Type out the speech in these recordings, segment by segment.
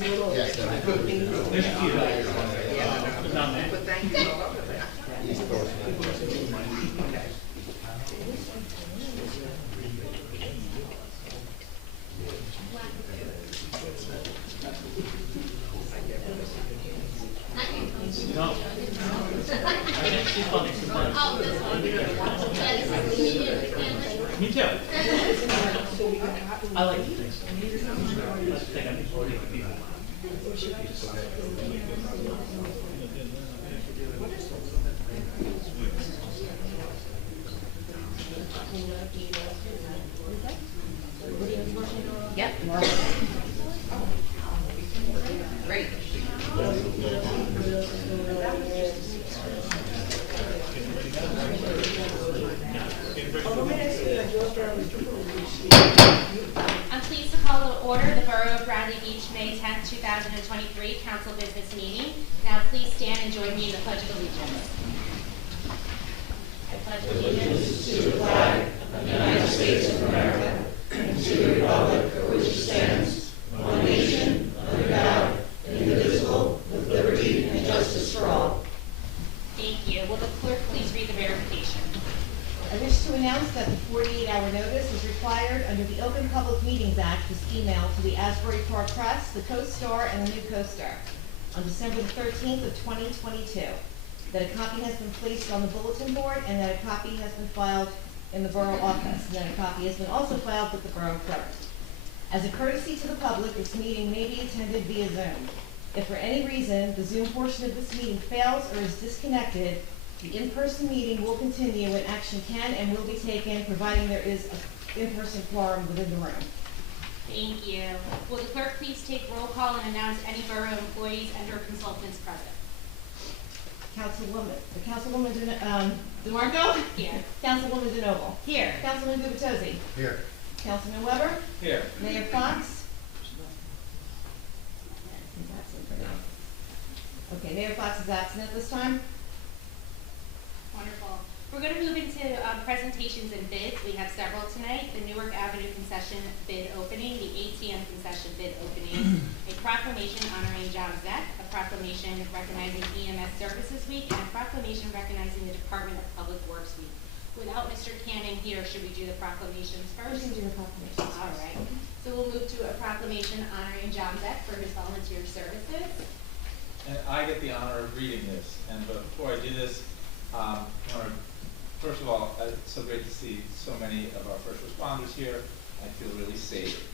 Yes, sir. But thank you all over there. No. She's funny sometimes. Me too. I like to think so. I think I'm important to people. Yep. Great. I'm pleased to call to order the Borough of Bradley Beach, May 10th, 2023 Council Business Meeting. Now please stand and join me in the Pledge of Allegiance. I pledge allegiance to the flag of the United States of America and to the republic for which it stands, one nation, under God, indivisible, with liberty and justice for all. Thank you. Will the clerk please read the verification? I wish to announce that the 48-hour notice is required under the Open Public Meetings Act was emailed to the Asbury Park Press, the Co-Star, and the New Co-Star on December the 13th of 2022, that a copy has been placed on the bulletin board and that a copy has been filed in the Borough office, and that a copy has been also filed with the Borough Clerk. As a courtesy to the public, this meeting may be attended via Zoom. If for any reason the Zoom portion of this meeting fails or is disconnected, the in-person meeting will continue and action can and will be taken, providing there is an in-person quorum within the room. Thank you. Will the clerk please take roll call and announce any borough employees and/or consultants present? Councilwoman DeMarco? Here. Councilwoman DeNoble? Here. Councilman Gubitosi? Here. Councilman Weber? Here. Mayor Fox? He's absent for now. Okay, Mayor Fox is absent at this time. Wonderful. We're going to move into presentations and bids. We have several tonight. The Newark Avenue concession bid opening, the ATM concession bid opening, a proclamation honoring John Zeck, a proclamation recognizing EMS Services Week, and a proclamation recognizing the Department of Public Works Week. Without Mr. Cannon here, should we do the proclamations first? We can do the proclamations. All right. So we'll move to a proclamation honoring John Zeck for his volunteer services. And I get the honor of reading this. And before I do this, I want to, first of all, it's so great to see so many of our first responders here. I feel really safe.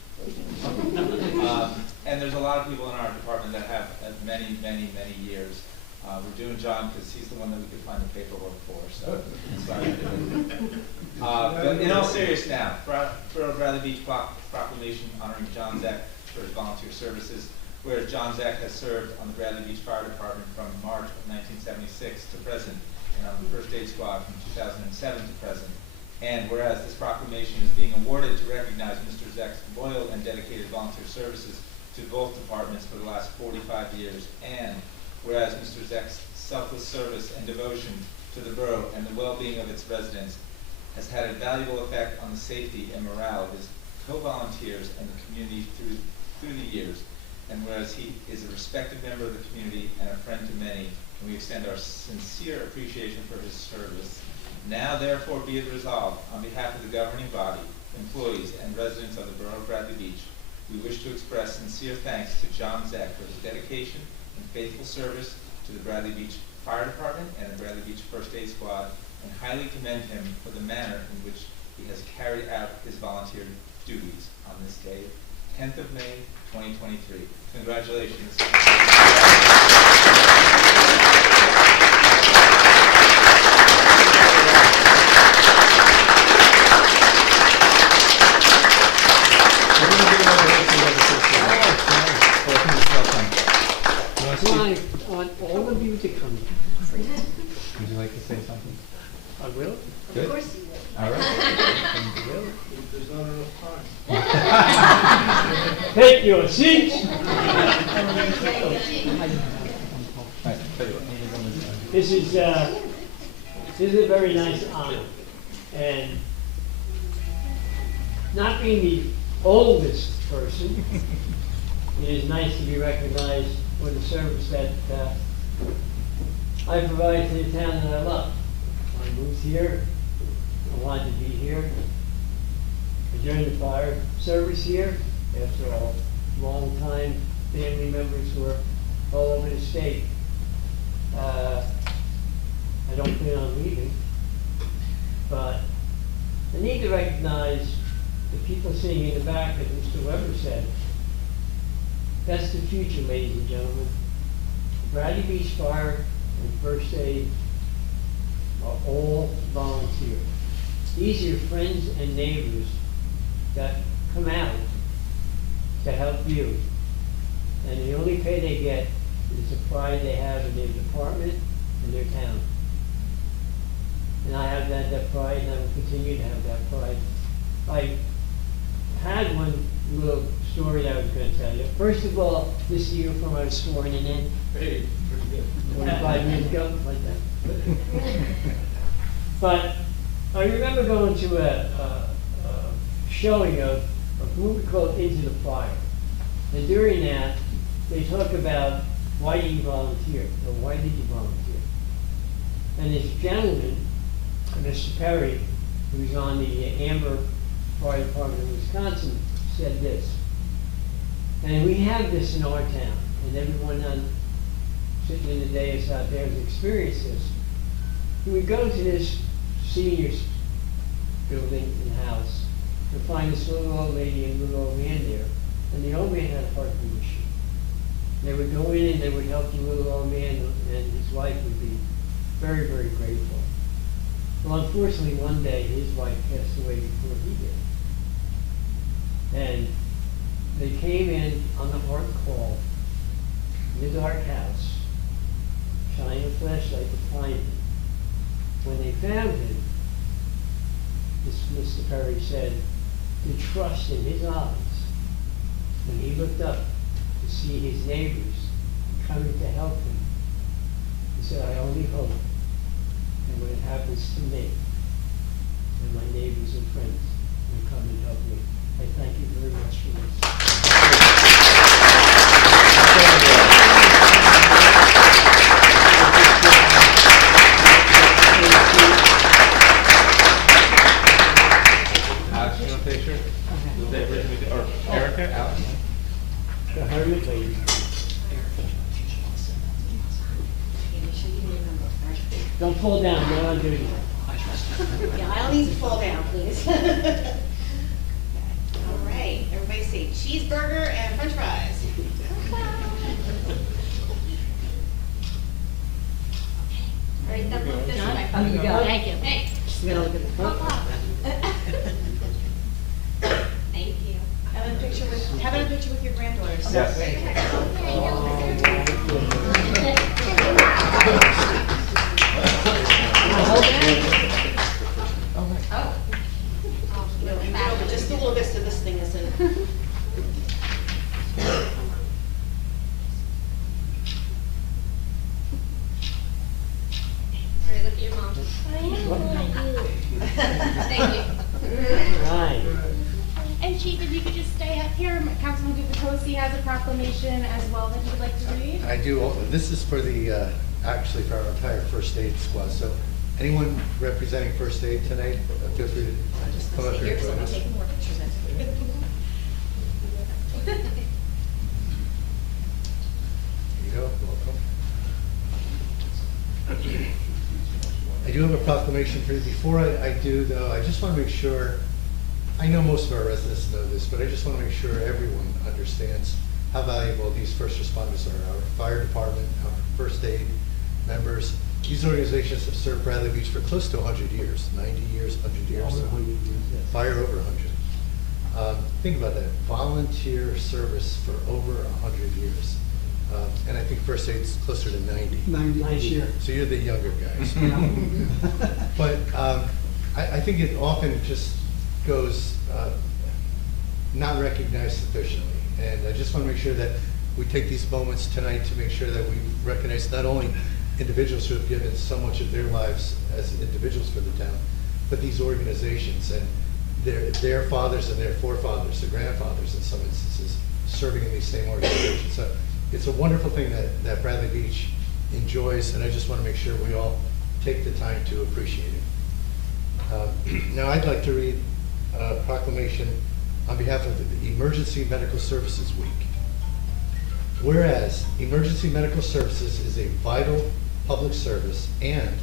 And there's a lot of people in our department that have many, many, many years. We're doing John because he's the one that we could find the paperwork for. So that's why we're doing it. But in all seriousness now, Borough of Bradley Beach proclamation honoring John Zeck for his volunteer services. Whereas John Zeck has served on the Bradley Beach Fire Department from March of 1976 to present, and on the first aid squad from 2007 to present. And whereas this proclamation is being awarded to recognize Mr. Zeck's loyal and dedicated volunteer services to both departments for the last 45 years, and whereas Mr. Zeck's selfless service and devotion to the borough and the well-being of its residents has had a valuable effect on the safety and morale of his co-volunteers and the community through the years, and whereas he is a respected member of the community and a friend to many, and we extend our sincere appreciation for his service. Now, therefore, be it resolved, on behalf of the governing body, employees, and residents of the Borough of Bradley Beach, we wish to express sincere thanks to John Zeck for his dedication and faithful service to the Bradley Beach Fire Department and the Bradley Beach First Aid Squad, and highly commend him for the manner in which he has carried out his volunteer duties on this day, 10th of May, 2023. Congratulations. I want all of you to come. Would you like to say something? I will. Good. Of course you would. All right. I will. Take your seats. This is a very nice honor, and not being the oldest person, it is nice to be recognized for the service that I provide to the town that I love. I moved here, I wanted to be here. I joined the fire service here after a long time family members who are all over the state. I don't plan on leaving, but I need to recognize the people sitting in the back, as Mr. Weber said. That's the future, ladies and gentlemen. Bradley Beach Fire and First Aid are all volunteer. These are your friends and neighbors that come out to help you. And the only pay they get is the pride they have in their department and their town. And I have that pride, and I will continue to have that pride. I had one little story that I was going to tell you. First of all, this year from I was sworn in, Hey, pretty good. 25 years ago, like that. But I remember going to a showing of a movie called Into the Fire. And during that, they talk about why do you volunteer, or why did you volunteer? And this gentleman, Mr. Perry, who's on the Amber Fire Department in Wisconsin, said this. And we have this in our town, and everyone sitting in the dais out there has experienced this. We go to this seniors building and house and find this little old lady and little old man there, and the old man had a heartbeat machine. They would go in and they would help the little old man, and his wife would be very, very grateful. Well, unfortunately, one day his wife passed away before he did. And they came in on the hard call in the dark house, shining a flashlight to find him. When they found him, Mr. Perry said, the trust in his eyes, when he looked up to see his neighbors coming to help him, he said, I only hope that when it happens to me, and my neighbors and friends will come and help me. I thank you very much for this. Alex, you want a picture? Or Erica, Alex? The hermit lady. Don't fall down, we're not doing it. Yeah, I don't need to fall down, please. All right, everybody say cheeseburger and french fries. All right, this is my phone. You got it. Thank you. Hey. We gotta look at the Pop front. up. Thank you. Have a picture with your granddaughters. Yes. Oh. No, just a little bit so this thing isn't. All right, look at your mom. Thank you. Right. And Chief, if you could just stay up here, Councilman Gubitosi has a proclamation as well that he would like to read. I do. This is for the, actually for our entire first aid squad. So anyone representing first aid tonight, feel free to come up here and join us. Taking more pictures. There you go. Welcome. I do have a proclamation for you. Before I do, though, I just want to make sure, I know most of our residents know this, but I just want to make sure everyone understands how valuable these first responders are. Our fire department, our first aid members. These organizations have served Bradley Beach for close to 100 years, 90 years, 100 years. Over 100 years, yes. Fire over 100. Think about that, volunteer service for over 100 years. And I think first aid's closer to 90. 90 this year. So you're the younger guys. But I think it often just goes not recognized sufficiently. And I just want to make sure that we take these moments tonight to make sure that we recognize not only individuals who have given so much of their lives as individuals for the town, but these organizations and their fathers and their forefathers, their grandfathers in some instances, serving in these same organizations. So it's a wonderful thing that Bradley Beach enjoys, and I just want to make sure we all take the time to appreciate it. Now I'd like to read a proclamation on behalf of the Emergency Medical Services Week. Whereas emergency medical services is a vital public service, and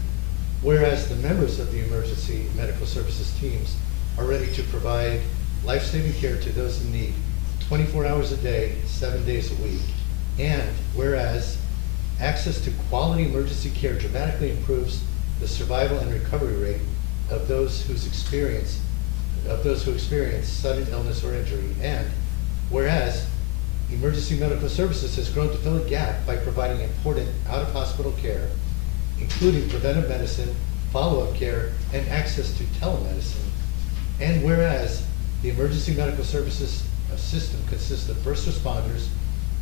whereas the members of the emergency medical services teams are ready to provide life-saving care to those in need 24 hours a day, 7 days a week, and whereas access to quality emergency care dramatically improves the survival and recovery rate of those who experience sudden illness or injury, and whereas emergency medical services has grown to fill a gap by providing important out-of-hospital care, including preventive medicine, follow-up care, and access to telemedicine, and whereas the emergency medical services system consists of first responders,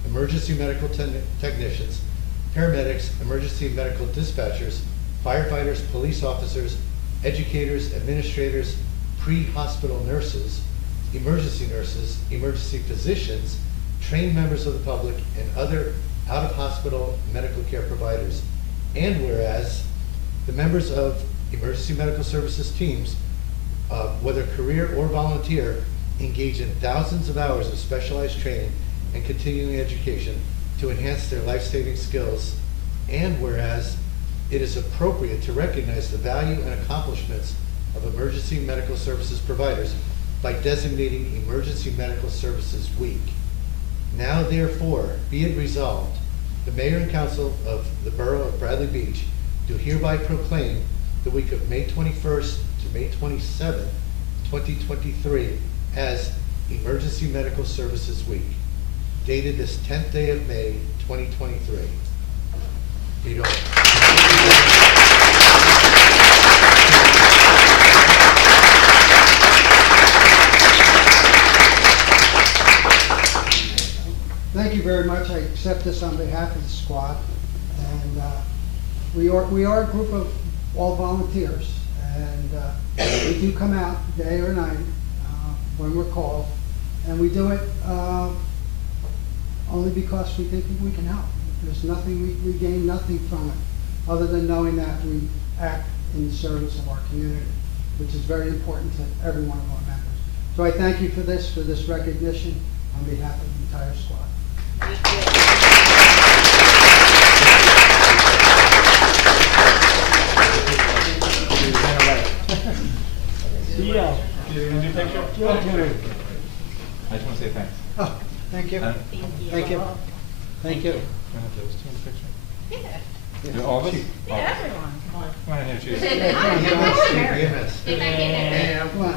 emergency medical technicians, paramedics, emergency medical dispatchers, firefighters, police officers, educators, administrators, pre-hospital nurses, emergency physicians, trained members of the public, and other out-of-hospital medical care providers. And whereas the members of emergency medical services teams, whether career or volunteer, engage in thousands of hours of specialized training and continuing education to enhance their life-saving skills. And whereas it is appropriate to recognize the value and accomplishments of emergency medical services providers by designating Emergency Medical Services Week. Now therefore, be it resolved, the Mayor and Council of the Borough of Bradley Beach do hereby proclaim the week of May 21st to May 27th, 2023 as Emergency Medical Services Week, dated this 10th day of May, 2023. Read on. Thank you very much. I accept this on behalf of the squad, and we are a group of all volunteers, and we do come out day or night when we're called, and we do it only because we think we can help. There's nothing, we gain nothing from it other than knowing that we act in the service of our community, which is very important to every one of our members. So I thank you for this recognition on behalf of the entire squad. Yeah. Do you want to do a picture? Sure. I just want to say thanks. Oh, thank you. Huh? Thank you. Thank you. Can I have those two in the picture? Yeah. Do all of us? Yeah, everyone. Come on. Come on in here, Chief. Stay back in there. Come on.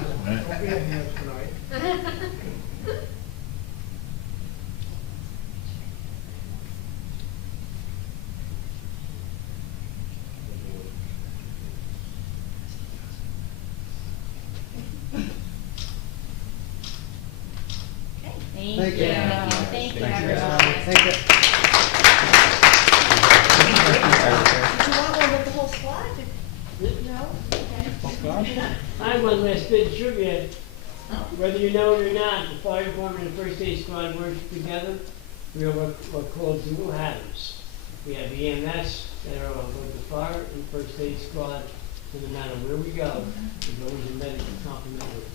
Thank you. Thank you, Thank you. everyone. Thank you. Did you want one with the whole squad? No? Okay. I have one last bit of trivia. Whether you know it or not, the fire department and first aid squad work together. We have what's called dual hatches. We have EMS that are on both the fire and first aid squad. So no matter where we go, there's always a medical complement with us.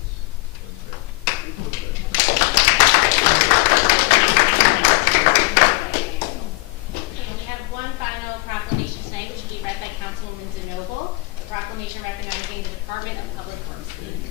We have one final proclamation tonight, which will be read by Councilwoman Zanoble. A proclamation recognizing the Department of Public Works Week.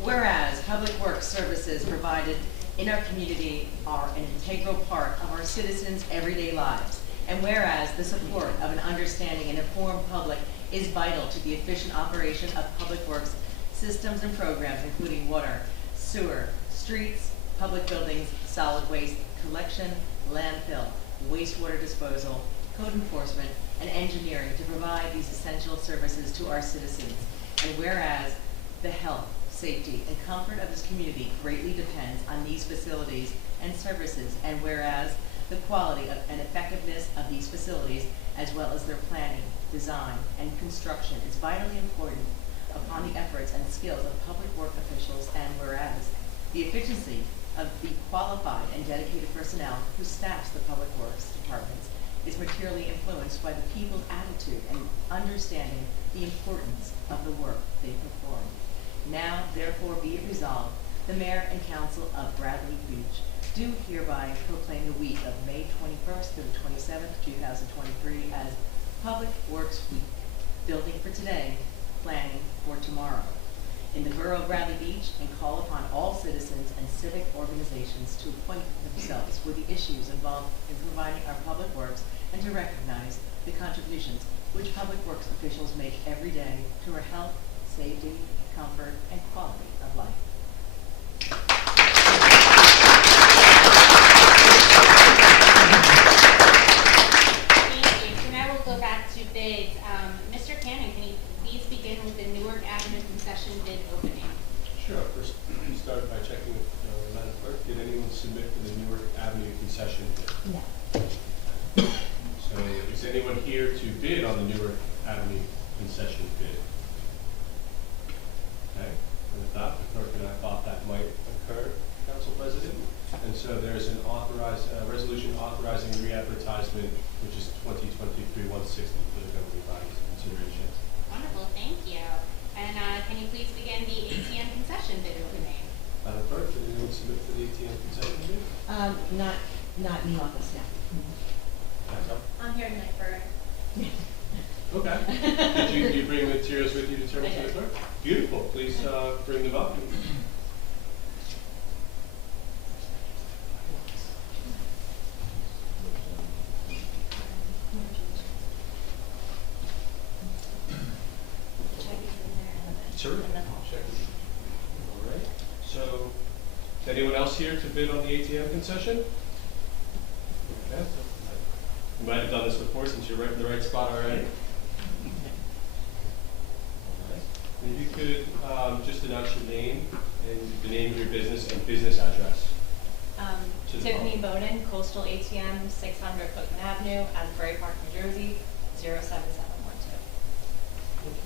Whereas public works services provided in our community are an integral part of our citizens' everyday lives, and whereas the support of an understanding and informed public is vital to the efficient operation of public works systems and programs, including water, sewer, streets, public buildings, solid waste collection, landfill, wastewater disposal, code enforcement, and engineering to provide these essential services to our citizens. And whereas the health, safety, and comfort of this community greatly depends on these facilities and services, and whereas the quality of and effectiveness of these facilities, as well as their planning, design, and construction is vitally important upon the efforts and skills of public work officials, and whereas the efficiency of the qualified and dedicated personnel who staffs the public works departments is materially influenced by the people's attitude and understanding the importance of the work they perform. Now, therefore, be it resolved, the Mayor and Council of Bradley Beach do hereby proclaim the week of May 21st through the 27th, 2023 as Public Works Week, building for today, planning for tomorrow, in the borough of Bradley Beach, and call upon all citizens and civic organizations to acquaint themselves with the issues involved in providing our public works and to recognize the contributions which public works officials make every day to our health, safety, comfort, and quality of life. Thank you. So now we'll go back to bids. Mr. Cannon, can you please begin with the Newark Avenue concession bid opening? Sure. First, we started by checking with Madam Clerk. Did anyone submit for the Newark Avenue concession bid? No. So is anyone here to bid on the Newark Avenue concession bid? Okay. And if not, the clerk and I thought that might occur, Council President. And so there's an resolution authorizing re-advertisement, which is 2023-160 for the governing body's consideration. Wonderful, thank you. And can you please begin the ATM concession bid opening? Madam Clerk, did anyone submit for the ATM concession bid? Not in the office now. That's up. I'm here tonight for Okay. Did you bring materials with you to turn to the clerk? Beautiful. Please bring them up. Sure. Check. All right. So, is anyone else here to bid on the ATM concession? Okay. You might have done this before since you're right in the right spot already. All right. And if you could just announce your name and the name of your business and business address. To the Tiffany public. Bowden, Coastal ATM, 600 Cookman Avenue, Asbury Park, New Jersey, 07712. Thank you.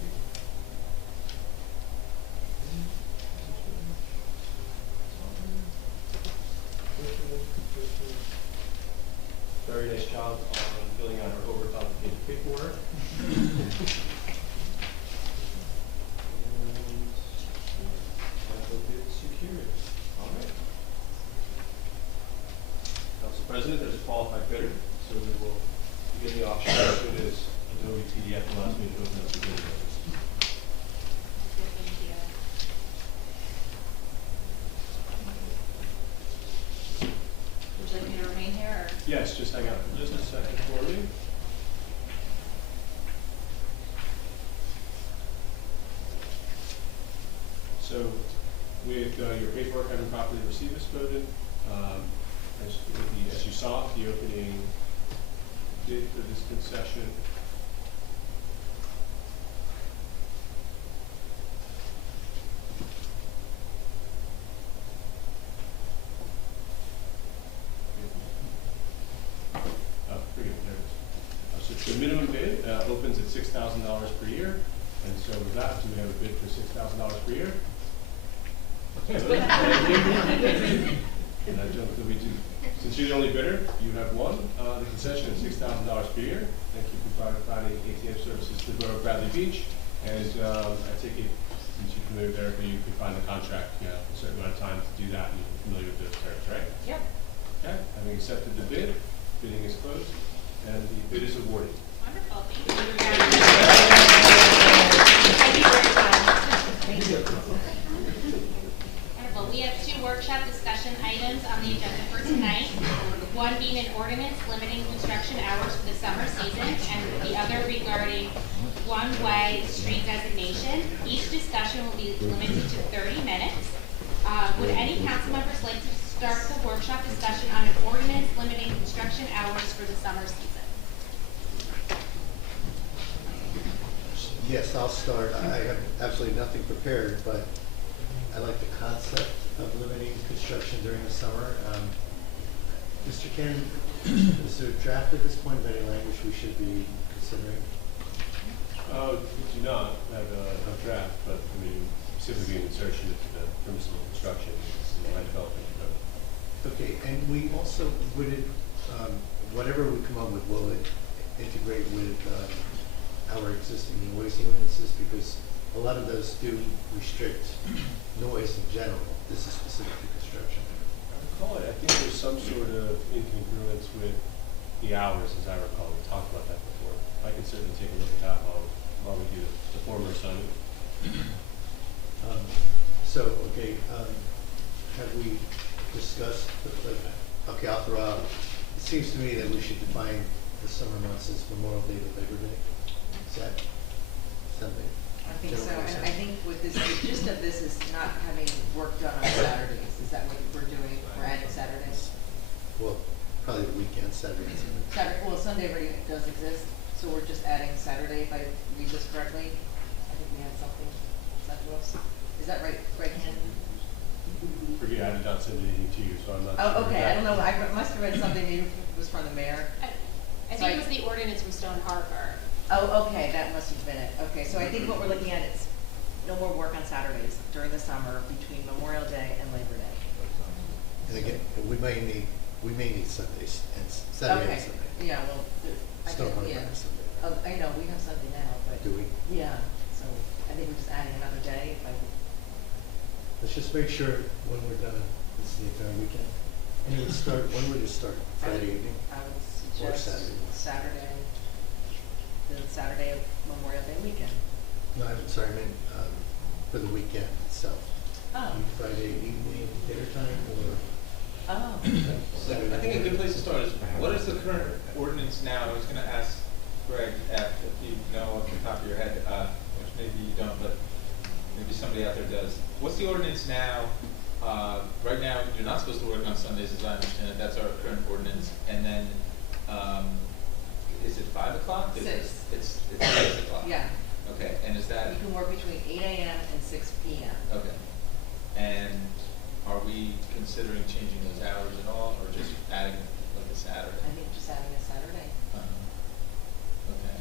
Very nice job on filling out our overcomplicated paperwork. And that will be secured. All right. Council President, there's a qualified bidder, so we will begin the auction as soon as Adobe PDF allows me to open up the bid notice. Thank you. Would you like me to remain here, or? Yes, just hang out for just a second for me. So, with your paperwork having properly received, Ms. Bowden, as you saw, the opening bid for this concession the minimum bid opens at $6,000 per year, and so with that, do we have a bid for $6,000 per year? And I don't think we do. Since you're the only bidder, you have won the concession at $6,000 per year. Thank you for providing ATM services to the borough of Bradley Beach. And I take it, since you're familiar with Erica, you can find the contract, a certain amount of time to do that, and you're familiar with those terms, right? Yep. Okay, having accepted the bid, bidding is closed, and the bid is awarded. Wonderful, thank you. Thank you. Wonderful. We have two workshop discussion items on the agenda for tonight. One being an ordinance limiting construction hours for the summer season, and the other regarding one-way street designation. Each discussion will be limited to 30 minutes. Would any council members like to start the workshop discussion on an ordinance limiting construction hours for the summer season? Yes, I'll start. I have absolutely nothing prepared, but I like the concept of limiting construction during the summer. Mr. Cannon, is there a draft at this point of any language we should be considering? We do not have a draft, but I mean, specifically an insertion into the permissible construction, is my development. Okay, and we also, would it, whatever we come up with, will it integrate with our existing noising ordinances? Because a lot of those do restrict noise in general. This is specific to construction. I recall it, I think there's some sort of incongruence with the hours, as I recall. We talked about that before. I can certainly take a look at that while we do the former assignment. Have we discussed, okay, I'll throw out, it seems to me that we should define the summer months as Memorial Day to Labor Day. Is that something? I think so, General and consent? I think with this, the gist of this is not having work done on Saturdays. Is that what we're doing? We're adding Saturdays? Well, probably the weekend, Saturday and Sunday. Saturday, well, Sunday already does exist, so we're just adding Saturday, if I read this correctly. I think we had something sent to us. Is that right, Ken? Forget, I did not send anything to you, so I'm not sure. Oh, okay, I that- don't know, I must have read something, maybe it was from the mayor. I think it was the ordinance from Stone Harbor. Oh, okay, that must have been it. Okay, so I think what we're looking at is no more work on Saturdays during the summer between Memorial Day and Labor Day. And again, we may need Sundays and Saturday and Okay, Sunday. yeah, well, I Still guess, hard yeah. on Sunday. I know, we have Sunday now, but. Do we? Yeah, so I think we're just adding another day, if I, Let's just make sure when we're done, it's the entire weekend. And it would start, when would it start? Friday evening? I would suggest Saturday. the Saturday of Memorial Day weekend. No, I'm sorry, I meant for the weekend itself. Oh. Friday evening, dinner time, or Oh. Saturday? I think a good place to start is, what is the current ordinance now? I was gonna ask Greg if you know off the top of your head, which maybe you don't, but maybe somebody out there does. What's the ordinance now? Right now, you're not supposed to work on Sundays, as I understand it. That's our current ordinance. And then, is it 5 o'clock? Six. It's 6 o'clock. Yeah, Okay, and is that, you can work between 8 AM and 6 PM. okay. And are we considering changing those hours at all, or just adding like a Saturday? I think just adding a Saturday Okay.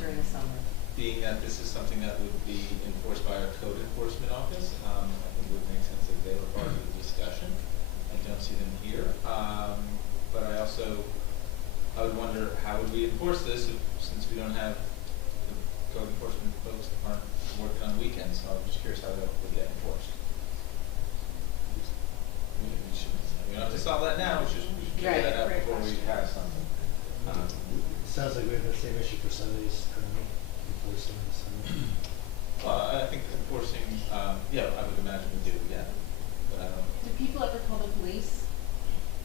during the summer. Being that this is something that would be enforced by our code enforcement office, I think it would make sense that they were part of the discussion. I don't see them here. But I would wonder, how would we enforce this since we don't have the code enforcement folks that aren't working on weekends? So I'm just curious how that would get enforced. We don't have to solve that now, we should figure that out before we pass something. It sounds like we have the same issue for Sundays, currently, enforcing the Sunday. Well, I think enforcing, yeah, I would imagine we do, yeah, but I don't. Do people ever call the police?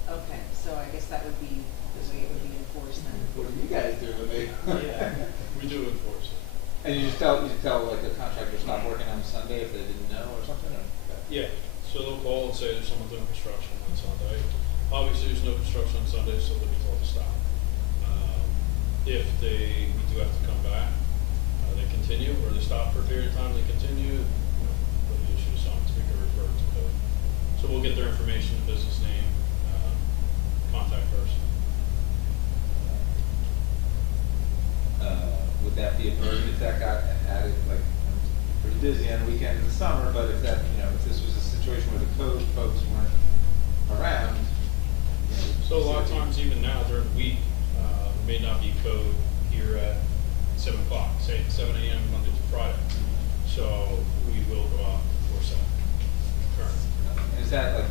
Okay, so I guess that would be the way it would be enforced then. What do you guys do when they? We do enforce it. And you tell like the contractor stop working on Sunday if they didn't know or something, or? Yeah, so they'll call and say there's someone doing construction on Sunday. Obviously, there's no construction on Sunday, so they'll be told to stop. If we do have to come back, they continue, or they stop for a period of time, they continue, put the issue to something, we can refer it to code. So we'll get their information, business name, contact person. Would that be a burden if that got added, like, I'm pretty busy on the weekend in the summer, but if that, if this was a situation where the code folks weren't around, So a lot of times, even now during the week, there may not be code here at 7 o'clock, say 7 AM Monday to Friday. So we will go out and enforce that currently. and is that like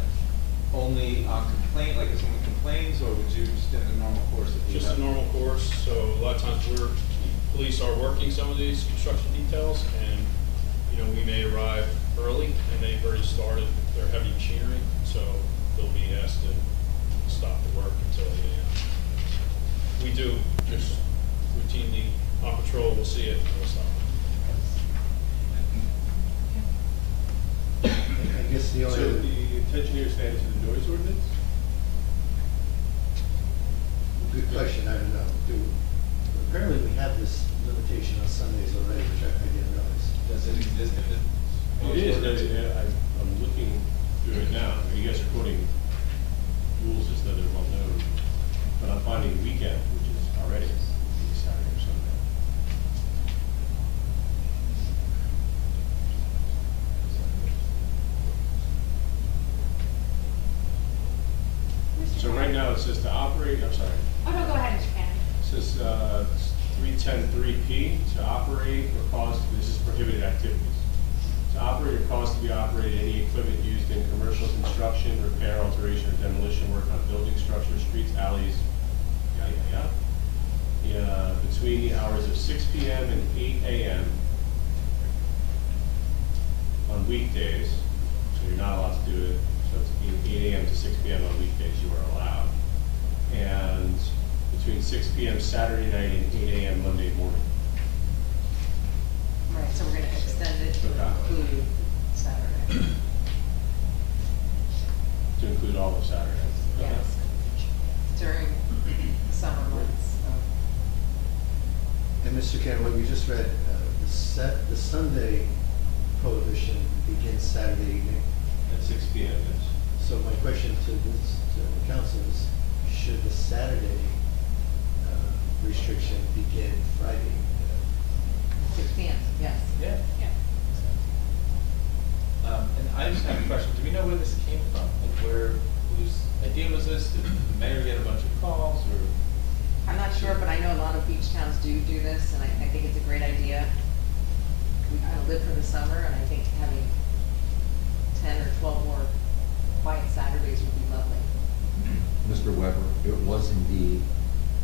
only on complaint, like if someone complains, or would you just in the normal course of the? Just a normal course, so a lot of times police are working some of these construction details, and, we may arrive early, and they've already started their heavy machinery, so they'll be asked to stop the work until 8 AM. We do just routinely on patrol, we'll see it, we'll stop it. I guess the So only, the intention here is to add it to the noise ordinance? good question, I don't know. Apparently we have this limitation on Sundays already, which I didn't realize. Does it exist in the? It is, I'm looking through it now. You guys are quoting rules as though they're well known, but I'm finding weekend, which is already Saturday or Sunday. operate, I'm sorry, Oh, no, go ahead, Mr. Cannon. it says 310.3P, to operate or cause, this is prohibited activities. To operate or cause to be operated any equipment used in commercial construction, repair, alteration, or demolition work on building structures, streets, alleys, yada, yada, yada. Between the hours of 6 p.m. and 8 a.m. on weekdays, so you're not allowed to do it, so it's 8 a.m. to 6 p.m. on weekdays you are allowed. And between 6 p.m. Saturday night and 8 a.m. Monday morning. Right, so we're gonna extend it to Okay. include Saturday. To include all of Saturday. Yes. During summer months. And Mr. Cannon, what you just read, the Sunday prohibition begins Saturday evening. At 6 p.m., yes. So my question to the council is, should the Saturday restriction begin Friday? 6 p.m., yes. Yeah. And I just have a question, do we know where this came from? Like whose idea was this? Did the mayor get a bunch of calls, or? I'm not sure, but I know a lot of beach towns do this, and I think it's a great idea. We kind of live for the summer, and I think having 10 or 12 more quiet Saturdays would be lovely. Mr. Weber, it was indeed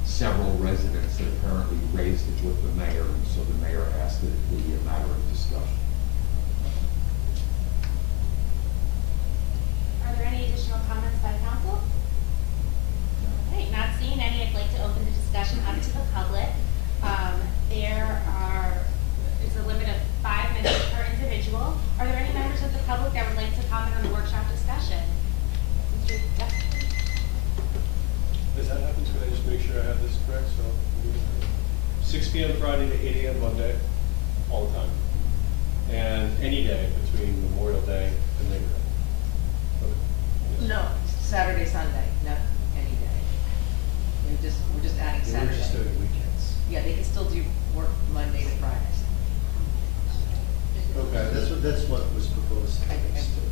several residents that apparently raised it with the mayor, and so the mayor asked that it be a matter of discussion. Are there any additional comments by council? Okay, not seeing any, I'd like to open the discussion up to the public. Is a limit of 5 minutes per individual. Are there any members of the public that would like to comment on the workshop discussion? Mr. Dexter? As that happens, could I just make sure I have this correct? So, 6 p.m. Friday to 8 a.m. Monday, all the time. And any day between Memorial Day and Labor Day. Okay. Yes. No, Saturday, Sunday, no, any day. We're just adding They Saturday. were just doing weekends. Yeah, they can still do work Monday to Friday. Okay. That's what was proposed.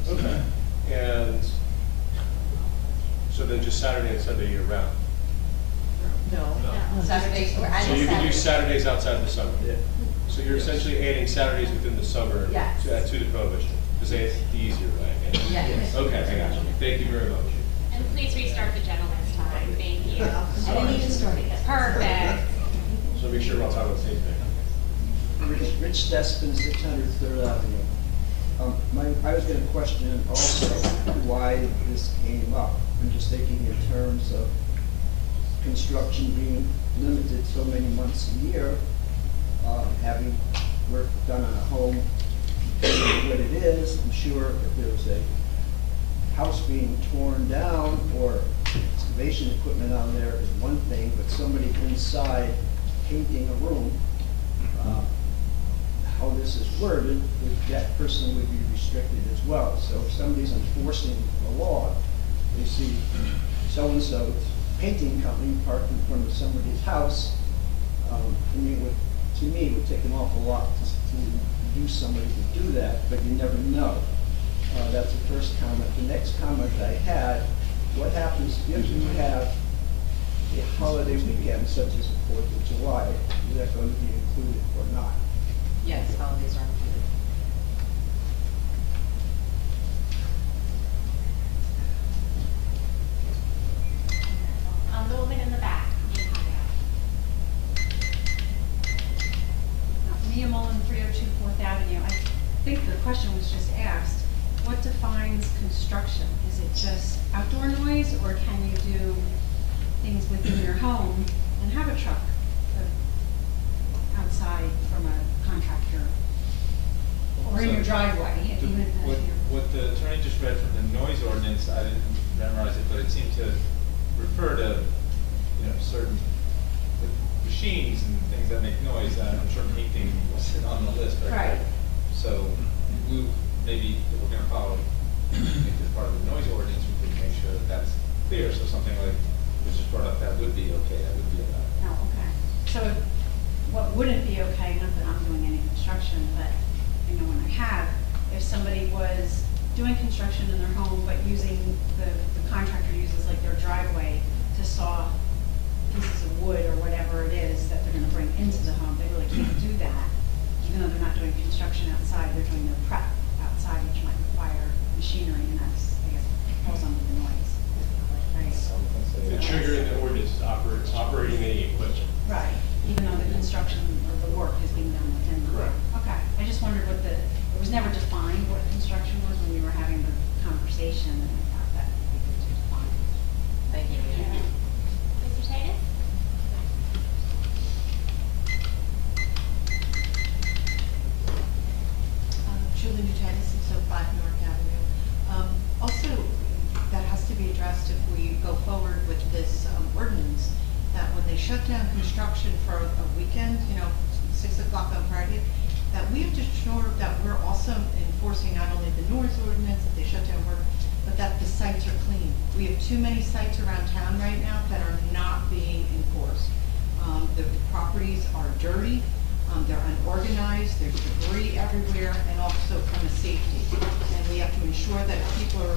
Okay. And so then just Saturday and Sunday year round? No, Saturdays, we're So adding you can use Saturday. Saturdays outside the summer? Yeah. So you're essentially adding Saturdays within the summer Yes. to the prohibition? To say it's the easier way, I guess. Yes. Okay, I got you. Thank you very much. And please restart the gentleman's time, thank you. I didn't even start it yet. Perfect. So make sure we're all talking about the same thing. Rich Despin, 600 Third Avenue. I was going to question also why this came up. I'm just thinking in terms of construction being limited so many months a year, having work done on a home, what it is. I'm sure if there's a house being torn down or excavation equipment on there is one thing, but somebody inside painting a room, how this is worded, that person would be restricted as well. So if somebody's enforcing the law, they see so-and-so's painting company parked in front of somebody's house, to me, it would take an awful lot to use somebody to do that, but you never know. That's the first comment. The next comment I had, what happens if you have a holiday weekend such as the 4th of July? Is that going to be included or not? Yes, holidays are included. The woman in the back. Mia Mullen, 302 4th Avenue. I think the question was just asked, what defines construction? Is it just outdoor noise, or can you do things within your home and have a truck outside from a contractor? Or in your driveway, if even if you're... What the attorney just read from the noise ordinance, I didn't memorize it, but it seemed to refer to, certain machines and things that make noise. I'm sure painting wasn't on the list, but. Right. So, maybe if we're gonna follow, make this part of the noise ordinance, we could make sure that that's clear, so something like, was just brought up, that would be okay, that would be allowed. No, okay. So what wouldn't be okay, not that I'm doing any construction, but when I have, if somebody was doing construction in their home, but using the contractor uses like their driveway to to saw pieces of wood or whatever it is that they're gonna bring into the home. They really can't do that, even though they're not doing construction outside, they're doing their prep outside, which might require machinery, and that's, I guess, falls under the noise. Right. The trigger in the ordinance is operating any equipment. Right, even though the construction or the work is being done within the home. Correct. Okay, I just wondered what it was never defined what construction was when we were having the conversation, and I thought that would be good to define. Thank you. Mr. Titus? Julie Nutatis, 605 North Avenue. Also, that has to be addressed if we go forward with this ordinance, that when they shut down construction for a weekend, 6 o'clock on Friday, that we have to ensure that we're also enforcing not only the noise ordinance, that they shut down work, but that the sites are clean. We have too many sites around town right now that are not being enforced. The properties are dirty, they're unorganized, there's debris everywhere, and also from a safety. And we have to ensure that if people are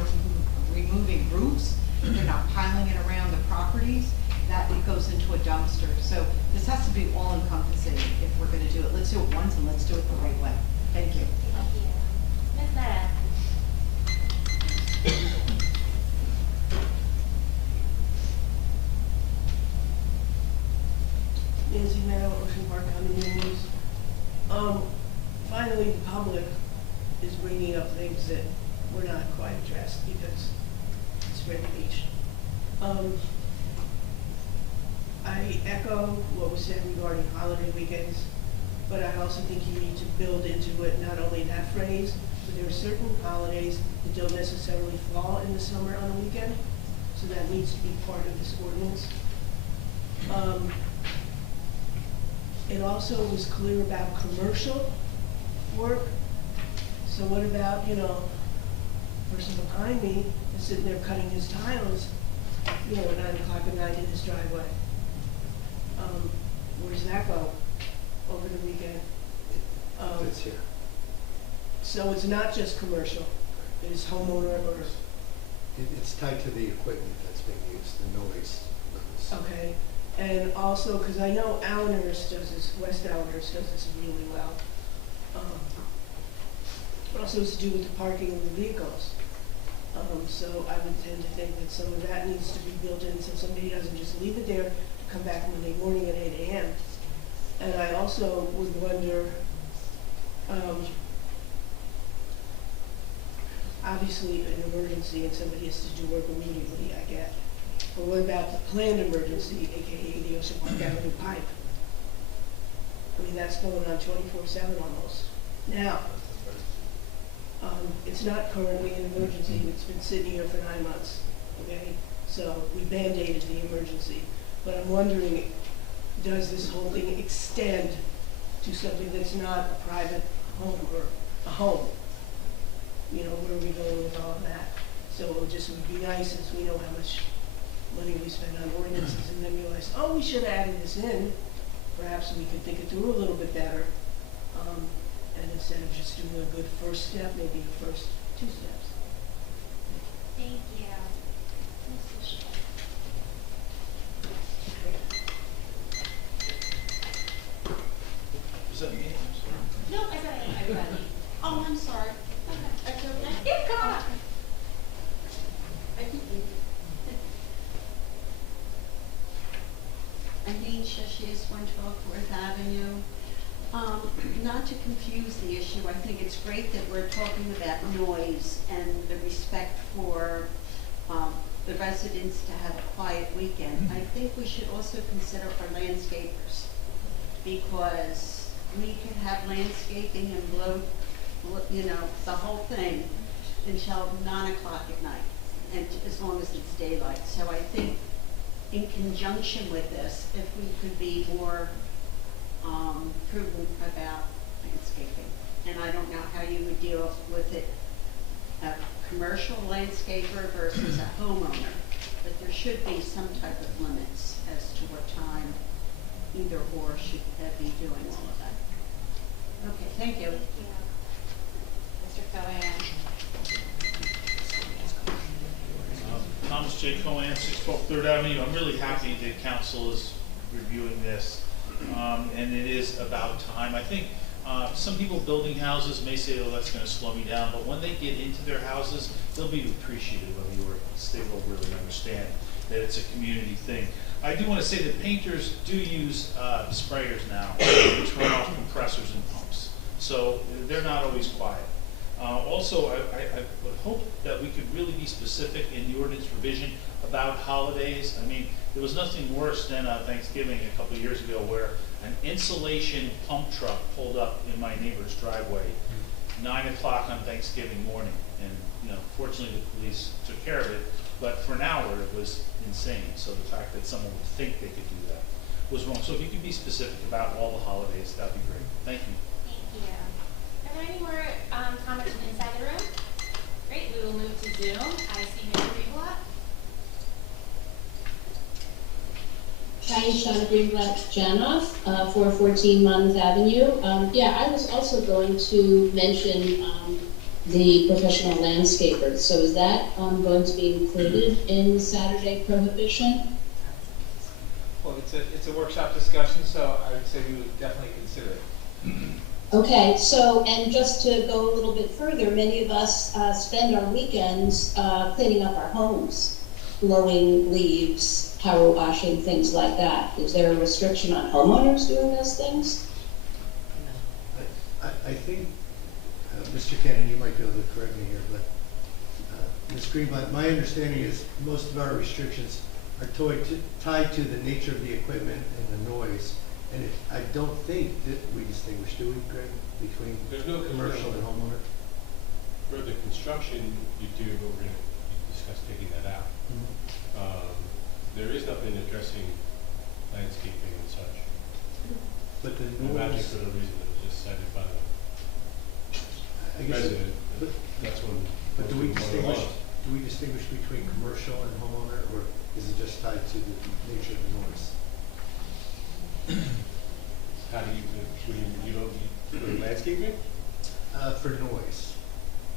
removing roofs, they're not piling it around the properties, that it goes into a dumpster. So this has to be all encompassing if we're gonna do it. Let's do it once and let's do it the right way. Thank you. Thank you. Ms. Netta? Nancy Meadow, Ocean Park Condominiums. Finally, the public is bringing up things that were not quite addressed because it's Ready Beach. I echo what was said regarding holiday weekends, but I also think you need to build into it not only that phrase, but there are certain holidays that don't necessarily fall in the summer on a weekend, so that needs to be part of this ordinance. It also was clear about commercial work. So what about, person behind me is sitting there cutting his tiles, at 9 o'clock at night in his driveway. Where does that go over the weekend? It's here. So it's not just commercial, it is homeowner or, It's tied to the equipment that's being used, the noise levels. okay. And also, because I know Allenhurst does this, West Allenhurst does this really well. It also has to do with the parking of the vehicles. So I would tend to think that some of that needs to be built in so somebody doesn't just leave it there to come back Monday morning at 8 a.m. And I also would wonder, obviously an emergency and somebody has to do work immediately, I get. But what about the planned emergency, AKA the Ocean Park Avenue pipe? I mean, that's going on 24/7 almost. Now, it's not currently an emergency, it's been sitting here for 9 months, okay? So we band-aided the emergency. But I'm wondering, does this whole thing extend to something that's not a private home or a home? Where are we going with all of that? So it just would be nice as we know how much money we spend on ordinances and then realize, oh, we should have added this in. Perhaps we could think it through a little bit better. And instead of just doing a good first step, maybe the first 2 steps. Thank you. Mrs. Schultz? Is that me? No, I said everybody. Oh, I'm sorry. That's okay. Yeah, come on. Eileen Sheshias, 112 Fourth Avenue. Not to confuse the issue, I think it's great that we're talking about noise and the respect for the residents to have a quiet weekend. I think we should also consider our landscapers, because we can have landscaping and blow, the whole thing until 9 o'clock at night, and as long as it's daylight. So I think in conjunction with this, if we could be more prudent about landscaping. And I don't know how you would deal with it, a commercial landscaper versus a homeowner, but there should be some type of limits as to what time either or should be doing all of that. Okay, thank you. Thank you. Mr. Cohen? Thomas J. Cohen, 612 Third Avenue. I'm really happy that council is reviewing this, and it is about time. I think some people building houses may say, oh, that's gonna slow me down, but when they get into their houses, they'll be appreciative of the ordinance. They will really understand that it's a community thing. I do wanna say that painters do use sprayers now, which run off compressors and pumps. So they're not always quiet. Also, I would hope that we could really be specific in the ordinance revision about holidays. I mean, there was nothing worse than Thanksgiving a couple of years ago where an insulation pump truck pulled up in my neighbor's driveway, 9 o'clock on Thanksgiving morning. And, you know, fortunately the police took care of it, but for an hour it was insane. So the fact that someone would think they could do that was wrong. So if you could be specific about all the holidays, that'd be great. Thank you. Thank you. Are there any more comments from inside the room? Great, we will move to Zoom. I see Mr. Greenblatt. Hi, Shauna Greenblatt Janoff, 414 Monmouth Avenue. Yeah, I was also going to mention the professional landscapers. So is that going to be included in Saturday prohibition? Well, it's a workshop discussion, so I would say we would definitely consider it. Okay, so, and just to go a little bit further, many of us spend our weekends cleaning up our homes, blowing leaves, power washing, things like that. Is there a restriction on homeowners doing those things? I think, Mr. Cannon, you might be able to correct me here, but Ms. Greenblatt, my understanding is most of our restrictions are tied to the nature of the equipment and the noise. And I don't think that we distinguish, do we, Greg, between There's no commercial and homeowner? For the construction, you do, but we're going to discuss taking that out. There is nothing addressing landscaping and such. But the I imagine noise, for the reason that was just cited by I the guess, resident, but, that's when. but do we most people want distinguish between commercial and homeowner, or is it just tied to the nature of the noise? How do you don't landscaping? For noise.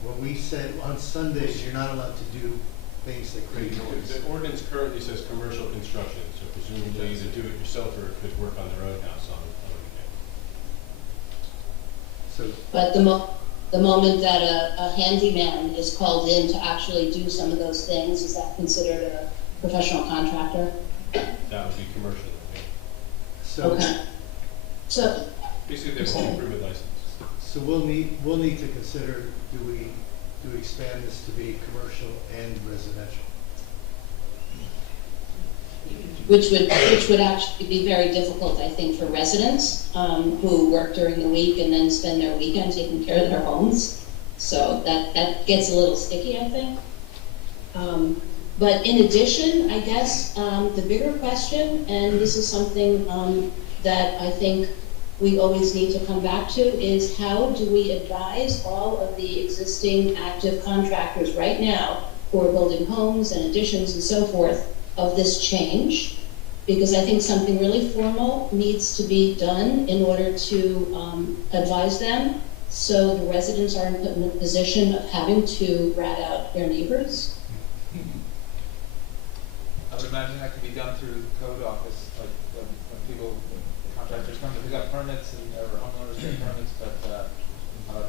When we said on Sundays, you're not allowed to do things that create noise. The ordinance currently says commercial construction, so presumably the do-it-yourselfer could work on their own house on a weekend. So, But the moment that a handyman is called in to actually do some of those things, is that considered a professional contractor? That would be commercial, I think. so, Okay. So, Basically, they have a home improvement license. so we'll need to consider, do we expand this to be commercial and residential? which would actually be very difficult, I think, for residents who work during the week and then spend their weekend taking care of their homes. So that gets a little sticky, I think. But in addition, I guess the bigger question, and this is something that I think we always need to come back to, is how do we advise all of the existing active contractors right now who are building homes and additions and so forth of this change? Because I think something really formal needs to be done in order to advise them, so the residents aren't put in a position of having to rat out their neighbors. I would imagine that could be done through the code office, like when people, the contractors come to pick up permits and or homeowners get permits, but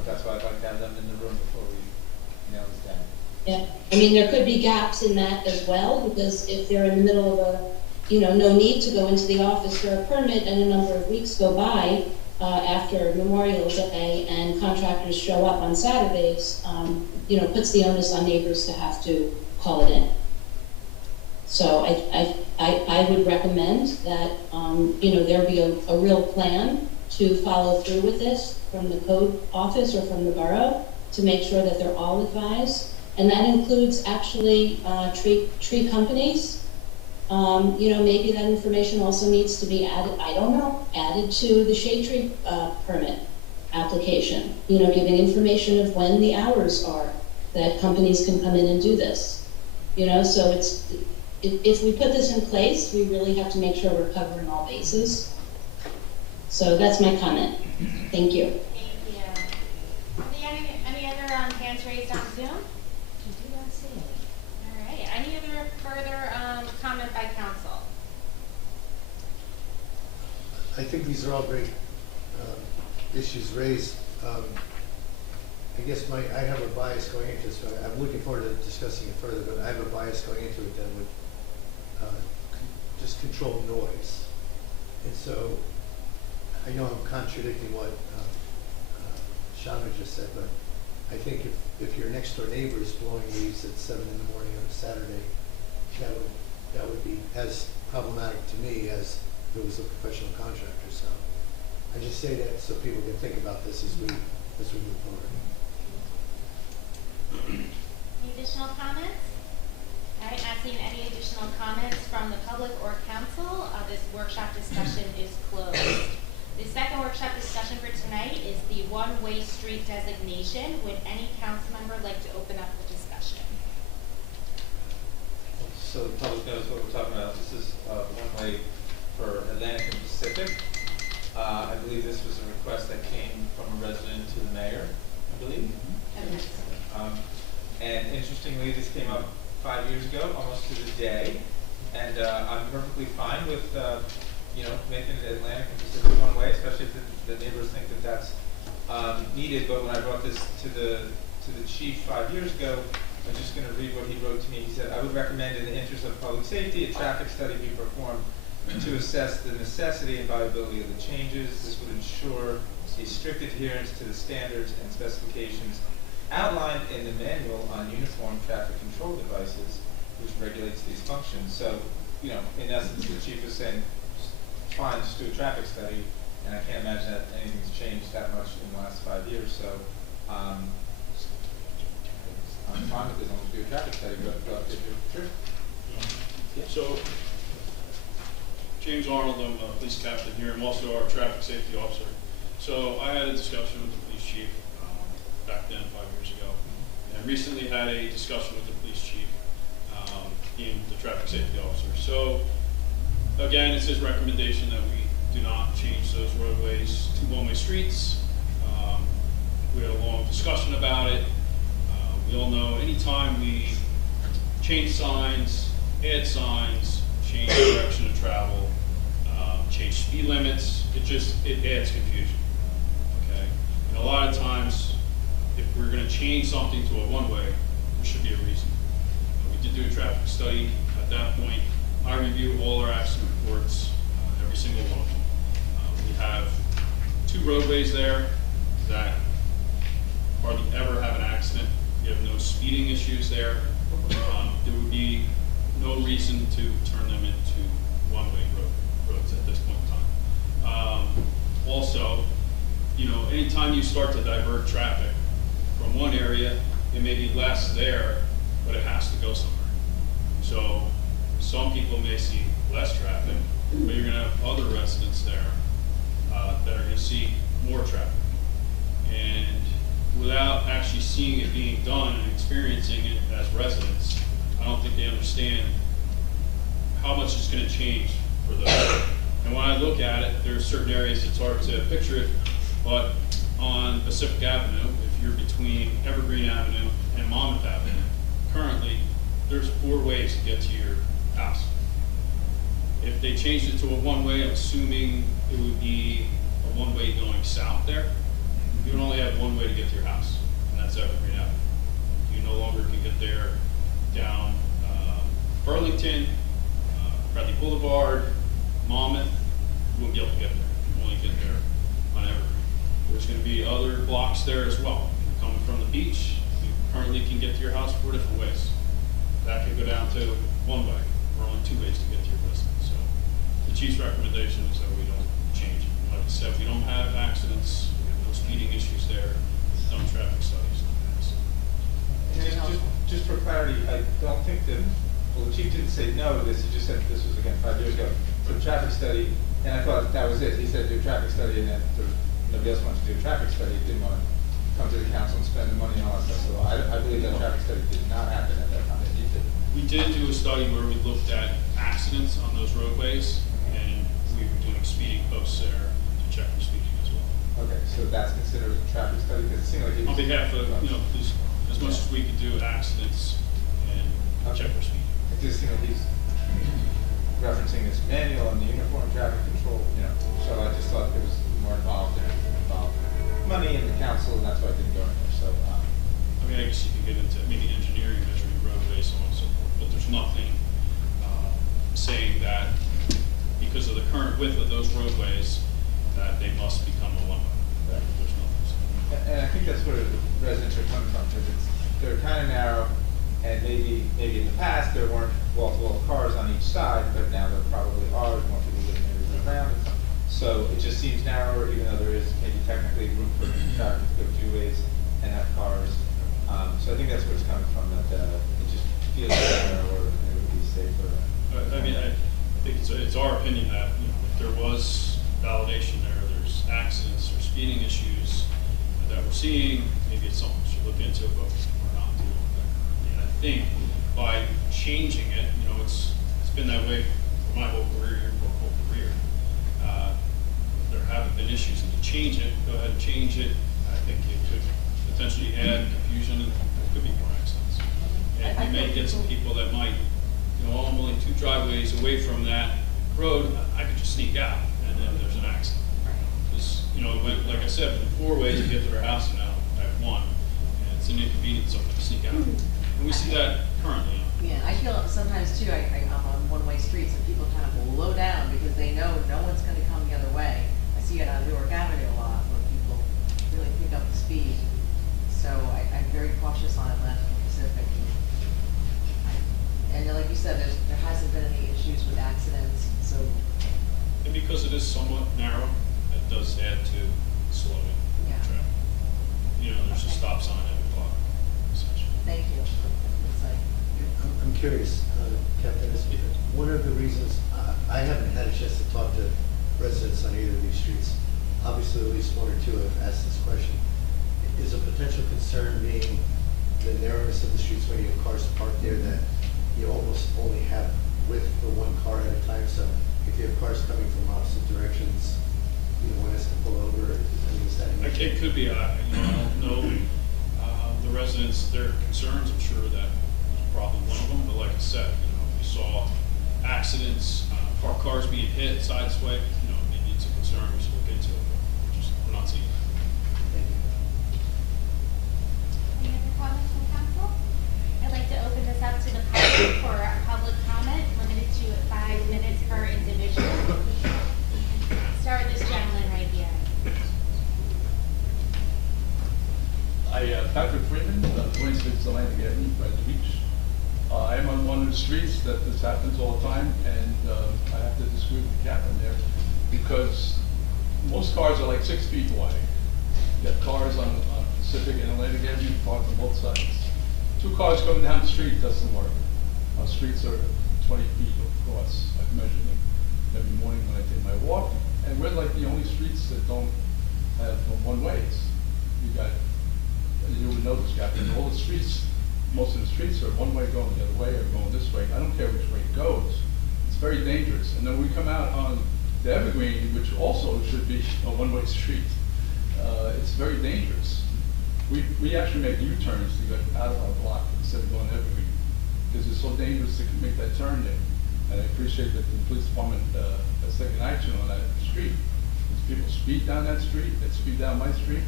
that's why I'd like to have them in the room before we nail this down. Yeah, I mean, there could be gaps in that as well, because if they're in the middle of a, no need to go into the office for a permit and a number of weeks go by after Memorial Day and contractors show up on Saturdays, puts the onus on neighbors to have to call it in. So I would recommend that, there be a real plan to follow through with this from the code office or from the borough to make sure that they're all advised. And that includes actually tree companies. Maybe that information also needs to be added, added to the shade tree permit application. Giving information of when the hours are that companies can come in and do this. So if we put this in place, we really have to make sure we're covering all bases. So that's my comment. Thank you. Thank you. Any other hands raised on Zoom? All right. Any other further comment by council. I think these are all great issues raised. I guess I have a bias going into this, but I'm looking forward to discussing it further, but I have a bias going into it that would just control noise. And so, I know I'm contradicting what Shawna just said, but I think if your next door neighbor is blowing leaves at 7 in the morning on a Saturday, that would be as problematic to me as if it was a professional contractor. So I just say that so people can think about this as we move forward. Any additional comments? All right, not seeing any additional comments from the public or council, this workshop discussion is closed. The second workshop discussion for tonight is the one-way street designation. Would any council member like to open up the discussion? So the public knows what we're talking about. This is one-way for Atlantic and Pacific. I believe this was a request that came from a resident to the mayor, I believe. And interestingly, this came up 5 years ago, almost to the day. And I'm perfectly fine with, making it Atlantic and Pacific one way, especially if the neighbors think that that's needed. But when I brought this to the chief 5 years ago, I'm just going to read what he wrote to me. He said, "I would recommend, in the interest of public safety, a traffic study be performed to assess the necessity and viability of the changes. This would ensure a strict adherence to the standards and specifications outlined in the manual on uniform traffic control devices, which regulates these functions." So, in essence, the chief is saying, fine, just do a traffic study, and I can't imagine that anything's changed that much in the last 5 years. So, I'm fine with it as long as we do a traffic study, but if you're sure. Yeah. So, James Arnold, I'm a police captain here. I'm also our traffic safety officer. So I had a discussion with the police chief back then, 5 years ago, and recently had a discussion with the police chief, being the traffic safety officer. So again, it's his recommendation that we do not change those roadways to one-way streets. We had a long discussion about it. We all know anytime we change signs, add signs, change direction of travel, change speed limits, it adds confusion, okay? And a lot of times, if we're gonna change something to a one-way, there should be a reason. We did do a traffic study at that point. I review all our accident reports, every single one of them. We have 2 roadways there that hardly ever have an accident. We have no speeding issues there. There would be no reason to turn them into one-way roads at this point in time. Also, anytime you start to divert traffic from one area, it may be less there, but it has to go somewhere. So some people may see less traffic, but you're gonna have other residents there that are gonna see more traffic. And without actually seeing it being done and experiencing it as residents, I don't think they understand how much it's gonna change for them. And when I look at it, there are certain areas it's hard to picture it, but on Pacific Avenue, if you're between Evergreen Avenue and Monmouth Avenue, currently, there's 4 ways to get to your house. If they changed it to a one-way, I'm assuming it would be a one-way going south there. You would only have one way to get to your house, and that's Evergreen Avenue. You no longer can get there down Burlington, Bradley Boulevard, Monmouth. You won't be able to get there. You only get there on Evergreen. There's going to be other blocks there as well. Coming from the beach, you currently can get to your house 4 different ways. That could go down to one way, or only 2 ways to get to your residence. So the chief's recommendation is that we don't change it. Like I said, we don't have accidents, we have no speeding issues there, we've done traffic studies. Just for clarity, I don't think the chief didn't say no to this, he just said this was, again, 5 years ago, for a traffic study, and I thought that was it. He said do a traffic study, and then nobody else wanted to do a traffic study, didn't want to come to the council and spend the money and all that stuff. So I believe that traffic study did not happen at that time. We did do a study where we looked at accidents on those roadways, and we were doing speeding posts there to check for speeding as well. Okay, so that's considered a traffic study, because it seemed like he was... On behalf of, as much as we could do accidents and check for speeding. It just seemed like he's referencing this manual and the uniform traffic control, you know, so I just thought there was more involved there, involved money in the council, and that's why I didn't go in there, so, I mean, I guess you could get into maybe engineering, measuring roadways, so on and so forth, but there's nothing saying that because of the current width of those roadways, that they must become a one-way. There's nothing saying. and I think that's where the residents are coming from, because they're kind of narrow, and maybe in the past, there weren't wall-to-wall cars on each side, but now there probably are, more people living around. So it just seems narrower, even though there is maybe technically room for traffic to go two ways and have cars. So I think that's where it's coming from, that it just feels narrower and it would be safer. I mean, I think it's our opinion that, you know, if there was validation there, there's accidents or speeding issues that we're seeing, maybe it's something we should look into, but we're not doing that. And I think by changing it, you know, it's been that way for my whole career, your whole career. There haven't been issues, and to change it, go ahead and change it. I think it could potentially add confusion, and there could be more accidents. And you may get some people that might, you know, I'm only 2 driveways away from that road, I could just sneak out, and then there's an accident. Because, you know, it went, like I said, from 4 ways to get to their house, and now I have 1, and it's an inconvenience of to sneak out. And we see that currently. Yeah, I feel sometimes too, I'm on one-way streets and people kind of slow down because they know no one's gonna come the other way. I see it on Newark Avenue a lot where people really pick up the speed. So I'm very cautious on Atlantic Pacific. And like you said, there hasn't been any issues with accidents, so. And because it is somewhat narrow, it does add to slowing traffic. You know, there's a stop sign at the block, essentially. Thank you for the insight. I'm curious, Captain, one of the reasons, I haven't had a chance to talk to residents on either of these streets. Obviously, at least 1 or 2 have asked this question. Is a potential concern being the narrowness of the streets when you have cars parked there, that you almost only have width for 1 car at a time? So if you have cars coming from opposite directions, one has to pull over. I mean, is that an issue? It could be, you know, I don't know the residents, their concerns. I'm sure that was probably one of them. But like I said, you know, if you saw accidents, parked cars being hit, sideswipe, you know, maybe it's a concern we should look into it. But we're not seeing that. Any other comments from council? I'd like to open this up to the public for public comment, limited to 5 minutes per individual. Start with this gentleman right here. Patrick Freeman, 26 Atlantic Avenue, Bradley Beach. I am on one of the streets that this happens all the time, and I have to disagree with the captain there, because most cars are like 6 feet wide. You got cars on Pacific and Atlantic Avenue parked on both sides. 2 cars coming down the street doesn't work. Our streets are 20 feet across. I've measured them every morning when I take my walk, and we're like the only streets that don't have one-ways. You got, you would know this, Captain, all the streets, most of the streets are one way going the other way or going this way. I don't care which way it goes. It's very dangerous. And then we come out on the Evergreen, which also should be a one-way street. It's very dangerous. We actually make U-turns to get out of our block instead of going Evergreen, because it's so dangerous to make that turn there. And I appreciate that the police department has taken action on that street. Because people speed down that street, they speed down my street,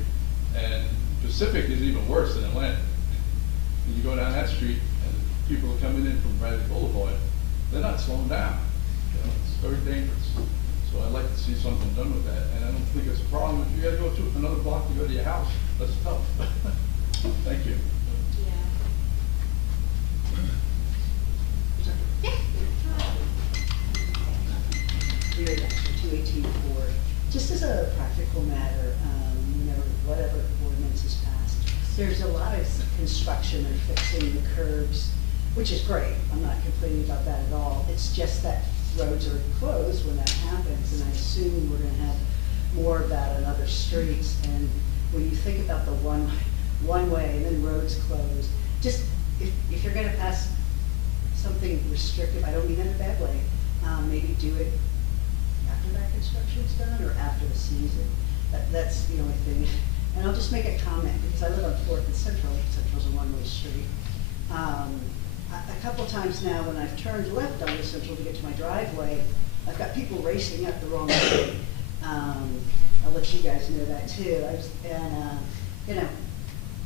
and Pacific is even worse than Atlantic. And you go down that street, and people are coming in from Bradley Boulevard, they're not slowing down. You know, it's very dangerous. So I'd like to see something done with that, and I don't think it's a problem. If you gotta go to another block to go to your house, that's tough. Thank you. Very actually 218 Ford. Just as a practical matter, whatever ordinance is passed, there's a lot of construction and fixing the curbs, which is great. I'm not complaining about that at all. It's just that roads are closed when that happens, and I assume we're going to have more of that on other streets. And when you think about the one way and then roads closed, just if you're going to pass something restrictive, I don't mean in a bad way, maybe do it after that construction's done or after the season. That's the only thing. And I'll just make a comment, because I live on 4th and Central. Central's a one-way street. a couple times now when I've turned left on the Central to get to my driveway, I've got people racing up the wrong way. I'll let you guys know that too. You know,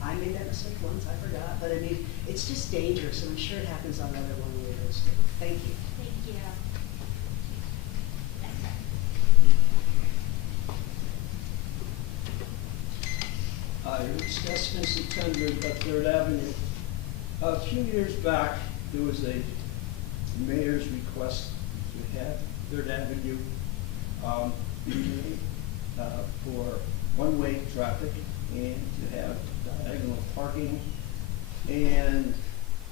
I made that mistake once, I forgot, but I mean, it's just dangerous, and I'm sure it happens on other one-way roads too. Thank you. Thank you. Rich Despin, 600 Third Avenue. A few years back, there was a mayor's request to have Third Avenue made for one-way traffic and to have diagonal parking, and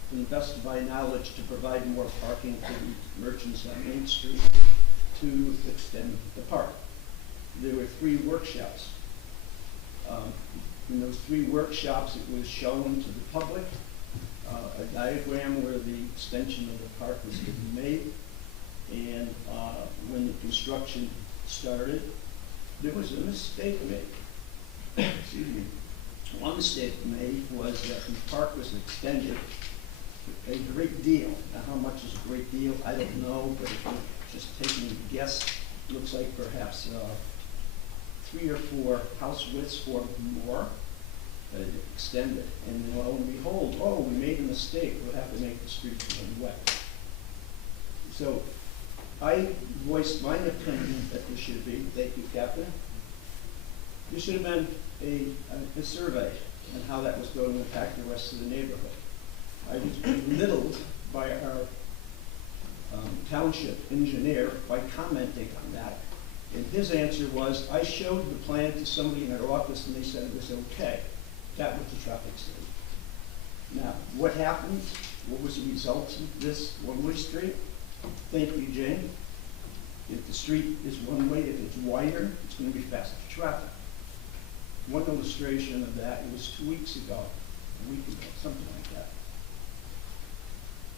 to the best of my knowledge, to provide more parking for the merchants on Main Street to extend the park. There were 3 workshops. In those 3 workshops, it was shown to the public a diagram where the extension of the park was to be made, and when the construction started, there was a mistake made. Excuse me. One mistake made was that the park was extended a great deal. Now, how much is a great deal? I don't know, but if you're just taking a guess, looks like perhaps 3 or 4 house widths or more that it extended. And then lo and behold, oh, we made a mistake. We'll have to make the streets one way. So I voiced my opinion that there should be, thank you, Captain, there should have been a survey on how that was going to impact the rest of the neighborhood. I was belittled by our township engineer by commenting on that. And his answer was, I showed the plan to somebody in our office and they said it was okay. That was the traffic study. Now, what happened? What was the result of this one-way street? Thank you, Jane. If the street is one-way, if it's wider, it's going to be faster traffic. One illustration of that, it was 2 weeks ago, a week ago, something like that.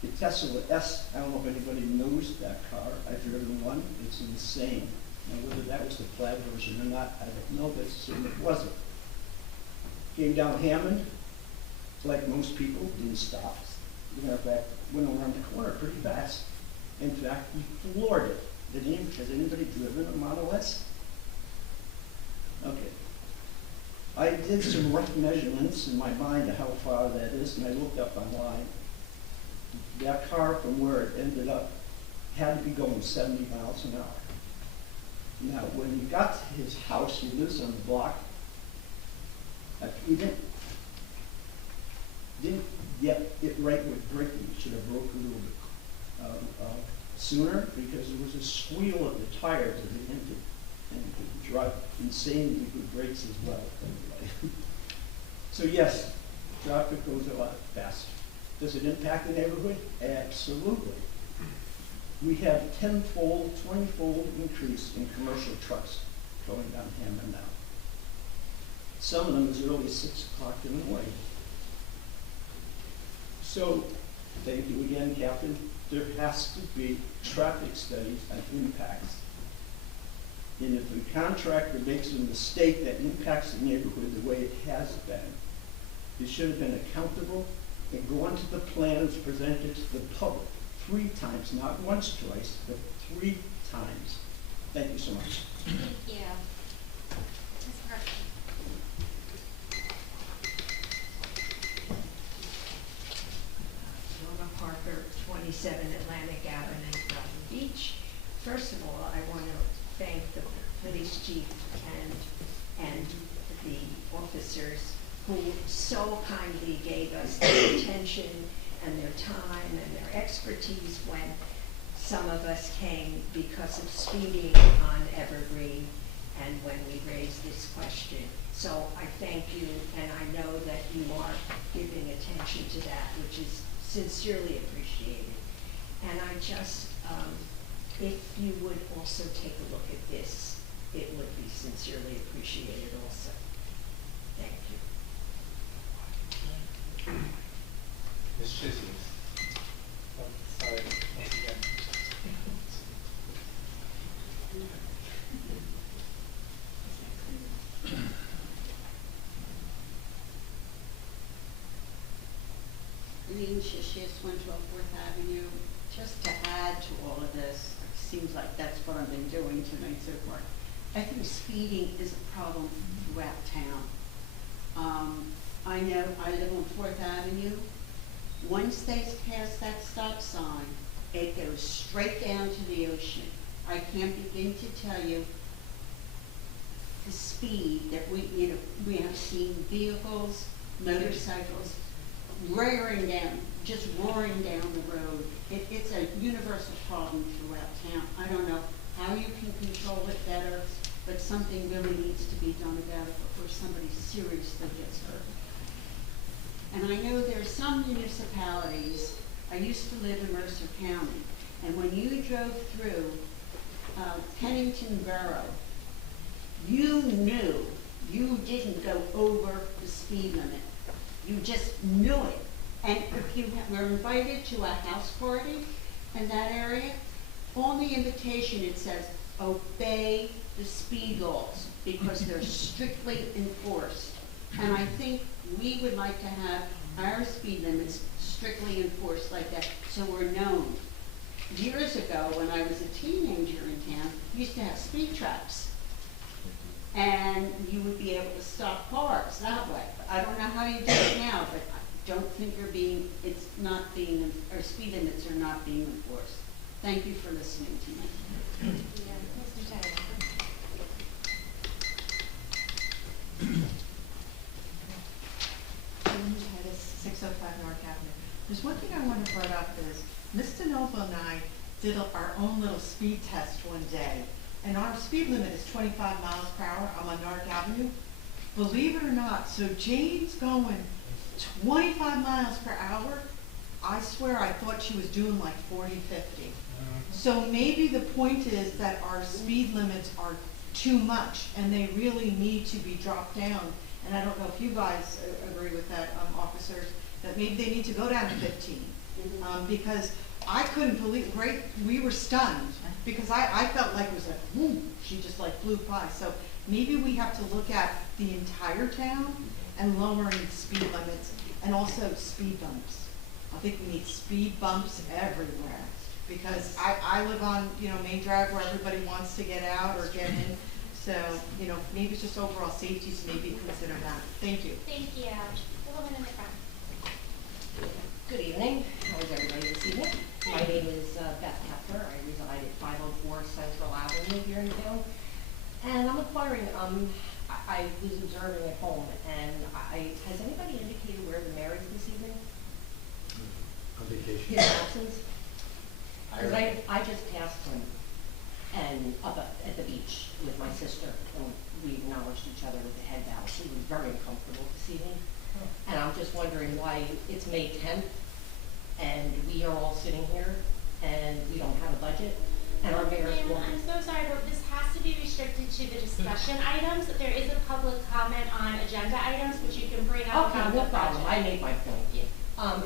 The Tesla S, I don't know if anybody knows that car. I've driven one. It's insane. Now, whether that was the plaid version or not, I don't know, but it wasn't. Came down Hammond, like most people, didn't stop. As a matter of fact, went around the corner pretty fast. In fact, we floored it. Has anybody driven a Model S? Okay. I did some rough measurements in my mind of how far that is, and I looked up online. That car, from where it ended up, had to be going 70 miles an hour. Now, when he got to his house, he lives on the block, he didn't get it right with braking. He should have broke a little bit sooner, because there was a squeal of the tires as he entered, and he could drive insanely good brakes as well. So yes, traffic goes a lot faster. Does it impact the neighborhood? Absolutely. We have 10-fold, 20-fold increase in commercial trucks going down Hammond now. Some of them as early as 6 o'clock in the morning. So, thank you again, Captain. There has to be traffic studies on impacts. And if the contractor makes a mistake that impacts the neighborhood the way it has been, it should have been accountable and gone to the plans presented to the public 3 times, not once, twice, but 3 times. Thank you so much. Thank you. Ms. Harper. Norma Parker, 27 Atlantic Avenue, Brighton Beach. First of all, I want to thank the police chief and the officers who so kindly gave us their attention and their time and their expertise when some of us came because of speeding on Evergreen and when we raised this question. So I thank you, and I know that you are giving attention to that, which is sincerely appreciated. And I just, if you would also take a look at this, it would be sincerely appreciated also. Thank you. Ms. Chizzy. Oh, sorry. Lean Shishi. Lucius, 112 Fourth Avenue. Just to add to all of this, it seems like that's what I've been doing tonight so far. I think speeding is a problem throughout town. I know I live on 4th Avenue. Once they pass that stop sign, it goes straight down to the ocean. I can't begin to tell you the speed that we have seen vehicles, motorcycles rearing down, just roaring down the road. It's a universal problem throughout town. I don't know how you can control it better, but something really needs to be done about it before somebody seriously gets hurt. And I know there are some municipalities, I used to live in Mercer County, and when you drove through Pennington Borough, you knew you didn't go over the speed limit. You just knew it. And if you were invited to a house party in that area, on the invitation it says, obey the speed laws, because they're strictly enforced. And I think we would like to have our speed limits strictly enforced like that, so we're known. Years ago, when I was a teenager in town, we used to have speed traps. And you would be able to stop cars that way. I don't know how you do it now, but I don't think our speed limits are not being enforced. Thank you for listening to me. Mr. Taylor. Titus, 605 North Avenue. There's one thing I want to bring up is, Mr. Noble and I did our own little speed test one day, and our speed limit is 25 miles per hour. I'm on North Avenue. Believe it or not, so Jane's going 25 miles per hour. I swear I thought she was doing like 40, 50. So maybe the point is that our speed limits are too much and they really need to be dropped down. And I don't know if you guys agree with that, officers, that maybe they need to go down to 15. Because I couldn't believe, we were stunned, because I felt like it was like, whoom, she just like flew by. So maybe we have to look at the entire town and lowering speed limits, and also speed bumps. I think we need speed bumps everywhere, because I live on, Main Drive where everybody wants to get out or get in. So, maybe it's just overall safety to maybe consider that. Thank you. Thank you. The woman in the front. Good evening. How is everybody this evening? My name is Beth Kepler. I reside at 504 Central Avenue here in town. And I'm inquiring, I was observing at home, and has anybody indicated where the mayor is this evening? On vacation. His absence? Because I just passed him and up at the beach with my sister, and we acknowledged each other with a head bow. He was very uncomfortable this evening. And I'm just wondering why it's May 10th, and we are all sitting here, and we don't have a budget, and our mayor's Ma'am, I'm so sorry, but this has to be restricted to the discussion items. There is a public comment on agenda items, which you can bring up about Okay, no the problem. budget. I made my point.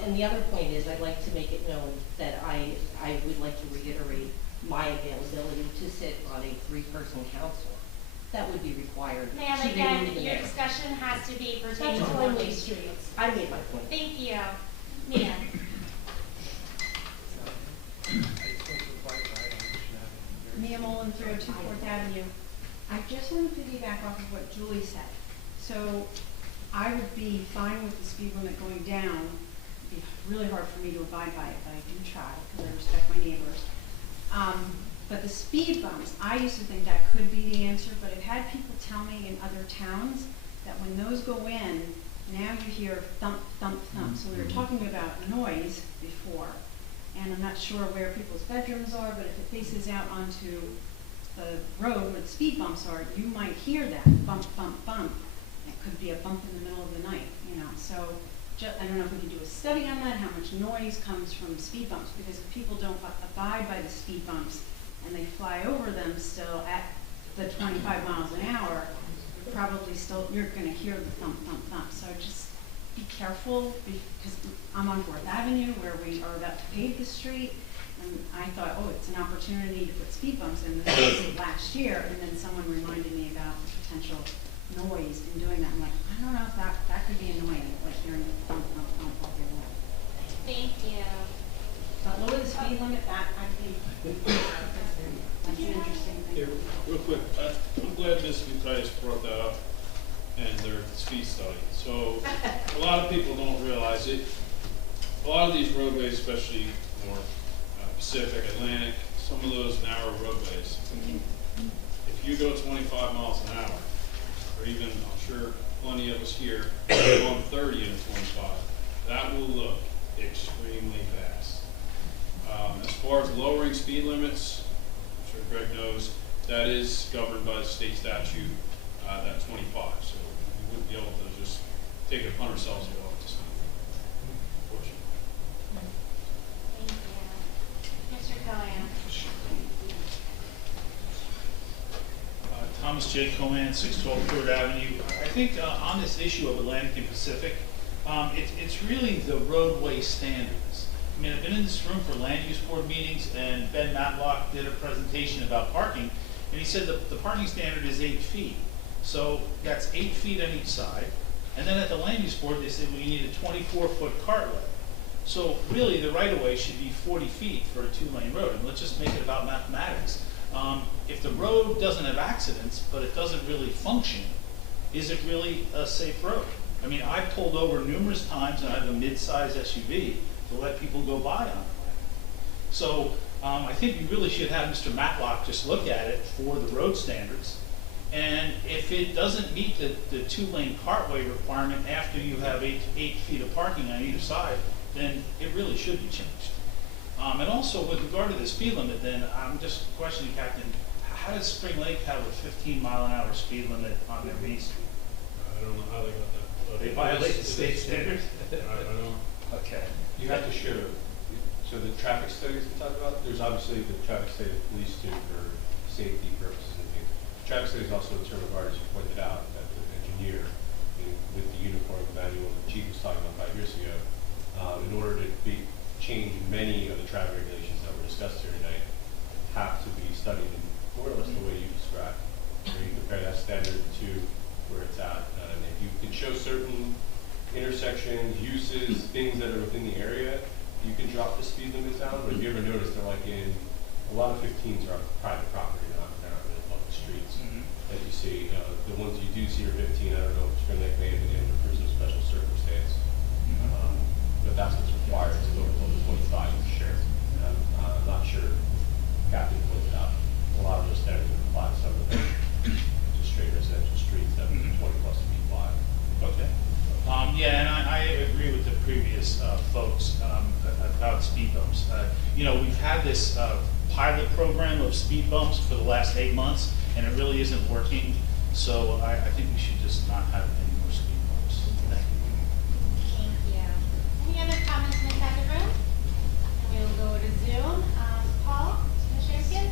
And the other point is, I'd like to make it known that I would like to reiterate my availability to sit on a 3-person council. That would be required. Ma'am, to again, remove the your mayor. discussion has to be pertaining That's to all I one-way made. streets. I made my point. Thank you. Mia. Mia Mullen, 302 4th Avenue. I just want to piggyback off of what Julie said. So I would be fine with the speed limit going down. It'd be really hard for me to abide by it, but I do try because I respect my neighbors. But the speed bumps, I used to think that could be the answer, but I've had people tell me in other towns that when those go in, now you hear thump, thump, thump. So we were talking about noise before, and I'm not sure where people's bedrooms are, but if it faces out onto the road where the speed bumps are, you might hear that bump, bump, bump. It could be a bump in the middle of the night, So I don't know if we can do a study on that, how much noise comes from speed bumps, because if people don't abide by the speed bumps and they fly over them still at the 25 miles an hour, probably still, you're going to hear the thump, thump, thump. So just be careful, because I'm on 4th Avenue where we are about to pave the street, and I thought, oh, it's an opportunity to put speed bumps in. This was last year, and then someone reminded me about the potential noise in doing that. I'm like, I don't know if that could be annoying, like hearing the thump, thump, thump all day long. Thank you. Lower the speed limit, that I'd be, That's an interesting Yeah, thing. real quick, I'm glad Ms. Vititis brought that up and their speed study. So, a lot of people don't realize it. A lot of these roadways, especially North Pacific, Atlantic, some of those narrow roadways, if you go 25 miles an hour, or even, I'm sure plenty of us here, on 30 and 25, that will look extremely fast. As far as lowering speed limits, I'm sure Greg knows, that is governed by the state statute, at 25. So we wouldn't be able to just take it upon ourselves to go up to speed, unfortunately. Thank you. Mr. Callahan? Thomas J. Coman, 612 Third Avenue. I think on this issue of Atlantic and Pacific, it's really the roadway standards. I mean, I've been in this room for land use board meetings, and Ben Matlock did a presentation about parking, and he said the parking standard is 8 feet. So that's 8 feet on each side. And then at the land use board, they said, well, you need a 24-foot cartway. So really, the right-of-way should be 40 feet for a 2-lane road. And let's just make it about mathematics. If the road doesn't have accidents, but it doesn't really function, is it really a safe road? I mean, I've pulled over numerous times, and I have a mid-size SUV to let people go by on it. So I think we really should have Mr. Matlock just look at it for the road standards. And if it doesn't meet the 2-lane cartway requirement after you have 8 feet of parking on either side, then it really should be changed. And also with regard to the speed limit, then I'm just questioning, Captain, how does Spring Lake have a 15-mile-an-hour speed limit on their main street? I don't know how they got that. They violate the state standards? I don't know. Okay. You have to show, so the traffic studies we talked about, there's obviously the traffic study that police do for safety purposes and things. Traffic studies also in terms of, as you pointed out, that the engineer, with the uniform manual the chief was talking about 5 years ago, in order to change many of the traffic regulations that were discussed here tonight, have to be studied in more or less the way you described. Where you compare that standard to where it's at. And if you can show certain intersections, uses, things that are within the area, you can drop the speed limits down. But if you ever notice, they're like in, a lot of 15s are on private property, they're not really public streets. That you see, the ones you do see are 15, I don't know if Spring Lake may have been able to prove some special circumstance. But that's what's required to go below the 25 for sure. And I'm not sure Captain pointed out, a lot of those standards would apply to some of them, just straight residential streets that are 20 plus feet wide. Okay. Yeah, and I agree with the previous folks about speed bumps. You know, we've had this pilot program of speed bumps for the last 8 months, and it really isn't working. So I think we should just not have any more speed bumps. Thank you. Thank you. Any other comments in the second room? And we will go to Zoom. Paul, Champion?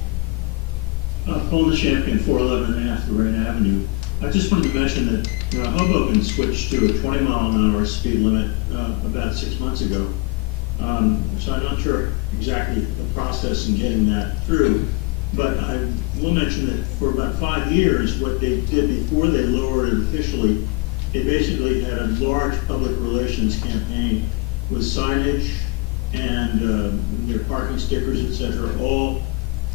Paul the Champion, 411 Half Lorraine Avenue. I just wanted to mention that Hoboken switched to a 20-mile-an-hour speed limit about 6 months ago. So I'm not sure exactly the process in getting that through, but I will mention that for about 5 years, what they did before they lowered it officially, they basically had a large public relations campaign with signage and their parking stickers, etc., all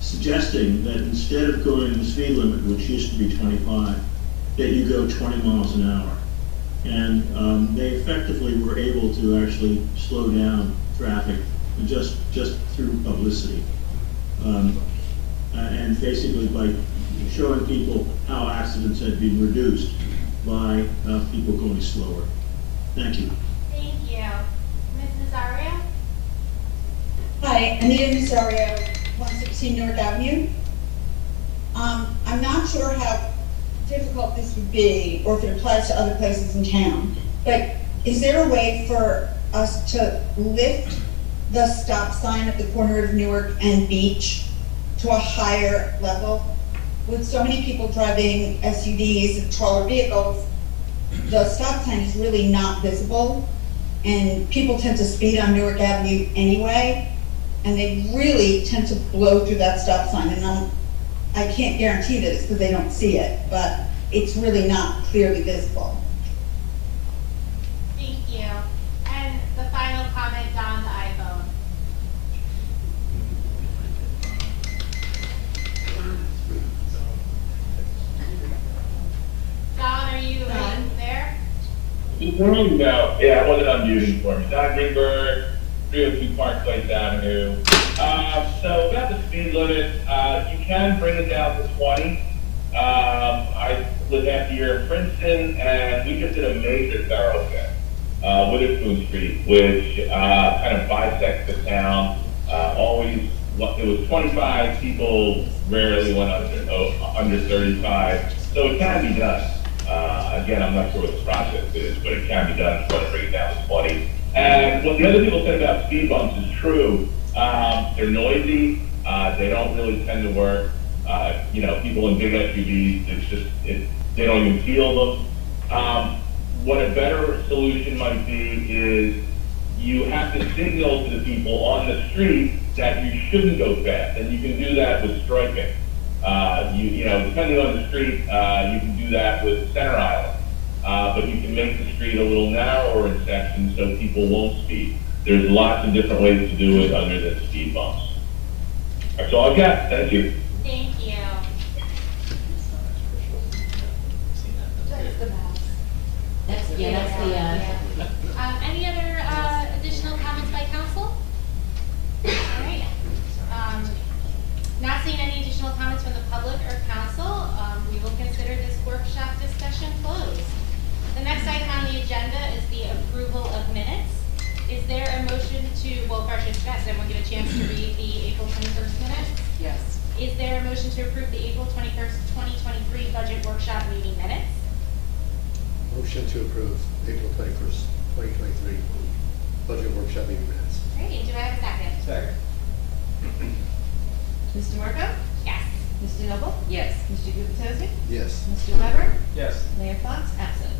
suggesting that instead of going the speed limit, which used to be 25, that you go 20 miles an hour. And they effectively were able to actually slow down traffic just through publicity. And basically by showing people how accidents had been reduced by people going slower. Thank you. Thank you. Ms. Nazario? Hi, Anita Nazario, 116 North Avenue. I'm not sure how difficult this would be, or if it applies to other places in town, but is there a way for us to lift the stop sign at the corner of Newark and Beach to a higher level? With so many people driving SUVs and taller vehicles, the stop sign is really not visible, and people tend to speed on Newark Avenue anyway, and they really tend to blow through that stop sign. And I can't guarantee that it's because they don't see it, but it's really not clearly visible. Thank you. And the final comment, Don, morning. No, yeah, it wasn't unmuting for me. Don Greenberg, 302 Park Place Avenue. So about the speed limit, you can bring it down to 20. I lived half a year in Princeton, and we just did a major thoroughfare Witherspoon Street, which kind of bisects the town. Always, it was 25 people, rarely went under 35. So it can be done. Again, I'm not sure what the process is, but it can be done. Try to bring it down to 20. And what the other people said about speed bumps is true. They're noisy. They don't really tend to work. People in big SUVs, it's just, they don't even feel them. What a better solution might be is you have to signal to the people on the street that you shouldn't go fast, and you can do that with striping. Depending on the street, you can do that with center island, but you can make the street a little narrower in sections so people won't speed. There's lots of different ways to do it other than speed bumps. That's all I've got. Thank you. Thank you. Any other additional comments by council? All right. Not seeing any additional comments from the public or council, we will consider this workshop discussion closed. The next item on the agenda is the approval of minutes. Is there a motion to, well, first, yes, everyone get a chance to read the April 21st minutes? Yes. Is there a motion to approve the April 21st, 2023 budget workshop meeting minutes? Motion to approve April 21st, 2023 budget workshop meeting minutes. Great, do I have a second? Second. Mr. Marco? Yes. Mr. Noble? Yes. Mr. Gubatose? Yes. Mr. Weber? Yes. Mayor Fox, absent.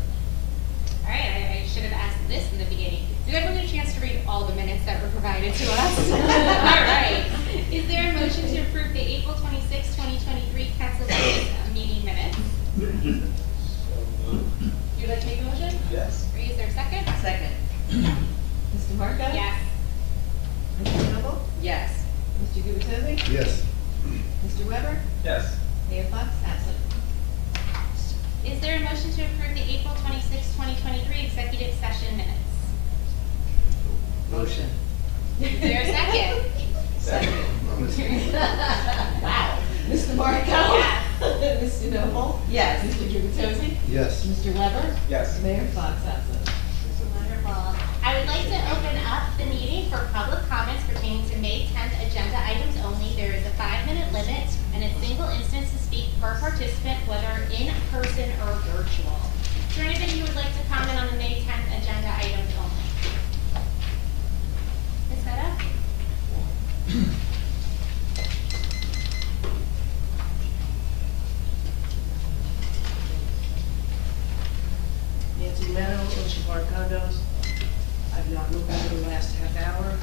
All right, I should have asked this in the beginning. Did everyone get a chance to read all the minutes that were provided to us? All right. Is there a motion to approve the April 26, 2023 council meeting minutes? Would you like to make a motion? Yes. Or is there a second? Second. Mr. Marco? Yes. Mr. Noble? Yes. Mr. Gubatose? Yes. Mr. Weber? Yes. Mayor Fox, absent. Is there a motion to approve the April 26, 2023 executive session minutes? Motion. Is there a second? Second. Wow. Mr. Marco? Yes. Mr. Noble? Yes. Mr. Gubatose? Yes. Mr. Weber? Yes. Mayor Fox, absent. Wonderful. I would like to open up the meeting for public comments pertaining to May 10th agenda items only. There is a 5-minute limit and a single instance to speak per participant, whether in person or virtual. Is there anybody who would like to comment on the May 10th agenda items only? Ms. Meta? Nancy Meadow, Ocean Park Condos. I've not moved in the last half hour,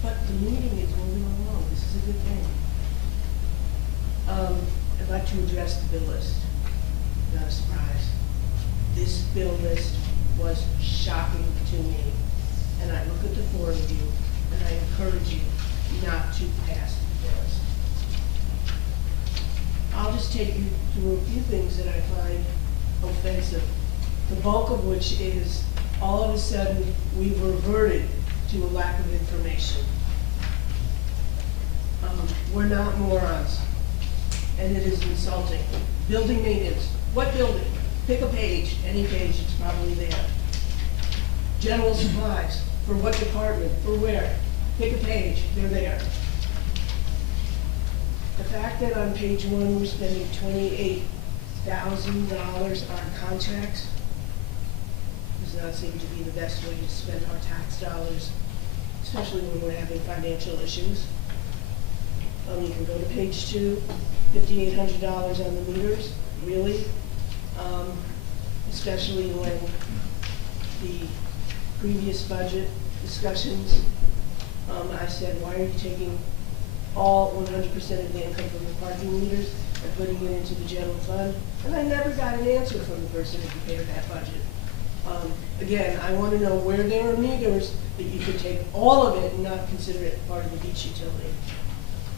but the meeting is moving along. This is a good thing. I'd like to address the bill list. Not a surprise. This bill list was shocking to me. And I look at the four of you, and I encourage you not to pass the bill list. I'll just take you through a few things that I find offensive. The bulk of which is, all of a sudden, we've reverted to a lack of information. We're not morons, and it is insulting. Building maintenance, what building? Pick a page, any page, it's probably there. General supplies, for what department, for where? Pick a page, they're there. The fact that on page 1 we're spending $28,000 on contracts does not seem to be the best way to spend our tax dollars, especially when we're having financial issues. You can go to page 2, $5,800 on the meters, really? Especially when the previous budget discussions, I said, why are you taking all 100% of the income from the parking meters and putting it into the general fund? And I never got an answer from the person who prepared that budget. Again, I want to know where there are meters that you could take all of it and not consider it part of the beach utility.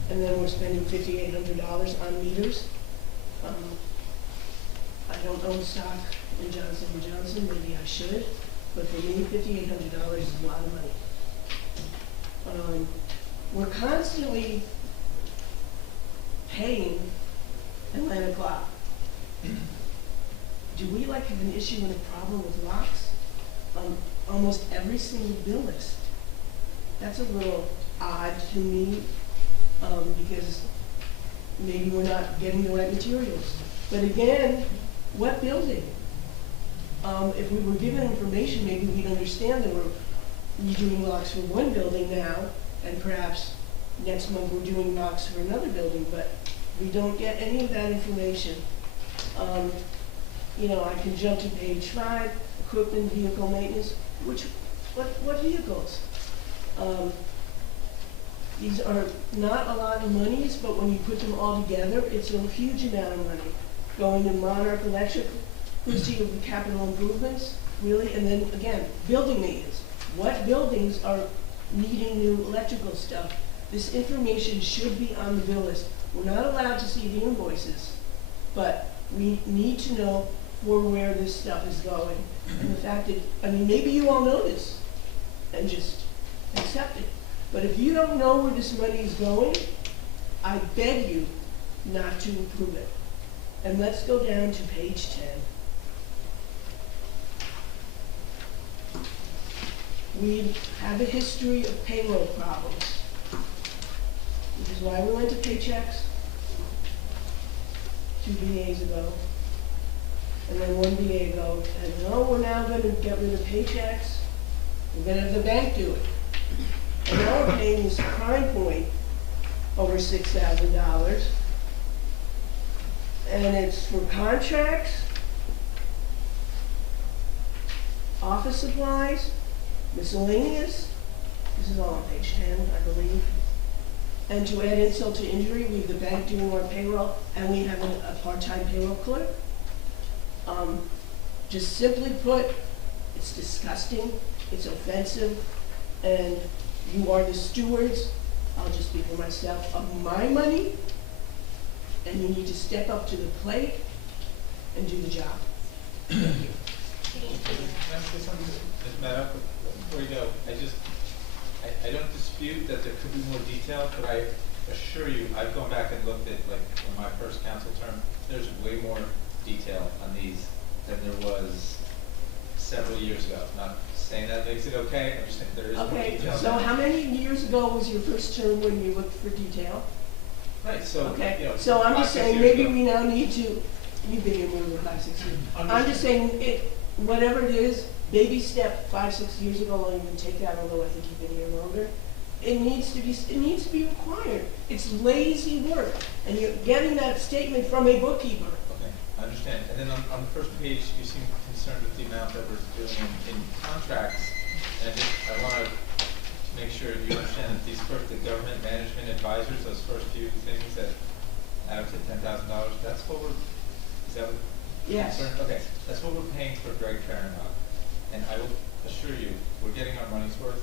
And then we're spending $5,800 on meters. I don't own stock in Johnson & Johnson, maybe I should, but for me, $5,800 is a lot of money. We're constantly paying Atlanta Clock. Do we like have an issue and a problem with locks on almost every single bill list? That's a little odd to me, because maybe we're not getting the right materials. But again, what building? If we were given information, maybe we'd understand that we're redoing locks for one building now, and perhaps next month we're doing locks for another building, but we don't get any of that information. You know, I can jump to page 5, equipment, vehicle maintenance. What vehicles? These are not a lot of monies, but when you put them all together, it's a huge amount of money. Going to Monarch Electric, who's of the capital improvements, really, and then again, building maintenance. What buildings are needing new electrical stuff? This information should be on the bill list. We're not allowed to see the invoices, but we need to know for where this stuff is going. And the fact that, I mean, maybe you all know this and just accept it. But if you don't know where this money is going, I beg you not to approve it. And let's go down to page 10. We have a history of payroll problems, which is why we went to paychecks 2 VAs ago, and then 1 VA ago, and no, we're now going to get rid of paychecks. We're going to have the bank do it. And now we're paying this Prime Point over $6,000, and it's for contracts, office supplies, miscellaneous. This is all on page 10, I believe. And to add insult to injury, we have the bank doing our payroll, and we have a part-time payroll clerk. Just simply put, it's disgusting, it's offensive, and you are the stewards, I'll just speak for myself, of my money, and you need to step up to the plate and do the job. Thank you. Madam, before you go, I don't dispute that there could be more detail, but I assure you, I've gone back and looked at, like, in my first council term, there's way more detail on these than there was several years ago. Not saying that makes it okay, I'm just saying there is more Okay, detail. so how many years ago was your first term when you looked for detail? Right, so, Okay, you know, so I'm 5, just 6 saying, years maybe ago. we now need to, you've been here more than 5, 6 years. I'm just saying, whatever it is, baby step 5, 6 years ago, I'll even take that, although I think you've been here longer. It needs to be required. It's lazy work, and you're getting that statement from a bookkeeper. Okay, I understand. And then on the first page, you seem concerned with the amount that we're doing in contracts. And I want to make sure you understand that these first, the government management advisors, those first few things that add up to $10,000, that's what is that what? Yes. Concerned? Okay, that's what we're paying for Greg Farrenbach. And I will assure you, we're getting our money's worth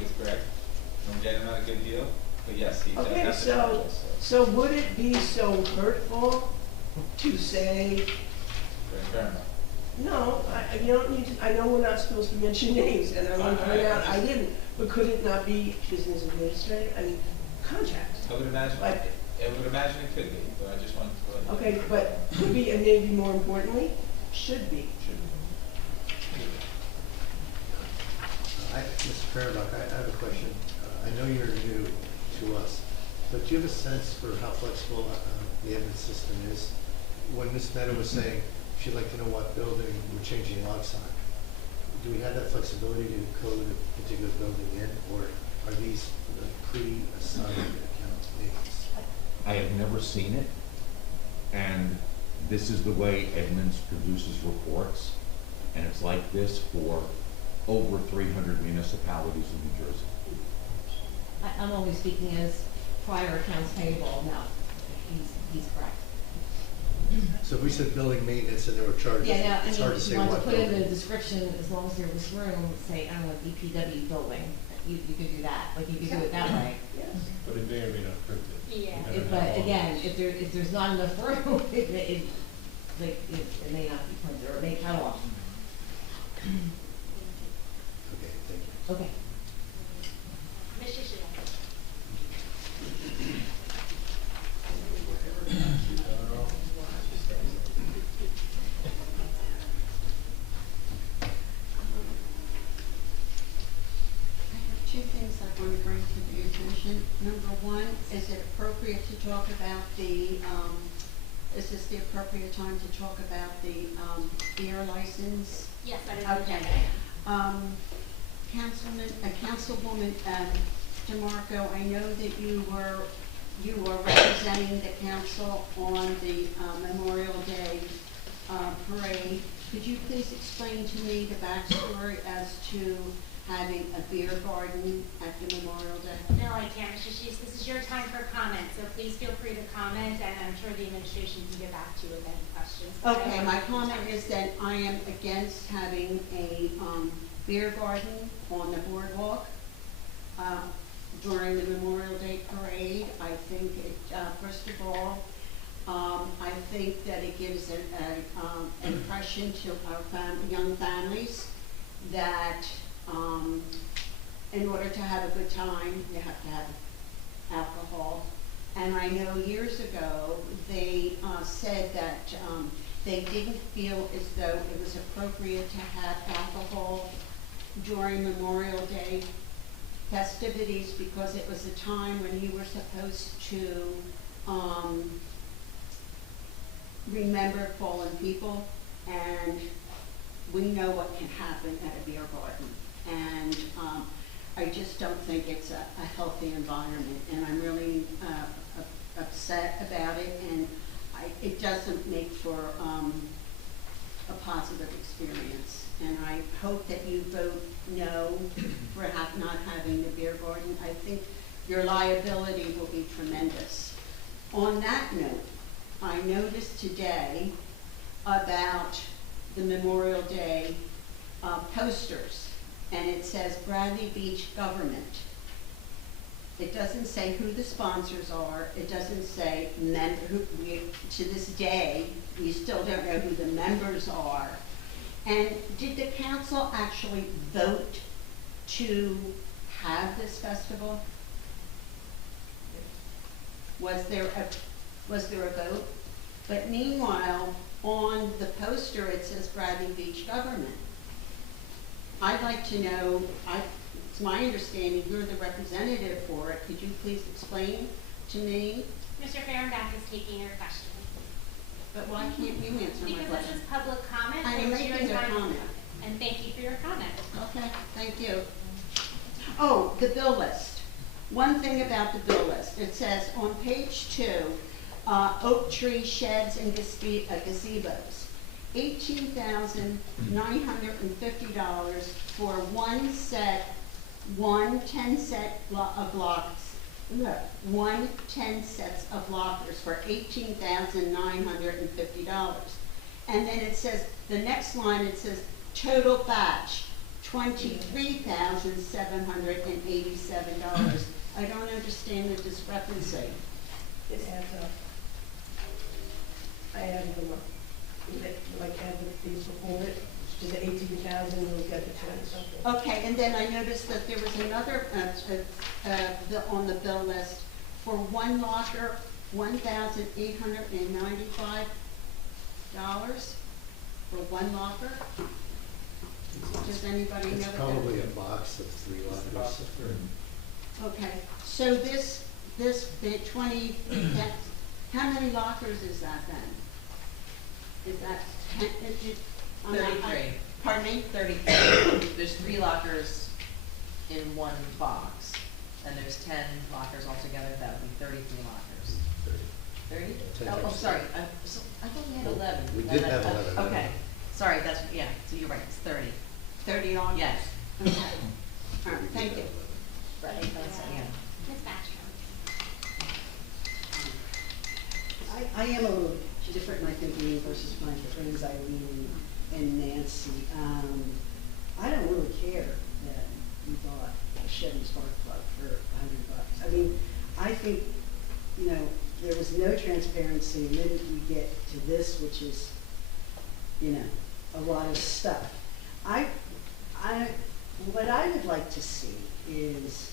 with Greg. And we're getting him at a good deal. But yes, he does Okay, have to charge us. so would it be so hurtful to say, Greg Farrenbach. no, you don't need to, I know we're not supposed to mention names, and I want to point out I didn't, but could it not be business administrator, I mean, contracts? I would imagine, Like, I would imagine it could be, but I just wanted to let you know. okay, but could be, and maybe more importantly, should be. Should be. Mr. Farrenbach, I have a question. I know you're new to us, but do you have a sense for how flexible the admin system is? When Ms. Meta was saying she'd like to know what building we're changing locks on, do we have that flexibility to code a particular building in, or are these pre-assigned account names? I have never seen it, and this is the way Edmunds produces reports, and it's like this for over 300 municipalities in New Jersey. I'm only speaking as prior accounts payable, no, he's correct. So if we said building maintenance and there were charges, Yeah, no, I it's mean, hard to if say you want to what put in building. the description, as long as there was room, say, I don't know, DPW building, you could do that, like you could do it that way. But it may or may not print it. Yeah. You gotta But have all again, those. if there's not enough room, like, it may not be printed, or it may come off. Okay, thank you. Okay. Ms. Shishio. I have two things I want to bring to the attention. Number one, is it appropriate to talk about the, is this the appropriate time to talk about the beer license? Yes, that is Okay. okay. Councilwoman DeMarco, I know that you were representing the council on the Memorial Day parade. Could you please explain to me the backstory as to having a beer garden at the Memorial Day? No, I can't, Mr. Sheets. This is your time for comment, so please feel free to comment, and I'm sure the administration can get back to you with any questions. Okay, my comment is that I am against having a beer garden on the boardwalk during the Memorial Day parade. I think it, first of all, I think that it gives an impression to our young families that in order to have a good time, you have to have alcohol. And I know years ago, they said that they didn't feel as though it was appropriate to have alcohol during Memorial Day festivities because it was a time when you were supposed to remember fallen people, and we know what can happen at a beer garden. And I just don't think it's a healthy environment, and I'm really upset about it, and it doesn't make for a positive experience. And I hope that you vote no for not having the beer garden. I think your liability will be tremendous. On that note, I noticed today about the Memorial Day posters, and it says Bradley Beach Government. It doesn't say who the sponsors are. It doesn't say to this day, we still don't know who the members are. And did the council actually vote to have this festival? Was there a vote? But meanwhile, on the poster, it says Bradley Beach Government. I'd like to know, it's my understanding you're the representative for it. Could you please explain to me? Mr. Fehrenbach is taking your question. But why can't you answer my Because question? this is public comment. I am It's your making a time. comment. And thank you for your comment. Okay, thank you. Oh, the bill list. One thing about the bill list. It says on page 2, oak tree sheds and gazebos. $18,950 for one 10 sets of lockers for $18,950. And then it says, the next line, it says, total batch, $23,787. I don't understand the discrepancy. It adds up. I added them up. Like add the fees before it, to the 18,000, we'll get the 20 something. Okay, and then I noticed that there was another, on the bill list, for one locker, $1,895 for one locker. Does anybody know It's what probably that? a box of 3 lockers. Okay, so this big 20, how many lockers is that then? Is that 10? 33. Pardon me? 33. There's 3 lockers in one box, and there's 10 lockers altogether. That would be 33 lockers. 30? 10 Oh, sorry. I thought we had 11. We did have 11. Okay. Sorry, yeah, so you're right, it's 30. 30 lockers? Yes. Okay. All right, thank you. Right, yeah. Ms. Batchel. I am a little different in my thinking versus my friends Eileen and Nancy. I don't really care that you bought a Chevy Spark Plug for $100. I mean, I think, there was no transparency, and then we get to this, which is a lot of stuff. What I would like to see is,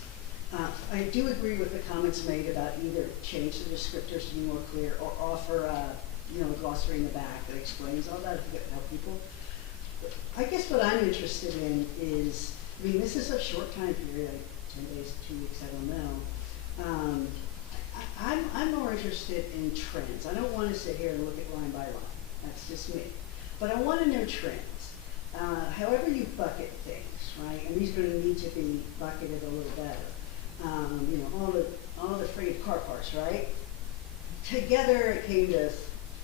I do agree with the comments made about either change the descriptors to be more clear or offer a glossary in the back that explains all that, how people. I guess what I'm interested in is, this is a short time period, 10 days, 2 weeks, I don't know. I'm more interested in trends. I don't want to sit here and look at line by line. That's just me. But I want to know trends. However you bucket things, right? And these are going to need to be bucketed a little better. All the free car parts, right? Together it came to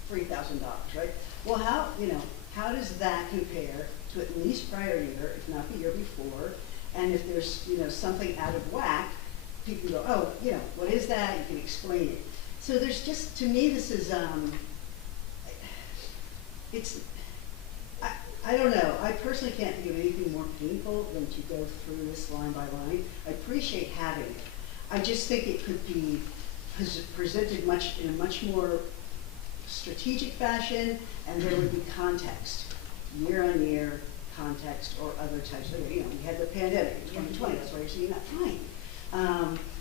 $3,000, right? Well, how does that compare to at least prior year, if not the year before? And if there's, something out of whack, people go, oh, what is that? You can explain it. So there's just, to me, this is, I don't know. I personally can't think of anything more painful than to go through this line by line. I appreciate having it. I just think it could be presented in a much more strategic fashion, and there would be context, year-on-year context, or other types of, we had the pandemic in 2020, that's why you're seeing that, fine.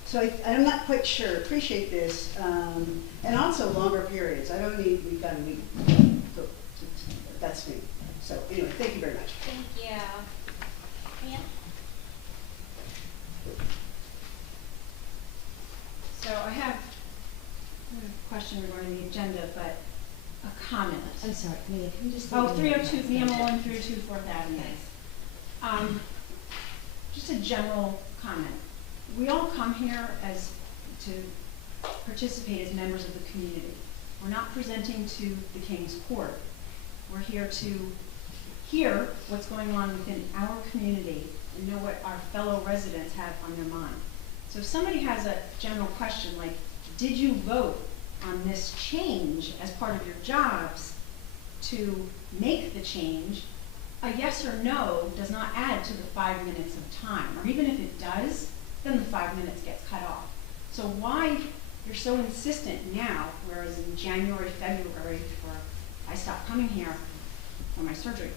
So I'm not quite sure, appreciate this, and also longer periods. I don't need, we've got a week, that's me. So anyway, thank you very much. Thank you. Mia? So I have a question regarding the agenda, but a comment. I'm sorry, Mia, can you just? 302, Mia Mullen, 302 4th Avenue. Just a general comment. We all come here to participate as members of the community. We're not presenting to the King's Court. We're here to hear what's going on within our community and know what our fellow residents have on their mind. So if somebody has a general question like, did you vote on this change as part of your jobs to make the change, a yes or no does not add to the 5 minutes of time. Or even if it does, then the 5 minutes gets cut off. So why you're so insistent now, whereas in January, February, before I stopped coming here for my surgery,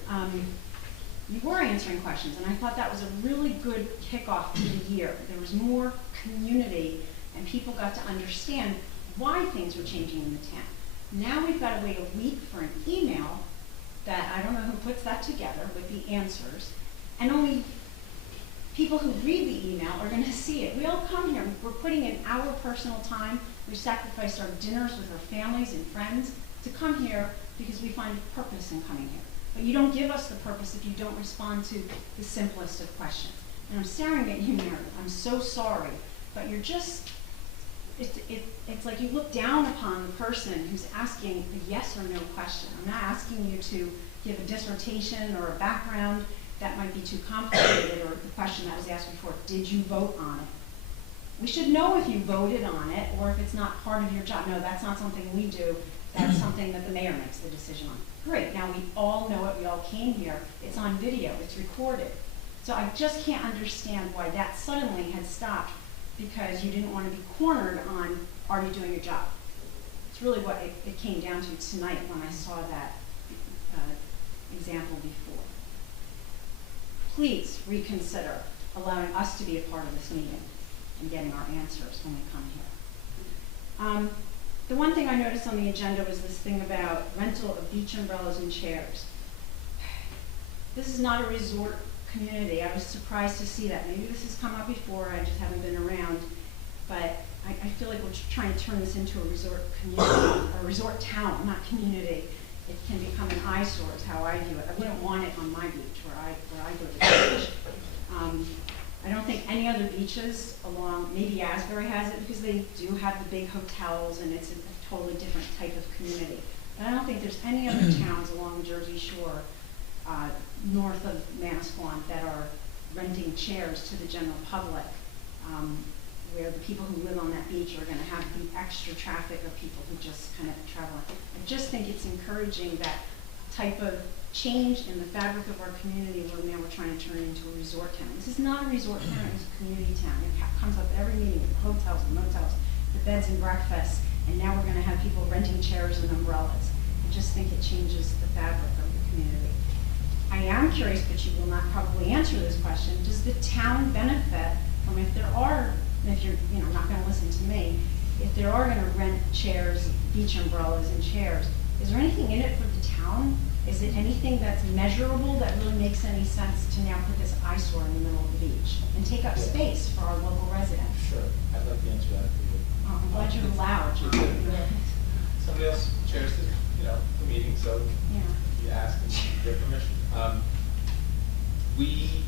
you were answering questions, and I thought that was a really good kickoff to the year. There was more community, and people got to understand why things were changing in the town. Now we've got to wait a week for an email that I don't know who puts that together with the answers, and only people who read the email are going to see it. We all come here. We're putting in our personal time. We sacrificed our dinners with our families and friends to come here because we find purpose in coming here. But you don't give us the purpose if you don't respond to the simplest of questions. And I'm staring at you, Meredith. I'm so sorry, but you're just, it's like you look down upon the person who's asking a yes or no question. I'm not asking you to give a dissertation or a background. That might be too complicated, or the question that was asked before, did you vote on it? We should know if you voted on it or if it's not part of your job. No, that's not something we do. That's something that the mayor makes the decision on. Great, now we all know it, we all came here. It's on video, it's recorded. So I just can't understand why that suddenly had stopped because you didn't want to be cornered on, are you doing your job? It's really what it came down to tonight when I saw that example before. Please reconsider allowing us to be a part of this meeting and getting our answers when we come here. The one thing I noticed on the agenda was this thing about rental of beach umbrellas and chairs. This is not a resort community. I was surprised to see that. Maybe this has come up before, I just haven't been around, but I feel like we're trying to turn this into a resort community, a resort town, not community. It can become an eyesore is how I view it. I wouldn't want it on my beach where I go to the beach. I don't think any other beaches along, maybe Asbury has it because they do have the big hotels and it's a totally different type of community. But I don't think there's any other towns along the Jersey Shore, north of Manasquan, that are renting chairs to the general public, where the people who live on that beach are going to have the extra traffic of people who just kind of travel. I just think it's encouraging that type of change in the fabric of our community where now we're trying to turn it into a resort town. This is not a resort town, it's a community town. It comes up every meeting at the hotels and motels, the beds and breakfasts, and now we're going to have people renting chairs and umbrellas. I just think it changes the fabric of the community. I am curious, but you will not probably answer this question, does the town benefit from if there are, if you're, not gonna listen to me, if there are gonna rent chairs, beach umbrellas and chairs, is there anything in it for the town? Is it anything that's measurable that really makes any sense to now put this eyesore in the middle of the beach and take up space for our local residents? Sure, I'd like to answer that for you. Oh, I'm glad you're loud, John. Somebody else chairs the meeting, so Yeah. you ask and you get permission. We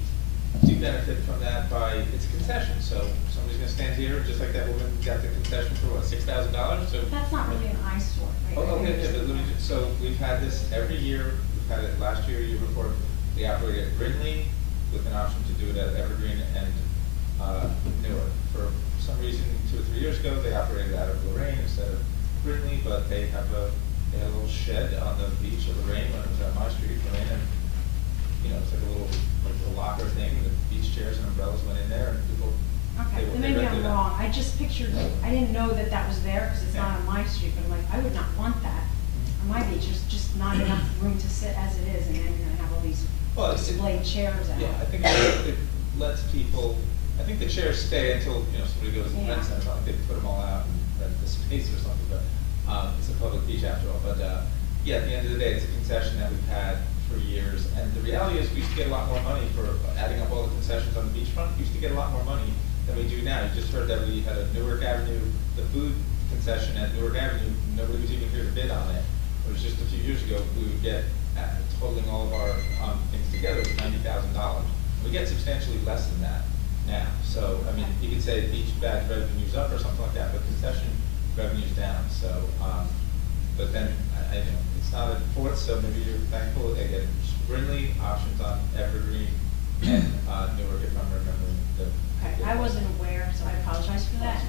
do benefit from that by, it's a concession, so somebody's gonna stand here, just like that woman got the concession for what, $6,000, so. That's not really an eyesore, right? Oh, okay, yeah, but let me just, so we've had this every year, we've had it last year, year before, they operated at Brindley with an option to do it at Evergreen and, Newark. For some reason, 2 or 3 years ago, they operated out of Lorraine instead of Brindley, but they had a little shed on the beach of Lorraine when it was on my street, Lorraine, and, it's like a little locker thing, the beach chairs and umbrellas went in there, and people. Okay, then maybe I'm wrong. I just pictured, I didn't know that that was there because it's not on my street, but I'm like, I would not want that on my beach. There's just not enough room to sit as it is, and then you're gonna have all these displayed chairs out. Yeah, I think it lets people, I think the chairs stay until, somebody goes and rents them, it's not like they put them all out and rent the space or something, but, it's a public beach after all, but, yeah, at the end of the day, it's a concession that we've had for years, and the reality is we used to get a lot more money for adding up all the concessions on the beachfront. We used to get a lot more money than we do now. You just heard that we had a Newark Avenue, the food concession at Newark Avenue, nobody was even here to bid on it. It was just a few years ago, we would get, totaling all of our things together, was $90,000. We get substantially less than that now. So, I mean, you could say beach badge revenue's up or something like that, but concession revenue's down. So, but then, it's not a fourth, so maybe you're thankful that they get Brindley options on Evergreen and Newark, if I'm remembering the. Okay, I wasn't aware, so I apologize for that.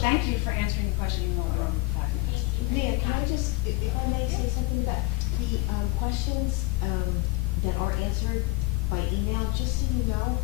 Thank you for answering the question, even though we're over 5 minutes. Nan, can I just, if I may say something about the questions that are answered by email, just so you know,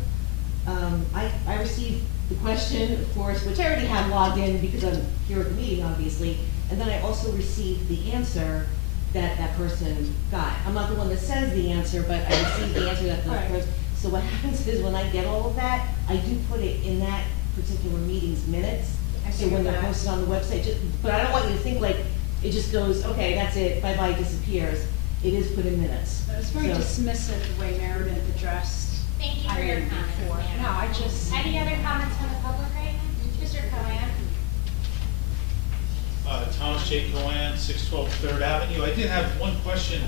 I received the question, of course, which I already have logged in because I'm here at the meeting, obviously, and then I also received the answer that that person got. I'm not the one that says the answer, but I received the answer that the person. So what happens is when I get all of that, I do put it in that particular meeting's minutes. So when they're posted on the website, but I don't want you to think like it just goes, okay, that's it, bye-bye, disappears. It is put in minutes. But it's very dismissive the way Meredith addressed. Thank you for your comments, ma'am. No, I just. Any other comments from the public right now? Mr. Cohen? Thomas J. Cohen, 612 3rd Avenue. I did have one question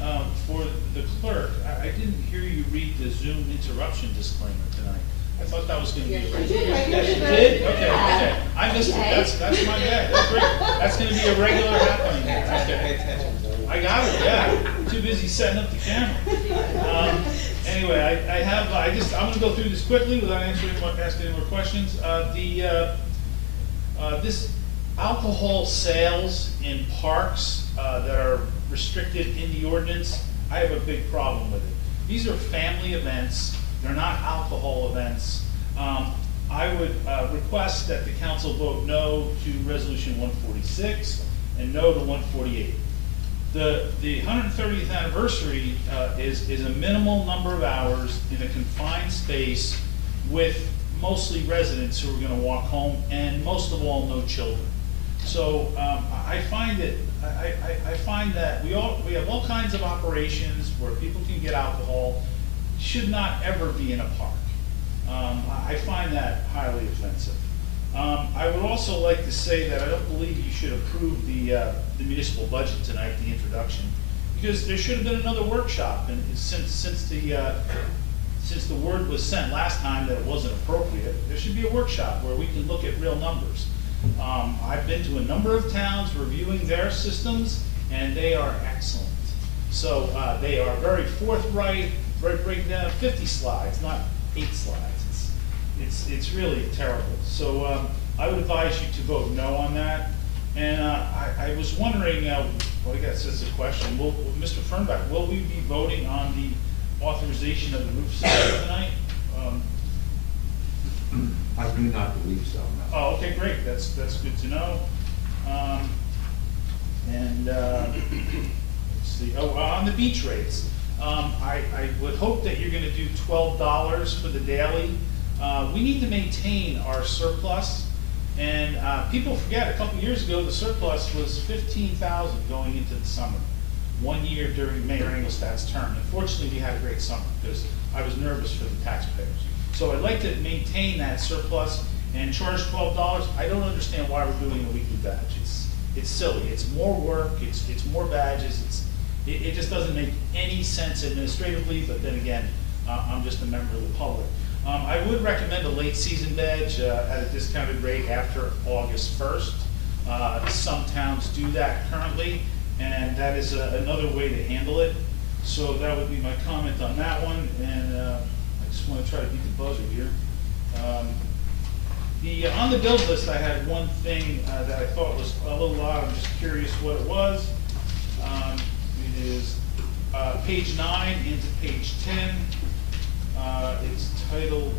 for the clerk. I didn't hear you read the Zoom interruption disclaimer tonight. I thought that was going to be. Yes, you did? Okay. I missed it. That's my bad. That's great. That's going to be a regular happening. Okay. I got it. Yeah. Too busy setting up the camera. Anyway, I'm going to go through this quickly without asking any more questions. This alcohol sales in parks that are restricted in the ordinance, I have a big problem with it. These are family events. They're not alcohol events. I would request that the council vote no to Resolution 146 and no to 148. The 130th anniversary is a minimal number of hours in a confined space with mostly residents who are going to walk home, and most of all, no children. So I find that we have all kinds of operations where people can get alcohol. Should not ever be in a park. I find that highly offensive. I would also like to say that I don't believe you should approve the municipal budget tonight, the introduction, because there should have been another workshop. And since the word was sent last time that it wasn't appropriate, there should be a workshop where we can look at real numbers. I've been to a number of towns reviewing their systems, and they are excellent. So they are very forthright, breaking down 50 slides, not 8 slides. It's really terrible. So I would advise you to vote no on that. And I was wondering, well, I guess that's a question. Mr. Fernbeck, will we be voting on the authorization of the roof system tonight? I do not believe so, no. Oh, okay, great. That's good to know. Let's see. Oh, on the beach rates, I would hope that you're gonna do $12 for the daily. We need to maintain our surplus, and people forget, a couple years ago, the surplus was 15,000 going into the summer. 1 year during Mayor Engelstadt's term. Unfortunately, we had a great summer, because I was nervous for the taxpayers. So I'd like to maintain that surplus and charge $12. I don't understand why we're doing a weekly badge. It's silly. It's more work. It's more badges. It just doesn't make any sense administratively. But then again, I'm just a member of the public. I would recommend a late season badge at a discounted rate after August 1st. Some towns do that currently, and that is another way to handle it. So that would be my comment on that one. And I just want to try to beat the buzzer here. On the bill list, I had one thing that I thought was a little odd. I'm just curious what it was. It is page 9 into page 10. It's titled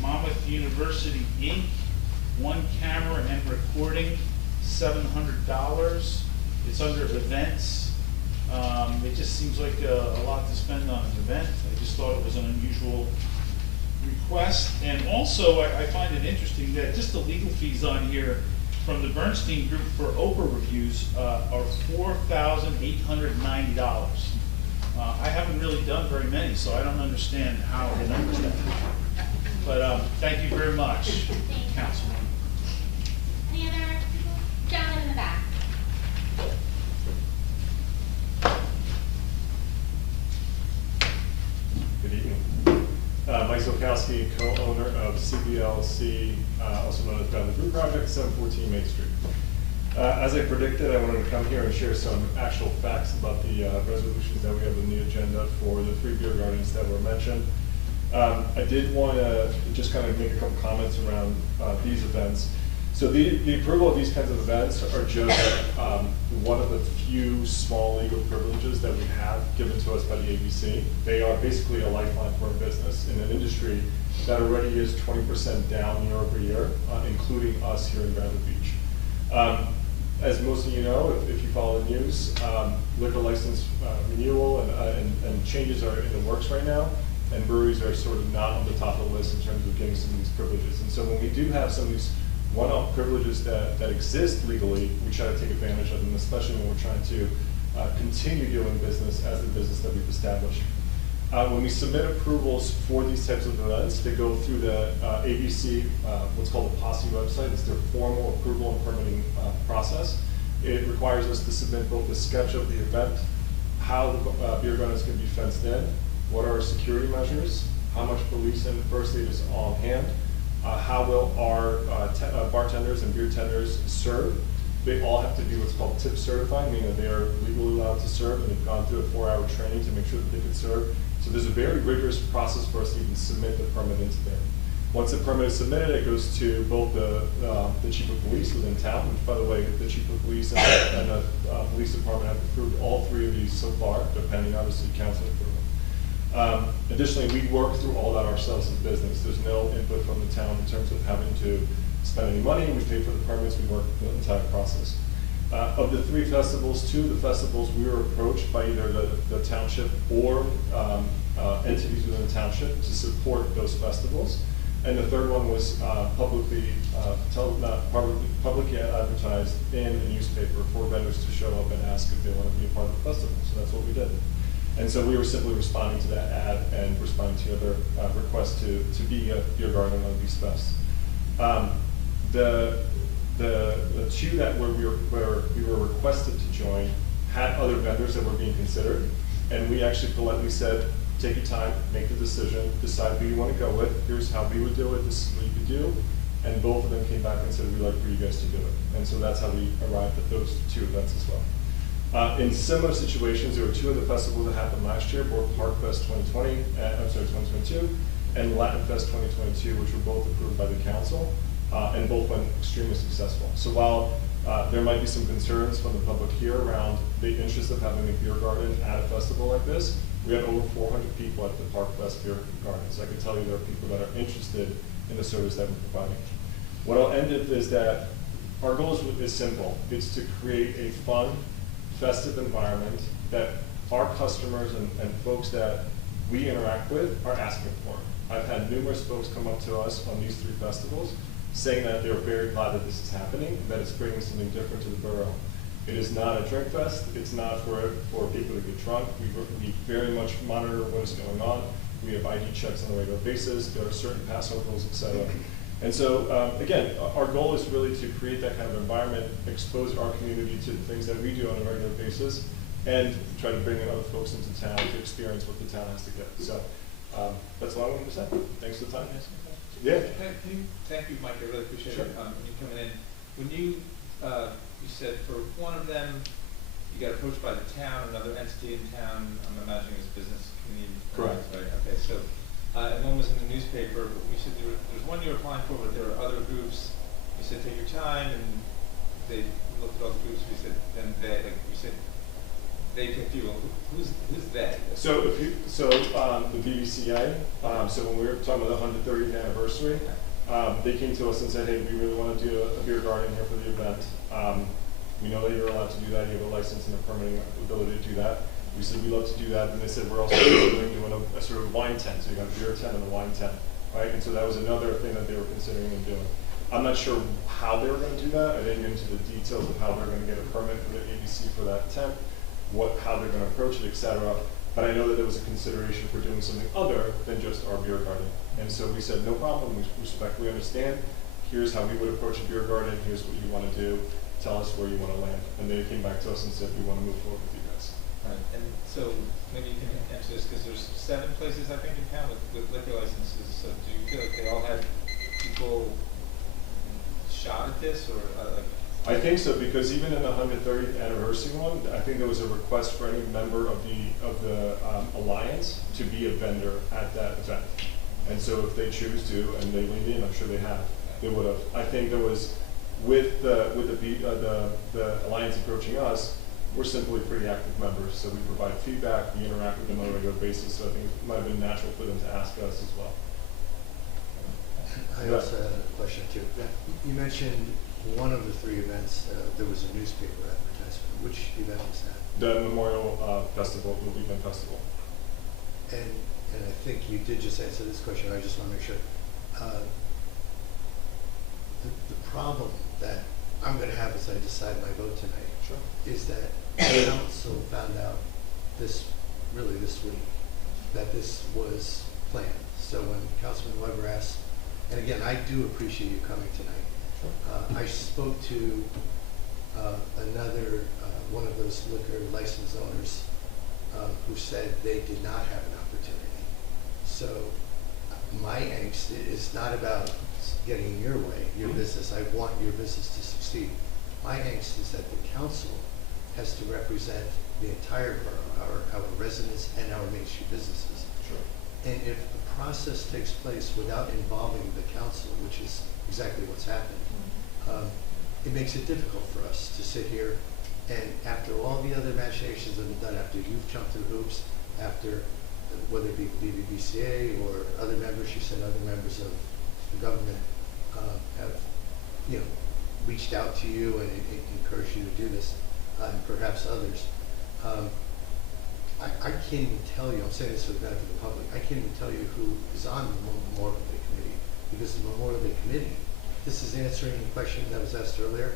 Monmouth University, Inc., 1 camera and recording, $700. It's under events. It just seems like a lot to spend on an event. I just thought it was an unusual request. And also, I find it interesting that just the legal fees on here from the Bernstein Group for Oprah reviews are $4,890. I haven't really done very many, so I don't understand how the numbers got. But thank you very much, Councilman. Any other people? Gentleman in the back. Good evening. Mike Zolkowski, co-owner of CBLC, also known as Bradley Brew Project, 714 Main Street. As I predicted, I wanted to come here and share some actual facts about the resolutions that we have on the agenda for the 3 beer gardens that were mentioned. I did want to just kind of make a couple comments around these events. So the approval of these kinds of events are just one of the few small legal privileges that we have given to us by the ABC. They are basically a lifeline for our business in an industry that already is 20% down year over year, including us here in Bradley Beach. As most of you know, if you follow the news, liquor license renewal and changes are in the works right now, and breweries are sort of not on the top of the list in terms of getting some of these privileges. And so when we do have some of these one-off privileges that exist legally, we try to take advantage of them, especially when we're trying to continue doing business as the business that we've established. When we submit approvals for these types of events, they go through the ABC, what's called the POSSE website. It's their formal approval and permitting process. It requires us to submit both a sketch of the event, how the beer gardens can be fenced in, what are our security measures, how much police and first aid is on hand, how will our bartenders and beer tenders serve. They all have to be what's called tip certified, meaning that they are legally allowed to serve, and they've gone through a 4-hour training to make sure that they can serve. So there's a very rigorous process for us to even submit the permit into there. Once the permit is submitted, it goes to both the chief of police within town, which, by the way, the chief of police and the police department have approved all 3 of these so far, depending obviously council approval. Additionally, we work through all that ourselves as business. There's no input from the town in terms of having to spend any money. We pay for the permits. We work the entire process. Of the 3 festivals, 2 of the festivals we were approached by either the township or entities within the township to support those festivals. And the 3rd one was publicly advertised in the newspaper for vendors to show up and ask if they want to be a part of the festival. So that's what we did. And so we were simply responding to that ad and responding to other requests to be a beer garden on these fests. The 2 that we were requested to join had other vendors that were being considered, and we actually politely said, take your time, make the decision, decide who you want to go with, here's how we would do it, this is what you could do, and both of them came back and said, we'd like for you guys to do it. And so that's how we arrived at those 2 events as well. In similar situations, there were 2 other festivals that happened last year, both Park Fest 2022, and Latin Fest 2022, which were both approved by the council. And both went extremely successful. So while there might be some concerns from the public here around the interest of having a beer garden at a festival like this, we had over 400 people at the Park Fest Beer Garden. So I can tell you there are people that are interested in the service that we're providing. What I'll end with is that our goal is simple. It's to create a fun, festive environment that our customers and folks that we interact with are asking for it. I've had numerous folks come up to us on these 3 festivals saying that they're very glad that this is happening, that it's bringing something different to the borough. It is not a drink fest. It's not for people to get drunk. We very much monitor what is going on. We have ID checks on a regular basis. There are certain pass rules, et cetera. And so, again, our goal is really to create that kind of environment, expose our community to the things that we do on a regular basis, and try to bring in other folks into town to experience what the town has to get. So that's all I wanted to say. Thanks for the time. Yeah. Thank you, Mike. I really appreciate Sure. it. When you coming in, when you said for one of them, you got approached by the town, another entity in town. I'm imagining it's business community. Correct. Right. Okay. So, and one was in the newspaper. You said there's one you were applying for, but there were other groups. You said take your time, and they looked at all the groups. We said then they, like you said, they picked you. Who's they? So the BVCA. So when we were talking about the 130th anniversary, they came to us and said, hey, we really want to do a beer garden here for the event. We know that you're allowed to do that. You have a license and a permitting ability to do that. We said we'd love to do that. And they said we're also considering doing a sort of wine tent. So you got a beer tent and a wine tent, right? And so that was another thing that they were considering and doing. I'm not sure how they were going to do that. I didn't get into the details of how they're going to get a permit for the ABC for that tent, how they're going to approach it, et cetera. But I know that there was a consideration for doing something other than just our beer garden. And so we said, no problem, we respectfully understand. Here's how we would approach a beer garden. Here's what you want to do. Tell us where you want to land. And they came back to us and said, we want to move forward with you guys. Right. And so maybe you can answer this because there's 7 places I think in town with liquor licenses. So do you feel like they all had people shot at this, or I think so, because even in the 130th anniversary one, I think there was a request for any member of the Alliance to be a vendor at that event. And so if they choose to, and they leaned in, I'm sure they have, they would have. I think there was, with the Alliance approaching us, we're simply pretty active members, so we provide feedback, we interact with them on a regular basis, so I think it might have been natural for them to ask us as well. I also had a question too. You mentioned one of the 3 events, there was a newspaper advertisement. Which event was that? The Memorial Festival, the Weekend Festival. And I think you did just answer this question. I just want to make sure. The problem that I'm going to have as I decide my vote tonight is that the council found out this week that this was planned. So when Councilman Weber asked, and again, I do appreciate you coming tonight. I spoke to another one of those liquor license owners who said they did not have an opportunity. So my angst is not about getting in your way, your business. I want your business to succeed. My angst is that the council has to represent the entire borough, our residents and our Main Street businesses. And if the process takes place without involving the council, which is exactly what's happened, it makes it difficult for us to sit here and after all the other machinations that have been done, after you've jumped through hoops, after whether it be BBBCA or other members, you said other members of the government have reached out to you and encouraged you to do this, and perhaps others. I can't even tell you, I'm saying this for the benefit of the public, I can't even tell you who is on the Memorial Day Committee, because the Memorial Day Committee, this is answering a question that was asked earlier,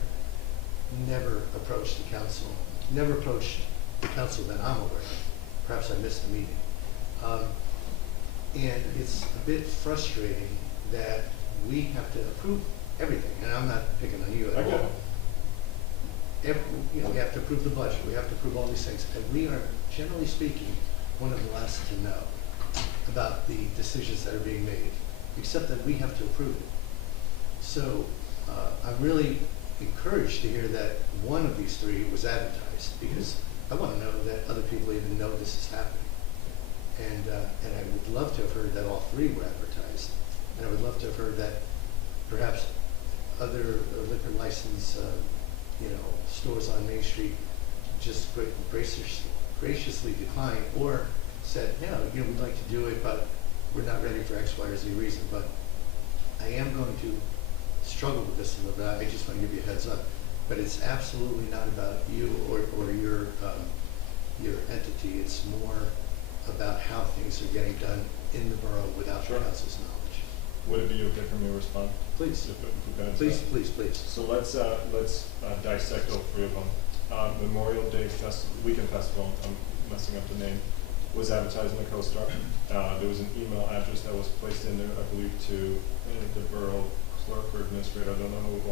never approached the council, never approached the council that I'm aware of. Perhaps I missed the meeting. And it's a bit frustrating that we have to approve everything, and I'm not picking on you at all. We have to approve the budget, we have to approve all these things, and we are, generally speaking, one of the last to know about the decisions that are being made, except that we have to approve it. So I'm really encouraged to hear that one of these 3 was advertised, because I want to know that other people even know this is happening. And I would love to have heard that all 3 were advertised, and I would love to have heard that perhaps other liquor license stores on Main Street just graciously declined, or said, yeah, we'd like to do it, but we're not ready for X, Y, or Z reason. But I am going to struggle with this a little bit. I just want to give you a heads up. But it's absolutely not about you or your entity. entity. It's more about how things are getting done in the borough without the council's knowledge. Would it be okay for me to respond? Please. If we got into Please, that? please, please. So let's dissect all three of them. Memorial Day Weekend Festival, I'm messing up the name, was advertised in the CoStar. There was an email address that was placed in there, I believe, to the borough clerk or administrator, I don't know who it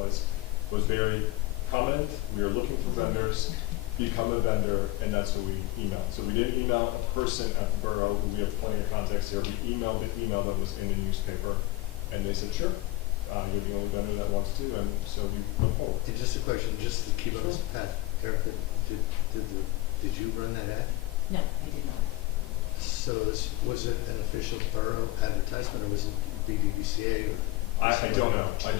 was very prominent. We are looking for vendors, become a vendor, and that's what we emailed. So we didn't email a person at the borough, who we have plenty of contacts here. We emailed the email that was in the newspaper, and they said, sure, you're the only vendor that wants to, and so we went forward. And just a question, just to keep on this path, Erica, did you run that ad? No, I did not. So was it an official borough advertisement, or was it BBBCA? Or I don't know. I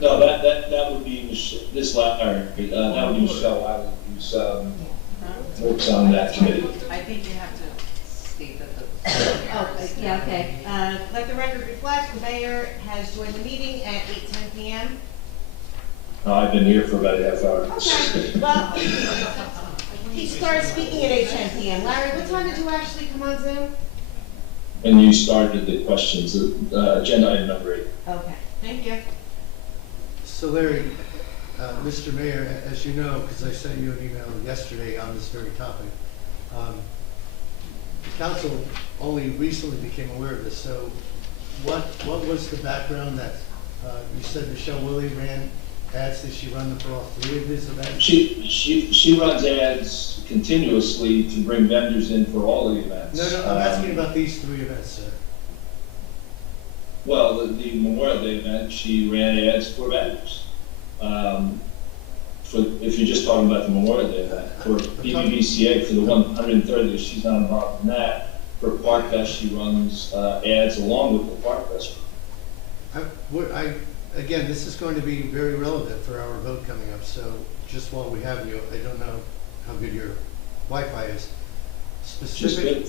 No, that would be this Larry. That would be Michelle. I would use works on that committee. I think you have to state that the. Oh, yeah, okay. Let the record reflect, the mayor has joined the meeting at 8:10 PM. I've been here for about a half hour. Okay, well, he started speaking at 8:10 PM. Larry, what time did you actually come on Zoom? And you started the questions, agenda item number 8. Okay, thank you. So Larry, Mr. Mayor, as you know, because I sent you an email yesterday on this very topic, the council only recently became aware of this. So what was the background that you said Michelle Willie ran ads? Did she run them for all three of these events? She runs ads continuously to bring vendors in for all the events. No, I'm asking about these three events, sir. Well, the Memorial Day event, she ran ads for vendors. If you're just talking about the Memorial Day event, for BBVCA, for the 130th, she's not involved in that. For Park Fest, she runs ads along with the Park Fest. Again, this is going to be very relevant for our vote coming up, so just while we have you, I don't know how good your Wi-Fi is. Specifically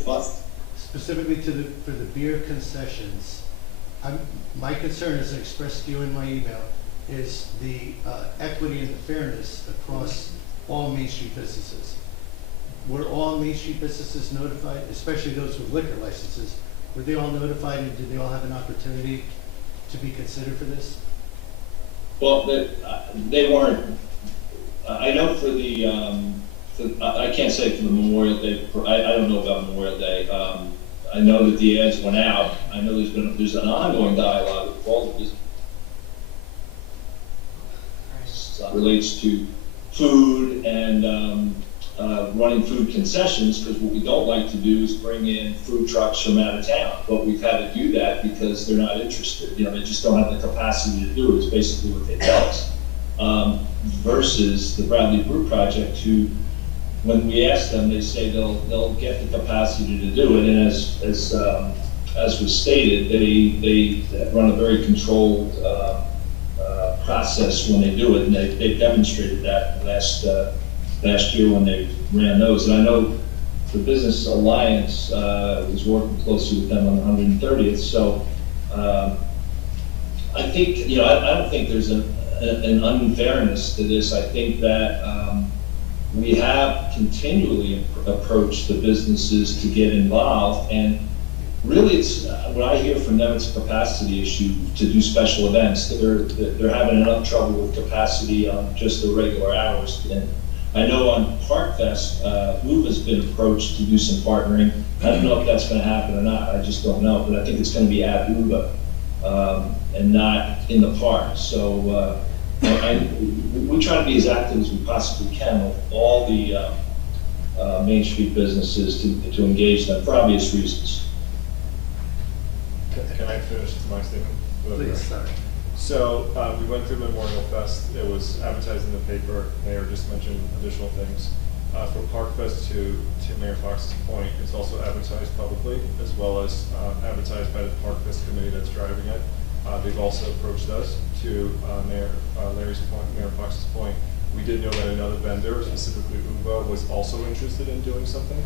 for the beer concessions, my concern, as I expressed to you in my email, is the equity and the fairness across all Main Street businesses. Were all Main Street businesses notified, especially those with liquor licenses? Were they all notified, and did they all have an opportunity to be considered for this? Well, they weren't. I know for the, I can't say for the Memorial Day. I don't know about Memorial Day. I know that the ads went out. I know there's an ongoing dialogue with all the business relates to food and running food concessions, because what we don't like to do is bring in food trucks from out of town. But we've had to do that because they're not interested. They just don't have the capacity to do it. It's basically what they tell us. Versus the Bradley Brew Project, who, when we ask them, they say they'll get the capacity to do it. And as was stated, they run a very controlled process when they do it, and they've demonstrated that last year when they ran those. And I know the Business Alliance is working closely with them on the 130th. So I think, I don't think there's an unfairness to this. I think that we have continually approached the businesses to get involved, and really it's what I hear from them, it's a capacity issue to do special events. They're having enough trouble with capacity on just the regular hours. And I know on Park Fest, UVA's been approached to do some partnering. I don't know if that's going to happen or not. I just don't know, but I think it's going to be at UVA and not in the park. So we try to be as active as we possibly can with all the Main Street businesses to engage them for obvious reasons. Can I finish my statement? Please, sorry. So we went through Memorial Fest. It was advertised in the paper. Mayor just mentioned additional things. For Park Fest, to Mayor Fox's point, it's also advertised publicly, as well as advertised by the Park Fest committee that's driving it. They've also approached us. To Mayor Larry's point, Mayor Fox's point, we did know that another vendor, specifically UVA, was also interested in doing something.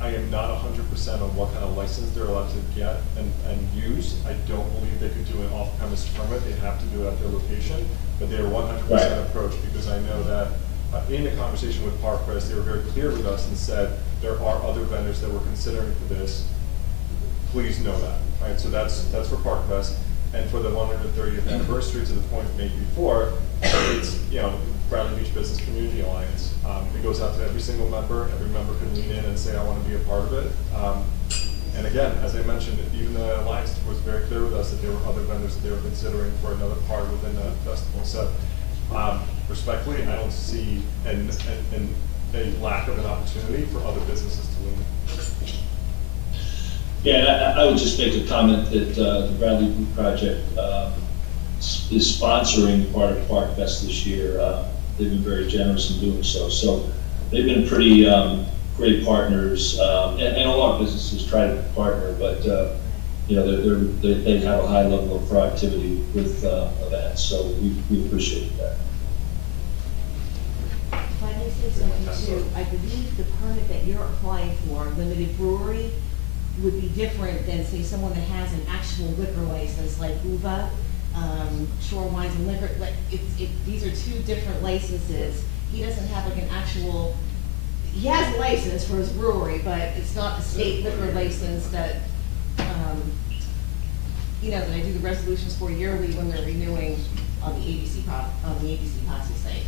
I am not 100% on what kind of license they're allowed to get and use. I don't believe they could do an off-premise permit. They have to do it at their location, but they are 100% approached, because I know that in a conversation with Park Press, they were very clear with us and said, there are other vendors that we're considering for this. Please know that, right? So that's for Park Press. And for the 130th anniversary, to the point made before, it's, you know, Bradley Beach Business Community Alliance. It goes out to every single member. Every member can lean in and say, I want to be a part of it. And again, as I mentioned, even the Alliance was very clear with us that there were other vendors that they were considering for another part within the festival. So respectfully, I don't see a lack of an opportunity for other businesses to lean in. Yeah, I would just make a comment that the Bradley Boot Project is sponsoring part of Park Fest this year. They've been very generous in doing so. So they've been pretty great partners, and all our businesses try to partner, but you know, they have a high level of proactivity with events, so we appreciate that. If I may say something too, I believe the permit that you're applying for, limited brewery, would be different than, say, someone that has an actual liquor license like UVA, Shore Wines and Liquor. Like, these are two different licenses. He doesn't have like an actual, he has a license for his brewery, but it's not the state liquor license that, you know, that I do the resolutions for yearly when they're renewing on the ABC Posse site.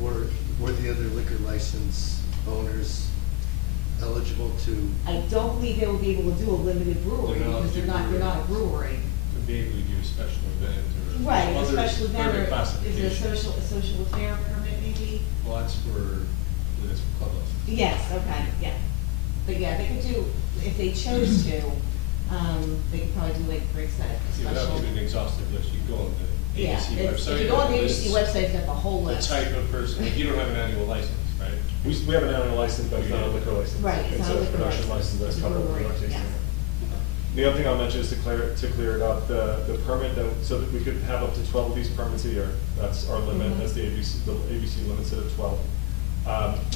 Were the other liquor license owners eligible to? I don't believe they will be able to do a limited brewery because they're not a brewery. To be able to do a special event or. Right, a other special event, permit or is it a classification. social affair permit maybe? Well, that's for club license. Yes, okay, yeah. But yeah, they could do, if they chose to, they could probably do, like Greg said, a Yeah, special. without giving an exhaustive list, you can go on the Yeah, ABC it's- website. if you go on the and ABC list website, it's got the whole list. The type of person, like, you don't have an annual license, right? We have an annual license, but it's not a liquor license. Right, it's not a liquor production license. license that's It's a covered brewery, with our tasting. yes. The other thing I'll mention is to clear it up, the permit, so that we could have up to 12 of these permits a year. That's our limit, Mhm. that's the ABC limits it at 12.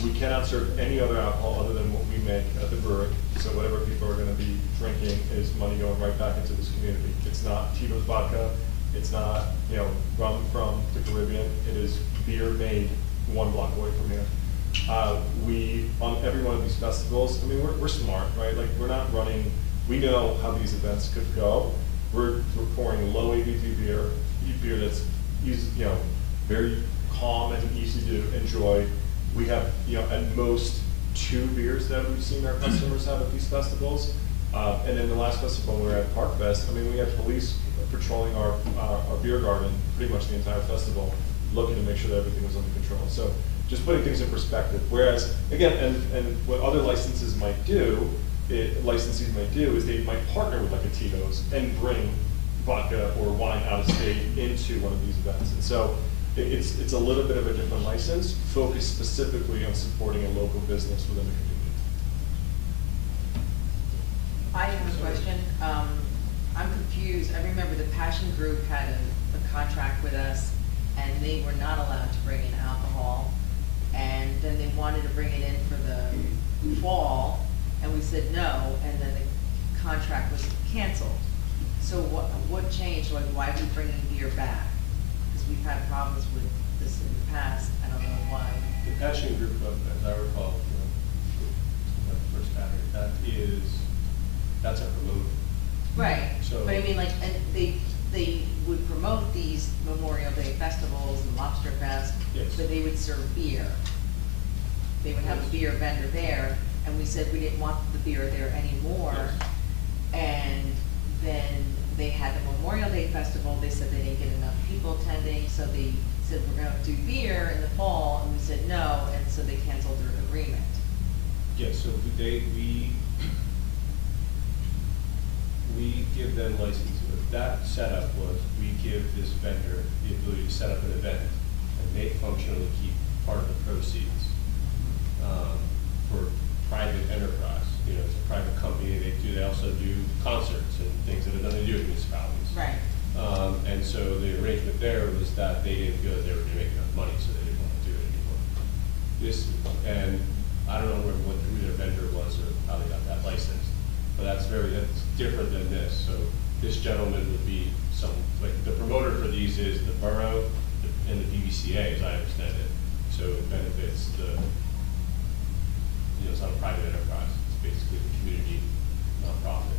We cannot serve any other alcohol other than what we make at the brewery. So whatever people are gonna be drinking is money going right back into this community. It's not Tito's vodka, it's not, you know, rum from the Caribbean. It is beer made 1 block away from here. On every one of these festivals, I mean, we're smart, right? Like, we're not running, we know how these events could go. We're pouring low ABV beer that's easy, you know, very calm and easy to enjoy. We have, you know, at most 2 beers that we've seen our customers have at these festivals. And then the last festival, we were at Park Fest, I mean, we had police patrolling our beer garden pretty much the entire festival, looking to make sure that everything was under control. So just putting things in perspective. Whereas, again, and what other licenses might do, licensees might do, is they might partner with like a Tito's and bring vodka or wine out of state into one of these events. And so it's a little bit of a different license, focused specifically on supporting a local business within the community. I have a question. I'm confused. I remember the Passion Group had a contract with us, and they were not allowed to bring in alcohol. And then they wanted to bring it in for the fall, and we said no, and then the contract was canceled. So what changed? Like, why are we bringing beer back? Because we've had problems with this in the past. I don't know why. The Passion Group, as I recall, the first pattern, that's a promoter. Right, So- but I mean, like, and they would promote these Memorial Day festivals and Lobster Fest, Yes. but they would serve beer. They would have a beer vendor there, and we said we didn't want the beer there anymore. And then they had the Memorial Day festival, they said they didn't get enough people attending, so they said we're gonna do beer in the fall, and we said no, and so they canceled their agreement. Yes, so we give them license. That setup was, we give this vendor the ability to set up an event, and they functionally keep part of the proceeds for private enterprise. You know, it's a private company, they also do concerts and things that have nothing to do with municipalities. Right. And so the arrangement there was that they didn't feel that they were gonna make enough money, so they didn't want to do it anymore. And I don't know who their vendor was or how they got that license, but that's different than this. So this gentleman would be like the promoter for these is the borough and the BVCA, as I understand it. So it benefits it's not a private enterprise, it's basically the community nonprofit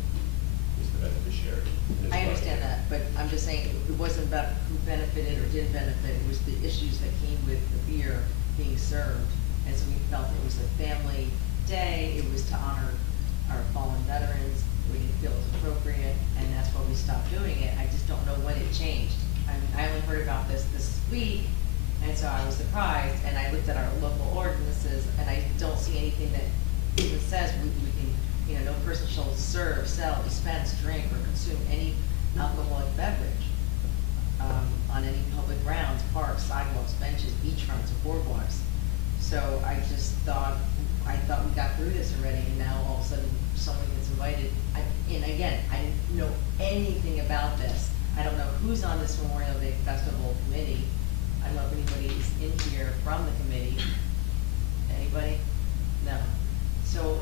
is the beneficiary. And it's I understand that, but I'm just saying, it wasn't about who benefited or didn't benefit, it was the issues that came with the beer being served. And so we felt it was a family day, it was to honor our fallen veterans, we didn't feel it was appropriate, and that's why we stopped doing it. I just don't know when it changed. I only heard about this week, and so I was surprised, and I looked at our local ordinances, and I don't see anything that even says we can, no person shall serve, sell, dispense, drink, or consume any alcoholic beverage on any public grounds, parks, sidewalks, benches, beachfronts, or boardwalks. So I just thought we got through this already, and now all of a sudden someone gets invited. And again, I didn't know anything about this. I don't know who's on this Memorial Day Festival committee. I don't know if anybody is in here from the committee. Anybody? No. So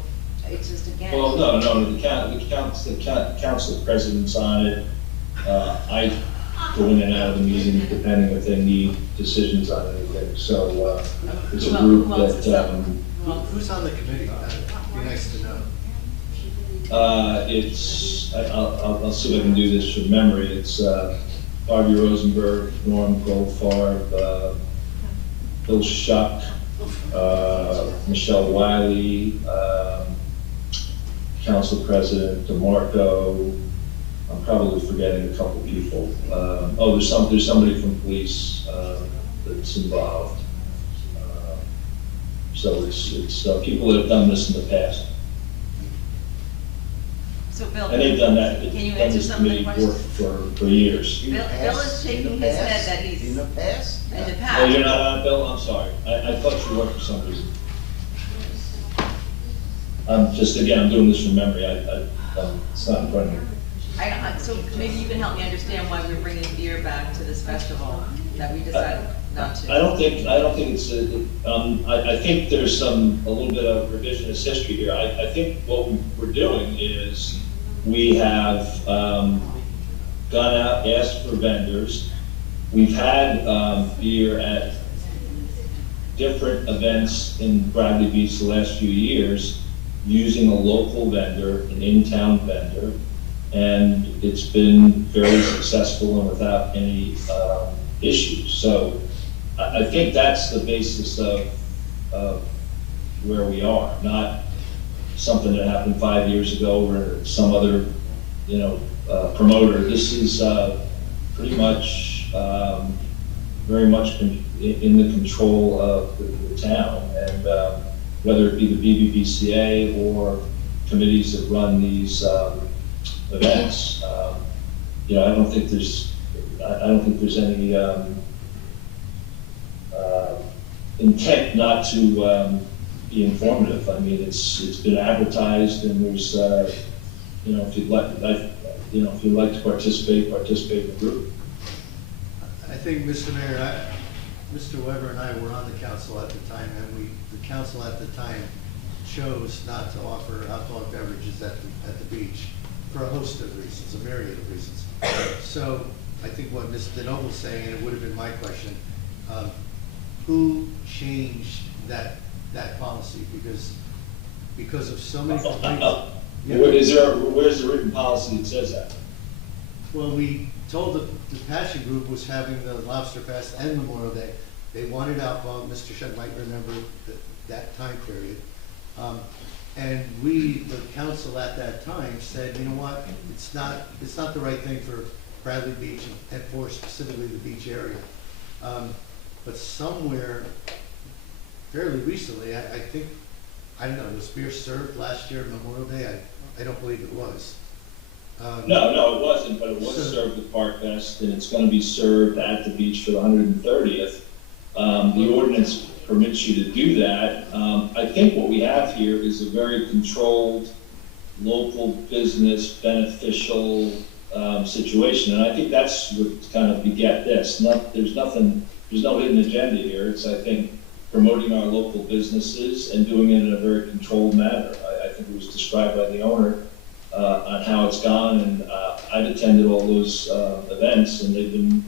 it's just again. Well, no, the council president's on it. I go in and out of the meeting depending if they need decisions on anything. So it's a group that. Who's on the committee? That'd be nice to know. I'll see if I can do this from memory. It's Harvey Rosenberg, Norm Goldfarb, Bill Schuck, Michelle Wiley, Council President DeMarco. I'm probably forgetting a couple people. There's somebody from police that's involved. So it's people that have done this in the past. So Bill, And they've done that, can you done answer this some of the committee questions? for years. Bill is shaking his head that he's. In the past? In the Oh, past. you're not on, Bill? I'm sorry. I thought you worked for some reason. I'm doing this from memory. It's not in front of me. So maybe you can help me understand why we're bringing beer back to this festival, that we decided not to. I don't think it's, I think there's a little bit of revisionist history here. I think what we're doing is we have gone out, asked for vendors. We've had beer at different events in Bradley Beach the last few years using a local vendor, an in-town vendor, and it's been very successful and without any issues. So I think that's the basis of where we are, not something that happened 5 years ago or some other, promoter. This is pretty much, very much in the control of the town, and whether it be the BBVCA or committees that run these events, I don't think there's any intent not to be informative. I mean, it's been advertised, and there's if you'd like to participate in the group. I think, Mr. Mayor, Mr. Weber and I were on the council at the time, and the council at the time chose not to offer alcoholic beverages at the beach for a host of reasons, a myriad of reasons. So I think what Ms. DeNoble's saying, and it would have been my question, who changed that policy? Because of so many complaints. Where's the written policy that says that? Well, we told the Passion Group was having the Lobster Fest and Memorial Day. They wanted alcohol. Mr. Shutt might remember that time period. And we, the council at that time, said, you know what, it's not the right thing for Bradley Beach and for specifically the beach area. But somewhere fairly recently, I think, I don't know, was beer served last year Memorial Day? I don't believe it was. No, it wasn't, but it was served at Park Fest, and it's going to be served at the beach for the 130th. The ordinance permits you to do that. I think what we have here is a very controlled, local business, beneficial situation, and I think that's what kind of beget this. There's no hidden agenda here. It's, I think, promoting our local businesses and doing it in a very controlled manner. I think it was described by the owner on how it's gone, and I've attended all those events, and they've been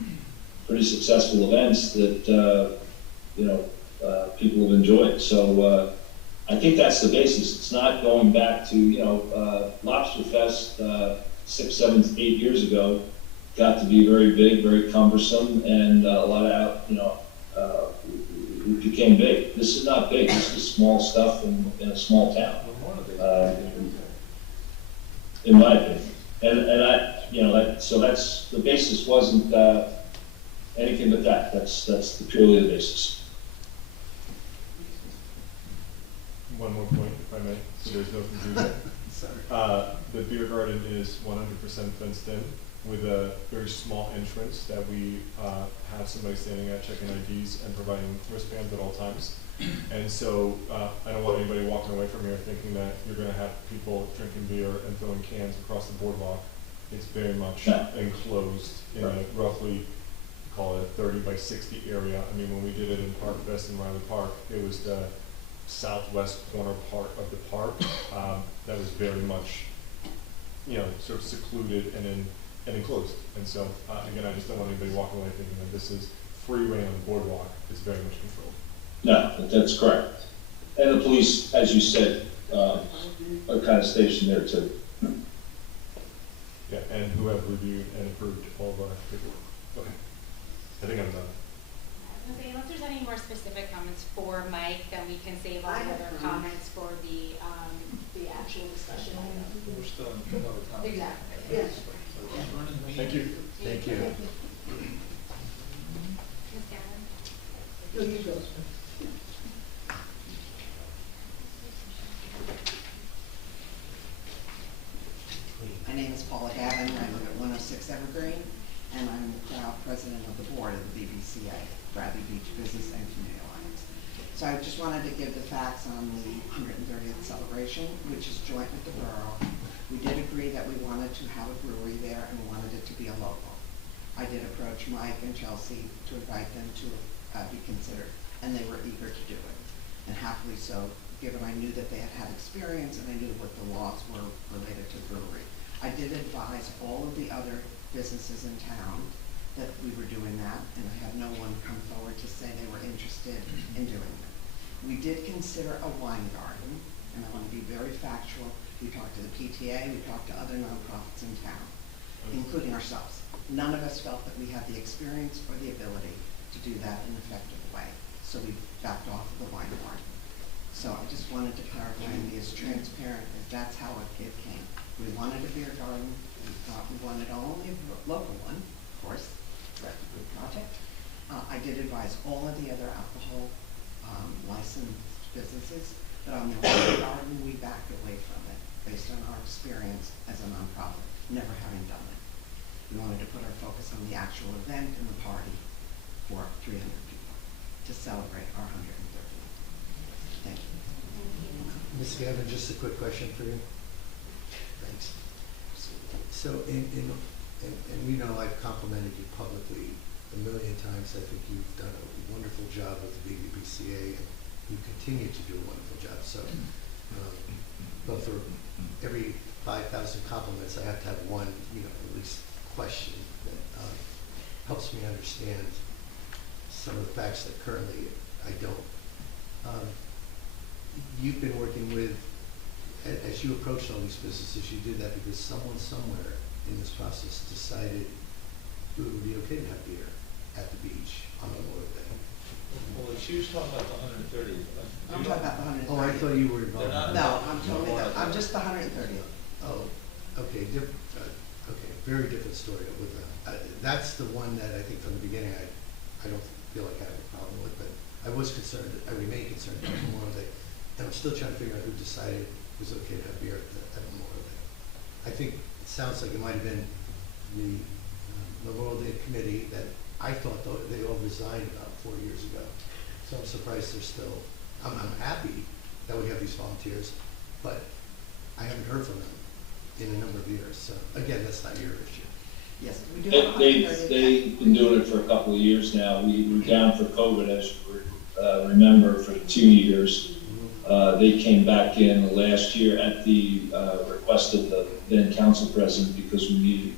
pretty successful events that, people have enjoyed. So I think that's the basis. It's not going back to, Lobster Fest 6, 7, 8 years ago got to be very big, very cumbersome, and a lot of, it became big. This is not big. This is small stuff in a small town, in my opinion. And so that's, the basis wasn't anything but that. That's purely the basis. One more point, if I may, so there's no confusion. The beer garden is 100% fenced in with a very small entrance that we have somebody standing at checking IDs and providing wristbands at all times. And so I don't want anybody walking away from here thinking that you're going to have people drinking beer and throwing cans across the boardwalk. It's very much enclosed in a roughly, call it a 30 by 60 area. I mean, when we did it in Park Fest in Riley Park, it was the southwest corner part of the park that was very much, sort of secluded and enclosed. And so, again, I just don't want anybody walking away thinking that this is free reign on the boardwalk. It's very much controlled. No, that's correct. And the police, as you said, are kind of stationed there too. Yeah, and who have reviewed and approved all of our paperwork. Okay, I think I'm done. Okay, unless there's any more specific comments for Mike, then we can save all the other comments for the actual discussion. We're still in another time. Exactly. Yes. Thank you. Thank you. Ms. Gavin? No, you go. My name is Paula Gavin, I live at 106 Evergreen, and I'm the proud president of the board of the BBCA, Bradley Beach Business and Community Alliance. So I just wanted to give the facts on the 130th celebration, which is joint with the borough. We did agree that we wanted to have a brewery there and we wanted it to be a local. I did approach Mike and Chelsea to invite them to be considered, and they were eager to do it, and happily so, given I knew that they had had experience and I knew what the laws were related to brewery. I did advise all of the other businesses in town that we were doing that, and I had no one come forward to say they were interested in doing it. We did consider a wine garden, and I want to be very factual. We talked to the PTA, we talked to other nonprofits in town, including ourselves. None of us felt that we had the experience or the ability to do that in an effective way, so we backed off of the wine garden. So I just wanted to clarify and be as transparent as that's how it came. We wanted a beer garden. We thought we wanted only a local one, of course. That's a good project. I did advise all of the other alcohol licensed businesses, but on the wine garden, we backed away from it based on our experience as a nonprofit, never having done it. We wanted to put our focus on the actual event and the party for 300 people to celebrate our 130th. Thank you. Ms. Gavin, just a quick question for you. Thanks. So, and we know I've complimented you publicly a million times. I think you've done a wonderful job with the BBCA, and you continue to do a wonderful job. So, but for every 5,000 compliments, I have to have one, at least question that helps me understand some of the facts that currently I don't. You've been working with, as you approached all these businesses, you did that because someone somewhere in this process decided it would be okay to have beer at the beach on Memorial Day. Well, she was talking about the 130th. I'm talking about the 130th. Oh, I thought you were involved. No, I'm just the 130th. Oh, okay, okay, very different story with that. That's the one that I think from the beginning I don't feel like I have a problem with, but I was concerned, I remain concerned about Memorial Day, and I'm still trying to figure out who decided it was okay to have beer at Memorial Day. I think it sounds like it might have been the Memorial Day committee that I thought they all resigned about 4 years ago. So I'm surprised they're still, I'm happy that we have these volunteers, but I haven't heard from them in a number of years. So again, that's not your issue. Yes, we do have 130th. They've been doing it for a couple of years now. We were down for COVID, as you remember, for 2 years. They came back in last year at the request of the then council president because we needed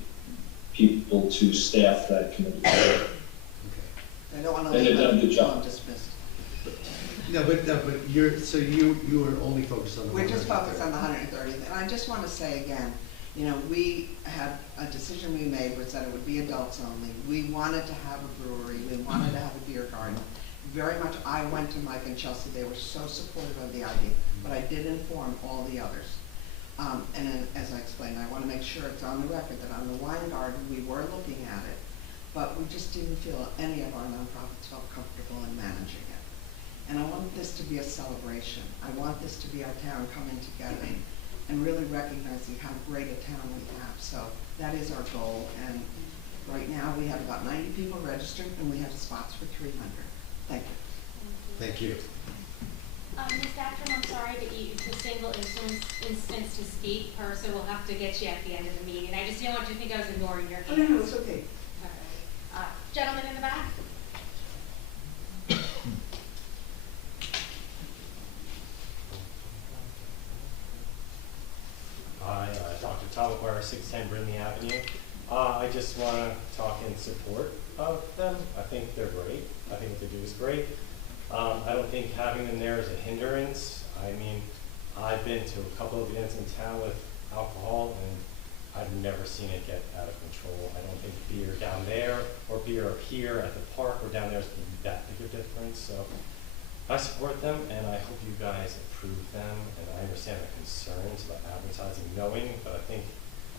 people to staff that committee. I don't want to And leave they've done a good it job. dismissed. No, but you were only focused on the. We're just 130th. focused on the 130th, and I just want to say again, you know, we had a decision we made was that it would be adults only. We wanted to have a brewery, we wanted to have a beer garden. Very much, I went to Mike and Chelsea, they were so supportive of the idea, but I did inform all the others. And then, as I explained, I want to make sure it's on the record that on the wine garden, we were looking at it, but we just didn't feel any of our nonprofits felt comfortable in managing it. And I want this to be a celebration. I want this to be our town coming together and really recognizing how great a town we have. So that is our goal. And right now we have about 90 people registered and we have spots for 300. Thank you. Thank you. Ms. Daftram, I'm sorry, but it's a single instance to speak per, so we'll have to get you at the end of the meeting. I just didn't want you to think I was ignoring your hands. Oh, no, it's okay. All right. Gentleman in the back? Hi, Dr. Tom McGuire, 610 Brindley Avenue. I just want to talk in support of them. I think they're great. I think what they do is great. I don't think having them there is a hindrance. I mean, I've been to a couple of events in town with alcohol, and I've never seen it get out of control. I don't think beer down there or beer up here at the park or down there is going to be that big of a difference. So I support them, and I hope you guys approve them. And I understand the concerns about advertising, knowing, but I think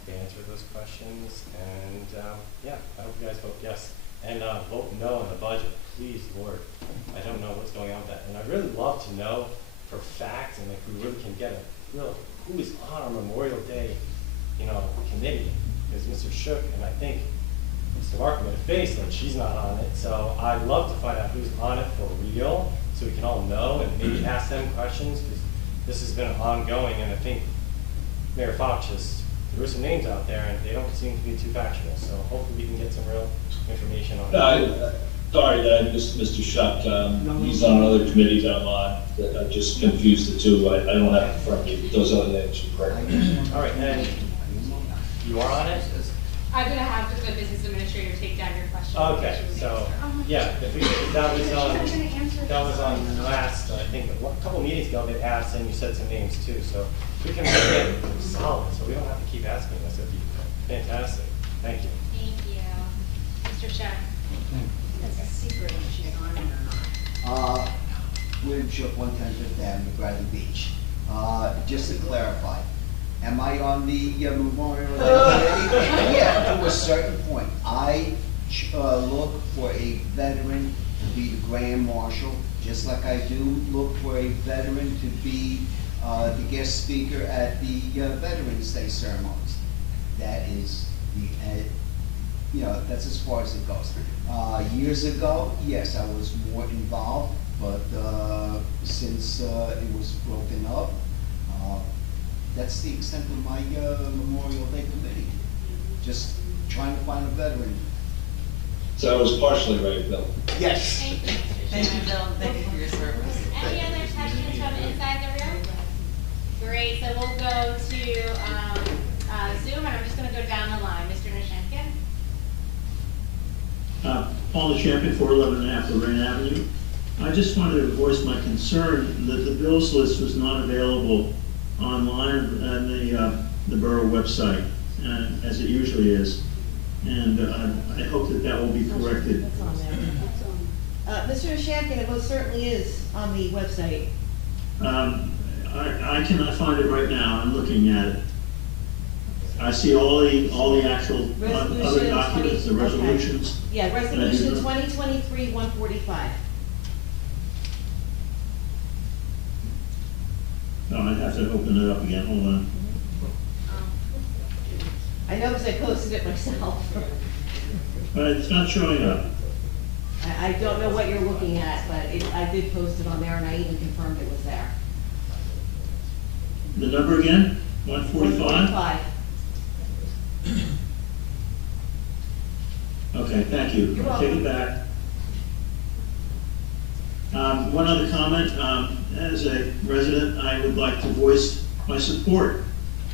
they answered those questions. And yeah, I hope you guys vote yes. And vote no on the budget, please, Lord. I don't know what's going on with that. And I'd really love to know for fact, and like we really can get a real, who is on our Memorial Day, you know, committee. Because Mr. Shook and I think Mr. Markham made a face like she's not on it. So I'd love to find out who's on it for real, so we can all know and maybe ask them questions, because this has been ongoing. And I think Mayor Fox just threw some names out there, and they don't seem to be too factual. So hopefully we can get some real information on it. Sorry that I missed Mr. Shuck. He's on other committees I'm on. That I just confused the two. I don't have it in front of me, but those other names are correct. All right, and you are on it? I'm going to have the business administrator take down your question. Okay, so, yeah, if that was on last, I think, a couple meetings ago, they asked, and you said some names too, so we can make it solid, so we don't have to keep asking this. It'd be fantastic. Thank you. Thank you. Mr. Shuck. It's a secret if she's on it or not. William Shook, 110 Fifth Avenue, Bradley Beach. Just to clarify, am I on the Memorial Day Committee? Yeah, to a certain point. I look for a veteran to be the Grand Marshal, just like I do look for a veteran to be the guest speaker at the Veterans Day ceremonies. That is the, that's as far as it goes. Years ago, yes, I was more involved, but since it was broken up, that's the extent of my Memorial Day committee. Just trying to find a veteran. So I was partially right, Bill. Yes. Thank you, Thank you, Bill. Thank you for your service. Any other questions from inside the room? Great, so we'll go to Zoom, and I'm just going to go down the line. Mr. Nishenkin? Paul Champion, 411 and a half Lorraine Avenue. I just wanted to voice my concern that the bills list was not available online on the borough website, as it usually is. And I hope that that will be corrected. That's on there. Mr. Nishankin, it most certainly is on the website. I cannot find it right now. I'm looking at it. I see all the actual other documents, the resolutions. Okay. Yeah, resolution 2023-145. Oh, I'd have to open it up again. Hold on. I know because I posted it myself. But it's not showing up. I don't know what you're looking at, but I did post it on there, and I even confirmed it was there. The number again? 145? Okay, thank you. You're I'll take it welcome. back. One other comment. As a resident, I would like to voice my support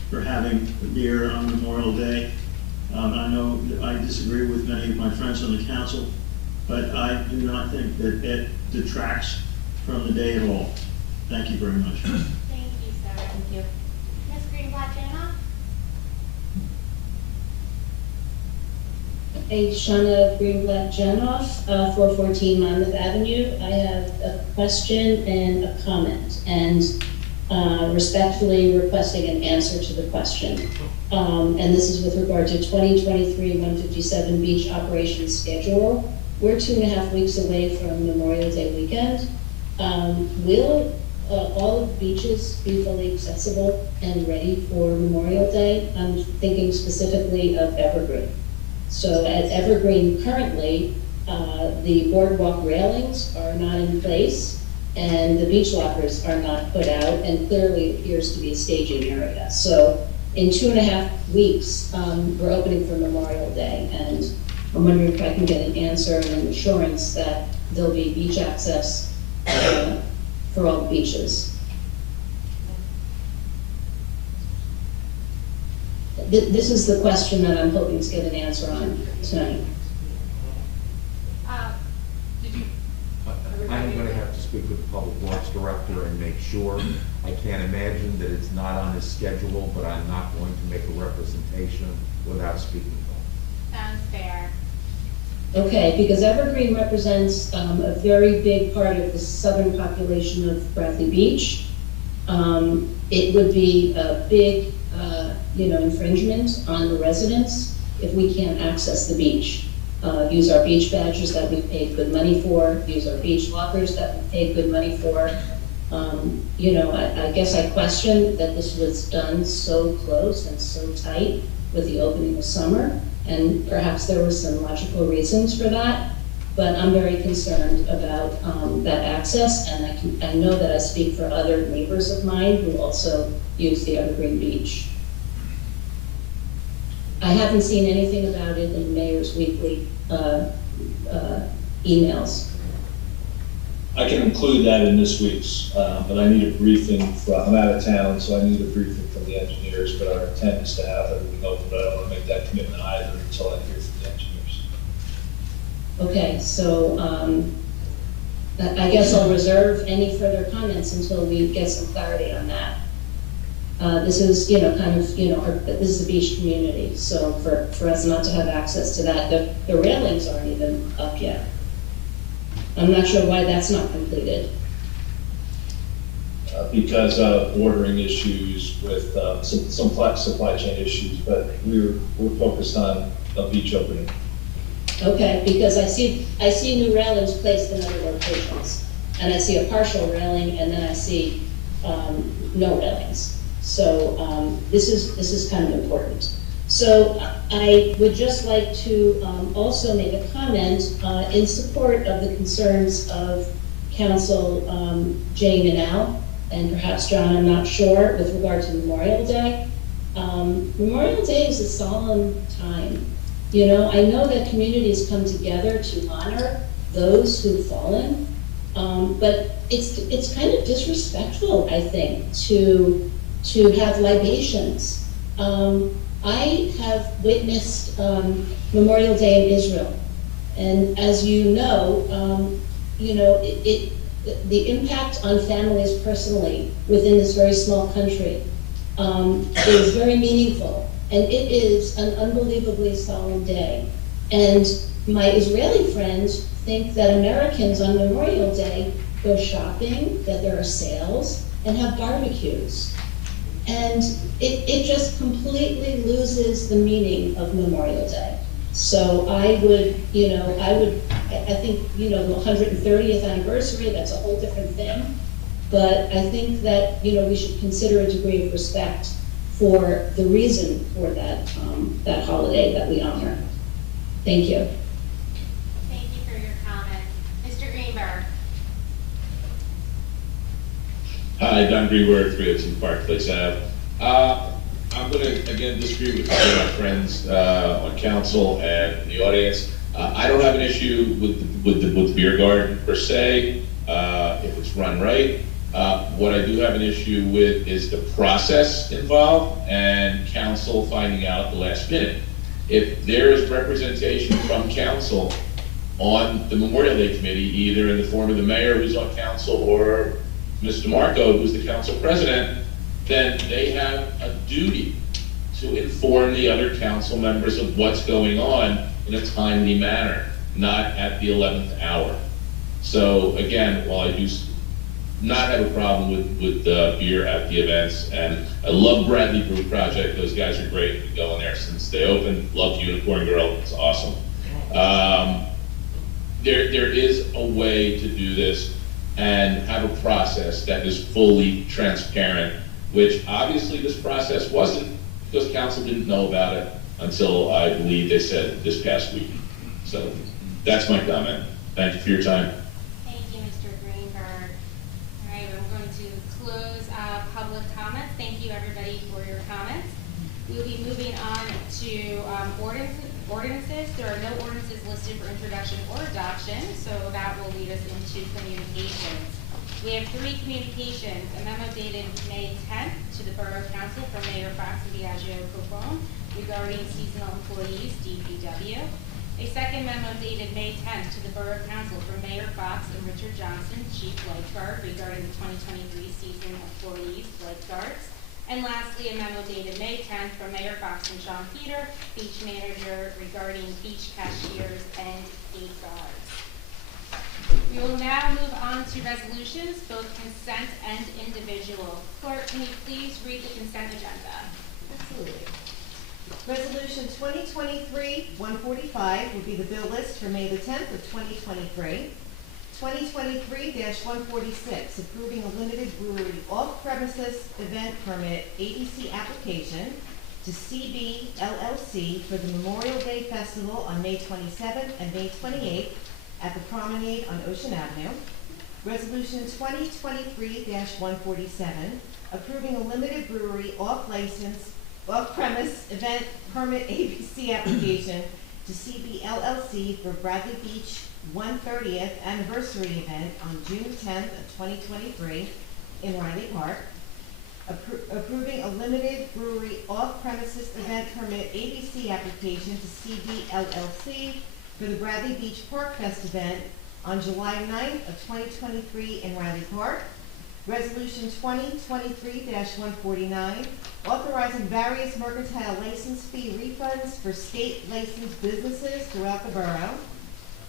for having beer on Memorial Day. I know that I disagree with many of my friends on the council, but I do not think that it detracts from the day at all. Thank you very much. Thank you, sir. Thank you. Ms. Greenblatt Jana? Hey, Shana Greenblatt Janoff, 414 Monmouth Avenue. I have a question and a comment, and respectfully requesting an answer to the question. And this is with regard to 2023-157 beach operations schedule. We're 2.5 weeks away from Memorial Day weekend. Will all of the beaches be fully accessible and ready for Memorial Day? I'm thinking specifically of Evergreen. So at Evergreen currently, the boardwalk railings are not in place and the beach lockers are not put out, and clearly appears to be a staging area. So in 2.5 weeks, we're opening for Memorial Day, and I'm wondering if I can get an answer and an assurance that there'll be beach access for all the beaches. This is the question that I'm hoping to get an answer on tonight. I'm gonna have to speak with the Public Works Director and make sure. I can't imagine that it's not on his schedule, but I'm not going to make a representation without speaking to him. Sounds fair. Okay, because Evergreen represents a very big part of the southern population of Bradley Beach. It would be a big infringement on the residents if we can't access the beach. Use our beach badges that we've paid good money for, use our beach lockers that we've paid good money for. I guess I question that this was done so close and so tight with the opening of summer, and perhaps there were some logical reasons for that, but I'm very concerned about that access, and I know that I speak for other neighbors of mine who also use the Evergreen Beach. I haven't seen anything about it in the Mayor's weekly emails. I can include that in this week's, but I need a briefing I'm out of town, so I need a briefing from the engineers, but our intent is to have everything open, but I don't want to make that commitment either until I hear from the engineers. Okay, so I guess I'll reserve any further comments until we get some clarity on that. This is, this is a beach community, so for us not to have access to that, the railings aren't even up yet. I'm not sure why that's not completed. Because of bordering issues with some supply chain issues, but we're focused on a beach opening. Okay, because I see new railings placed in other locations, and I see a partial railing, and then I see no railings. So this is kind of important. So I would just like to also make a comment in support of the concerns of Council Jane and Al, and perhaps John, I'm not sure, with regard to Memorial Day. Memorial Day is a solemn time. I know that communities come together to honor those who've fallen, but it's kind of disrespectful, I think, to have libations. I have witnessed Memorial Day in Israel, and as you know, the impact on families personally within this very small country is very meaningful, and it is an unbelievably solemn day. And my Israeli friends think that Americans on Memorial Day go shopping, that there are sales, and have barbecues. And it just completely loses the meaning of Memorial Day. So I think, the 130th anniversary, that's a whole different thing. But I think that, we should consider a degree of respect for the reason for that holiday that we honor. Thank you. Thank you for your comment. Mr. Greenberg? Hi, Don Greenberg, 302 Park Place Ave. I'm going to, again, disagree with my friends on council and the audience. I don't have an issue with the beer garden per se, if it's run right. What I do have an issue with is the process involved and council finding out at the last minute. If there is representation from council on the Memorial Day Committee, either in the form of the mayor who's on council or Mr. DeMarco, who's the council president, then they have a duty to inform the other council members of what's going on in a timely manner, not at the 11th hour. So again, while I do not have a problem with beer at the events, and I love Bradley Brew Project, those guys are great, been going there since they opened, love Unicorn Girl, it's awesome. There is a way to do this and have a process that is fully transparent, which obviously this process wasn't, because council didn't know about it until I believe they said this past week. So that's my comment. Thank you for your time. Thank you, Mr. Greenberg. All right, we're going to close public comments. Thank you, everybody, for your comments. We'll be moving on to ordinances. There are no ordinances listed for introduction or adoption, so that will lead us into communications. We have 3 communications. A memo dated May 10th to the Borough Council from Mayor Fox and Biagio Copone regarding seasonal employees, DPW. A second memo dated May 10th to the Borough Council from Mayor Fox and Richard Johnson, Chief Lifeguard, regarding the 2023 season employees, lifeguards. And lastly, a memo dated May 10th from Mayor Fox and Sean Peter, beach manager, regarding beach cashiers and gate guards. We will now move on to resolutions, both consent and individual. Clerk, can you please read the consent agenda? Absolutely. Resolution 2023-145 will be the bill list for May the 10th of 2023. 2023-146, approving a limited brewery off-premises event permit ABC application to CB LLC for the Memorial Day Festival on May 27th and May 28th at the Promenade on Ocean Avenue. Resolution 2023-147, approving a limited brewery off-premise event permit ABC application to CB LLC for Bradley Beach 130th anniversary event on June 10th of 2023 in Riley Park. Approving a limited brewery off-premises event permit ABC application to CB LLC for the Bradley Beach Park Fest event on July 9th of 2023 in Riley Park. Resolution 2023-149, authorizing various mercantile license fee refunds for state licensed businesses throughout the borough.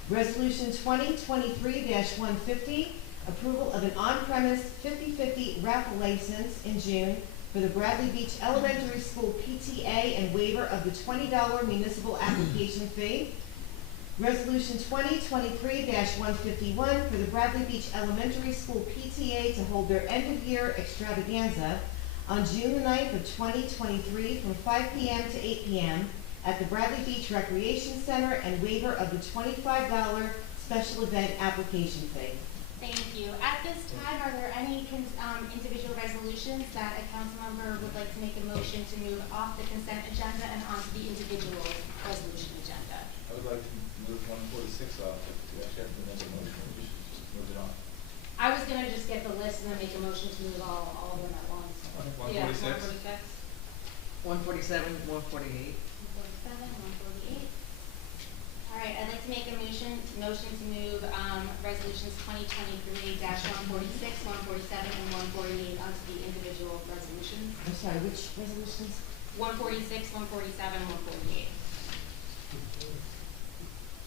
Resolution 2023-150, approval of an on-premise 50/50 raffle license in June for the Bradley Beach Elementary School PTA and waiver of the $20 municipal application fee. Resolution 2023-151 for the Bradley Beach Elementary School PTA to hold their end-of-year extravaganza on June the 9th of 2023 from 5 p.m. to 8 p.m. at the Bradley Beach Recreation Center and waiver of the $25 special event application fee. Thank you. At this time, are there any individual resolutions that a council member would like to make a motion to move off the consent agenda and onto the individual resolution agenda? I would like to move 146 off, if you actually have to make a motion, we should just move it on. I was gonna just get the list and then make a motion to move all of them at once. Okay, 146? Yeah, 147, 148. 147, 148. All right, I'd like to make a motion to move resolutions 2023-146, 147, and 148 onto the individual resolutions. I'm sorry, which resolutions? 146, 147, 148.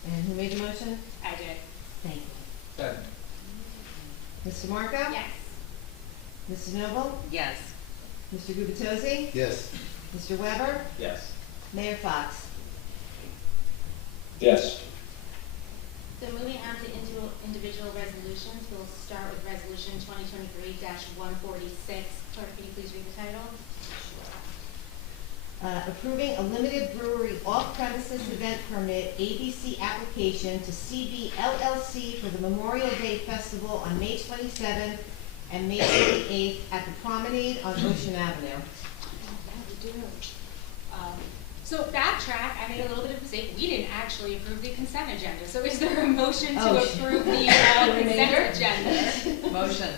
And who made the motion? I did. Thank you. Second. Mr. Marco? Yes. Mr. Noble? Yes. Mr. Gubatose? Yes. Mr. Weber? Yes. Mayor Fox? Yes. So moving on to individual resolutions, we'll start with resolution 2023-146. Clerk, can you please read the title? Approving a limited brewery off-premises event permit ABC application to CB LLC for the Memorial Day Festival on May 27th and May 28th at the Promenade on Ocean Avenue. So backtrack, I made a little bit of a mistake. We didn't actually approve the consent agenda. So is there a motion to approve the consent agenda? Motion.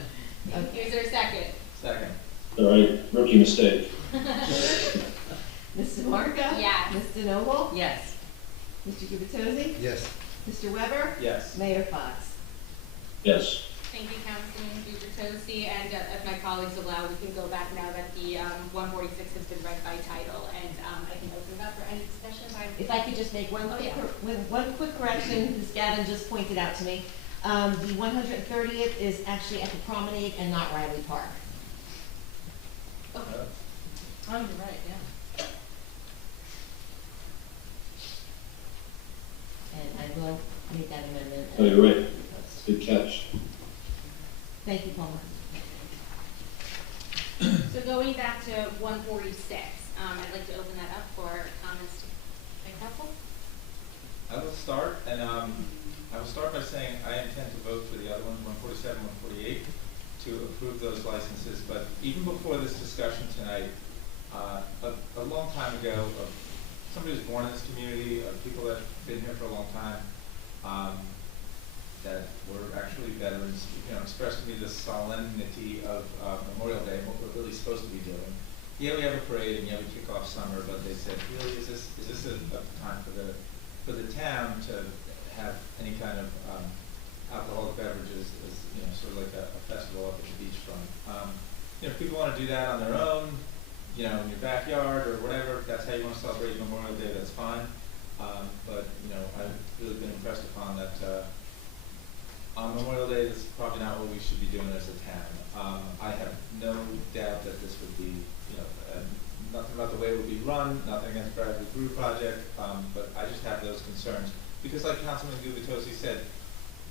Is there a second? Second. All right, rookie mistake. Mr. Marco? Yes. Mr. Noble? Yes. Mr. Gubatose? Yes. Mr. Weber? Yes. Mayor Fox? Yes. Thank you, Councilman Guzekowski, and if my colleagues allow, we can go back now that the 146 has been read by title, and I can open it up for any discussion by. If I could just make one Oh, quick, yeah. one quick correction, Ms. Gavin just pointed out to me. The 130th is actually at the Promenade and not Riley Park. Oh, you're right, yeah. And I will make that amendment. Oh, you're right. Good catch. Thank you, Palmer. So going back to 146, I'd like to open that up for comments by council. I will start, and I will start by saying I intend to vote for the other ones, 147, 148, to approve those licenses. But even before this discussion tonight, a long time ago, somebody who's born in this community, people that have been here for a long time, that were actually veterans, expressed to me the solemnity of Memorial Day and what we're really supposed to be doing. Yeah, we have a parade and yeah, we kick off summer, but they said, really, is this a time for the town to have any kind of alcoholic beverages as sort of like a festival up at the beachfront? If people want to do that on their own, in your backyard or whatever, if that's how you want to celebrate Memorial Day, that's fine. But I've really been impressed upon that. On Memorial Day, this is probably not what we should be doing as a town. I have no doubt that this would be, nothing about the way it would be run, nothing against Bradley Brew Project, but I just have those concerns. Because like Councilman Gubitosi said,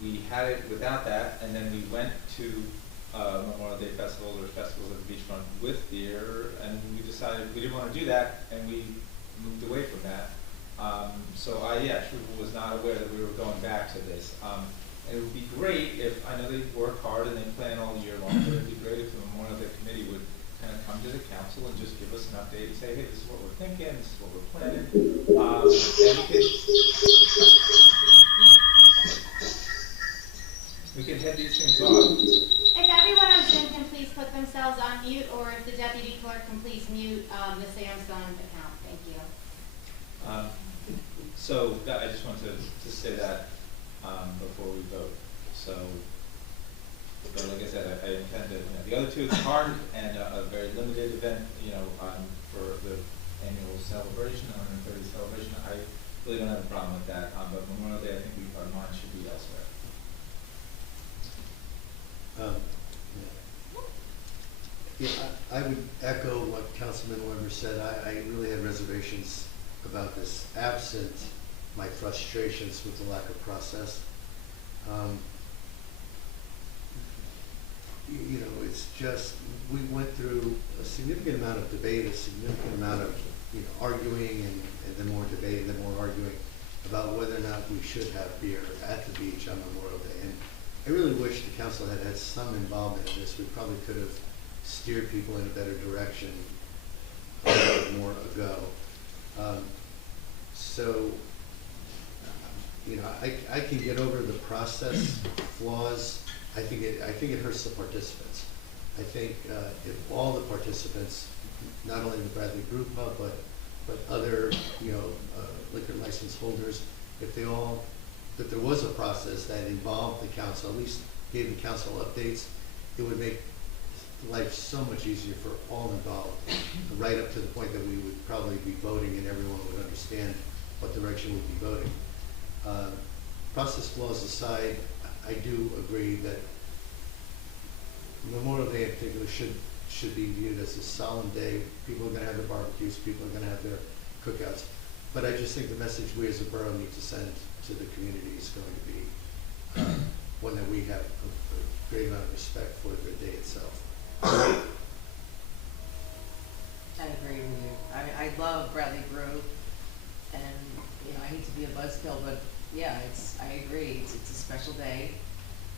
we had it without that, and then we went to Memorial Day Festival or festivals at the beachfront with beer, and we decided we didn't want to do that, and we moved away from that. So I truly was not aware that we were going back to this. It would be great if, I know they work hard and they plan all year long, but it would be great if the Memorial Day Committee would kind of come to the council and just give us an update and say, hey, this is what we're thinking, this is what we're planning. And we can head these things off. If everyone on Zoom can please put themselves on mute, or if the deputy clerk can please mute the Samsung account, thank you. So I just want to say that before we vote. So, but like I said, I intend to. The other two, the park and a very limited event, for the annual celebration, 130th celebration. I really don't have a problem with that. But Memorial Day, I think our mind should be elsewhere. I would echo what Councilman Weber said. I really had reservations about this, absent my frustrations with the lack of process. It's just, we went through a significant amount of debate, a significant amount of arguing, and then more debate, and then more arguing about whether or not we should have beer at the beach on Memorial Day. And I really wish the council had had some involvement in this. We probably could have steered people in a better direction a little more ago. I can get over the process flaws. I think it hurts the participants. I think if all the participants, not only the Bradley Brew Pub, but other liquor license holders, if there was a process that involved the council, at least gave the council updates, it would make life so much easier for all involved, right up to the point that we would probably be voting and everyone would understand what direction we'd be voting. Process flaws aside, I do agree that Memorial Day in particular should be viewed as a solemn day. People are going to have their barbecues, people are going to have their cookouts. But I just think the message we as a borough need to send to the community is going to be one that we have a great amount of respect for the day itself. I agree with you. I love Bradley Brew, and I hate to be a buzzkill, but yeah, I agree. It's a special day,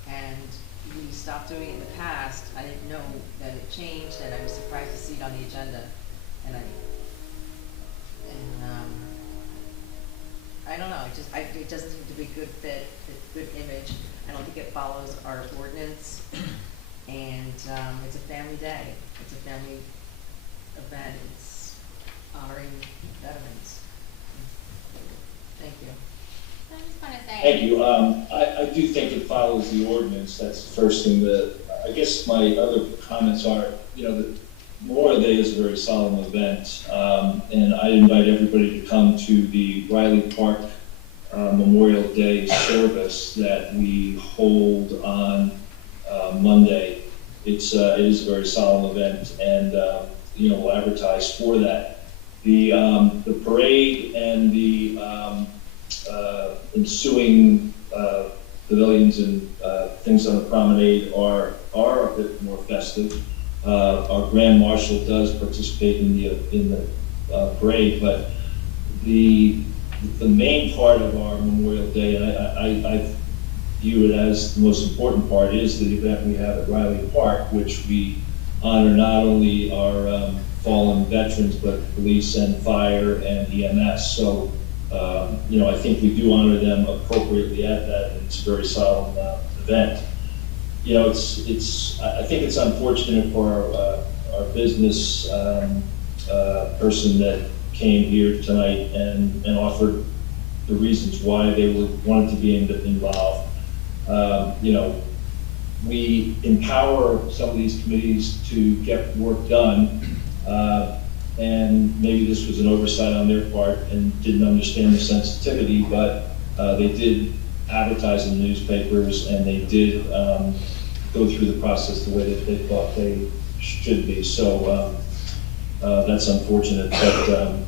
and we stopped doing it in the past. I didn't know that it changed, and I was surprised to see it on the agenda. And I don't know. It doesn't seem to be a good fit, a good image. I don't think it follows our ordinance, and it's a family day. It's a family event. It's honoring veterans. Thank you. I just want to say, Thank you. I do think it follows the ordinance. That's the first thing. I guess my other comments are, the Memorial Day is a very solemn event, and I invite everybody to come to the Riley Park Memorial Day service that we hold on Monday. It is a very solemn event, and we'll advertise for that. The parade and the ensuing pavilions and things on the promenade are a bit more festive. Our Grand Marshal does participate in the parade, but the main part of our Memorial Day, and I view it as the most important part, is the event we have at Riley Park, which we honor not only our fallen veterans, but police and fire and EMS. So, I think we do honor them appropriately at that, and it's a very solemn event. I think it's unfortunate for our business person that came here tonight and offered the reasons why they wanted to be involved. We empower some of these committees to get work done, and maybe this was an oversight on their part and didn't understand the sensitivity, but they did advertise in the newspapers, and they did go through the process the way that they thought they should be. So that's unfortunate, but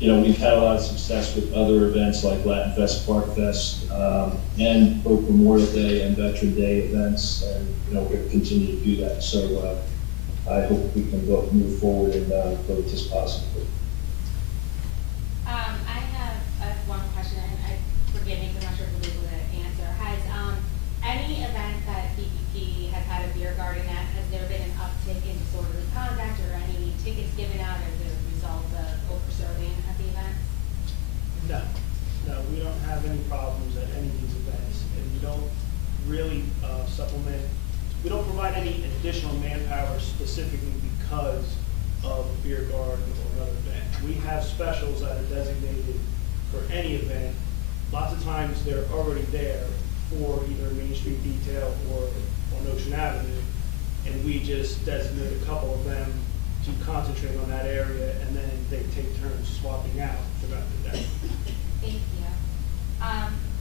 we've had a lot of success with other events like Latin Fest, Park Fest, and both Memorial Day and Veteran Day events, and we're going to continue to do that. So I hope we can both move forward and vote this positively. I have one question, and forgive me because I'm not sure if we'll be able to answer. Has any event that BPP has had a beer garden at, has there been an uptick in disorderly conduct or any tickets given out as a result of over-serving at the event? No, we don't have any problems at any of these events, and we don't really supplement. We don't provide any additional manpower specifically because of a beer garden or another event. We have specials that are designated for any event. Lots of times they're already there for either Main Street Detail or on Ocean Avenue, and we just designate a couple of them to concentrate on that area, and then they take turns swapping out throughout the day. Thank you.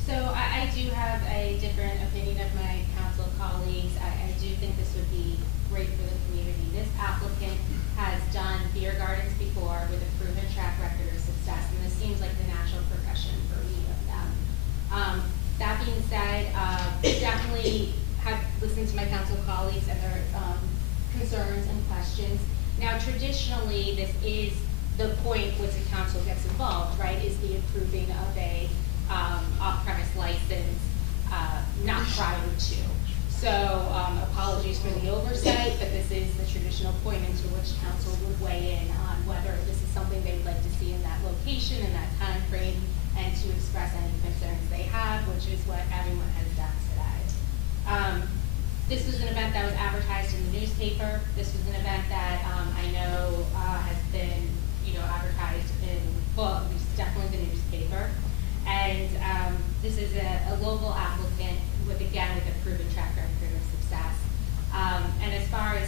So I do have a different opinion of my council colleagues. I do think this would be great for the community. This applicant has done beer gardens before with a proven track record of success, and this seems like the natural progression for either of them. That being said, definitely have listened to my council colleagues and their concerns and questions. Now, traditionally, this is the point which the council gets involved, right, is the approving of a off-premise license, not prior to. So, apologies for the oversight, but this is the traditional point into which council would weigh in on whether this is something they would like to see in that location, in that time frame, and to express any concerns they have, which is what everyone has done today. This was an event that was advertised in the newspaper. This was an event that I know has been, advertised in, well, at least definitely the newspaper. And this is a local applicant with a proven track record of success. And as far as,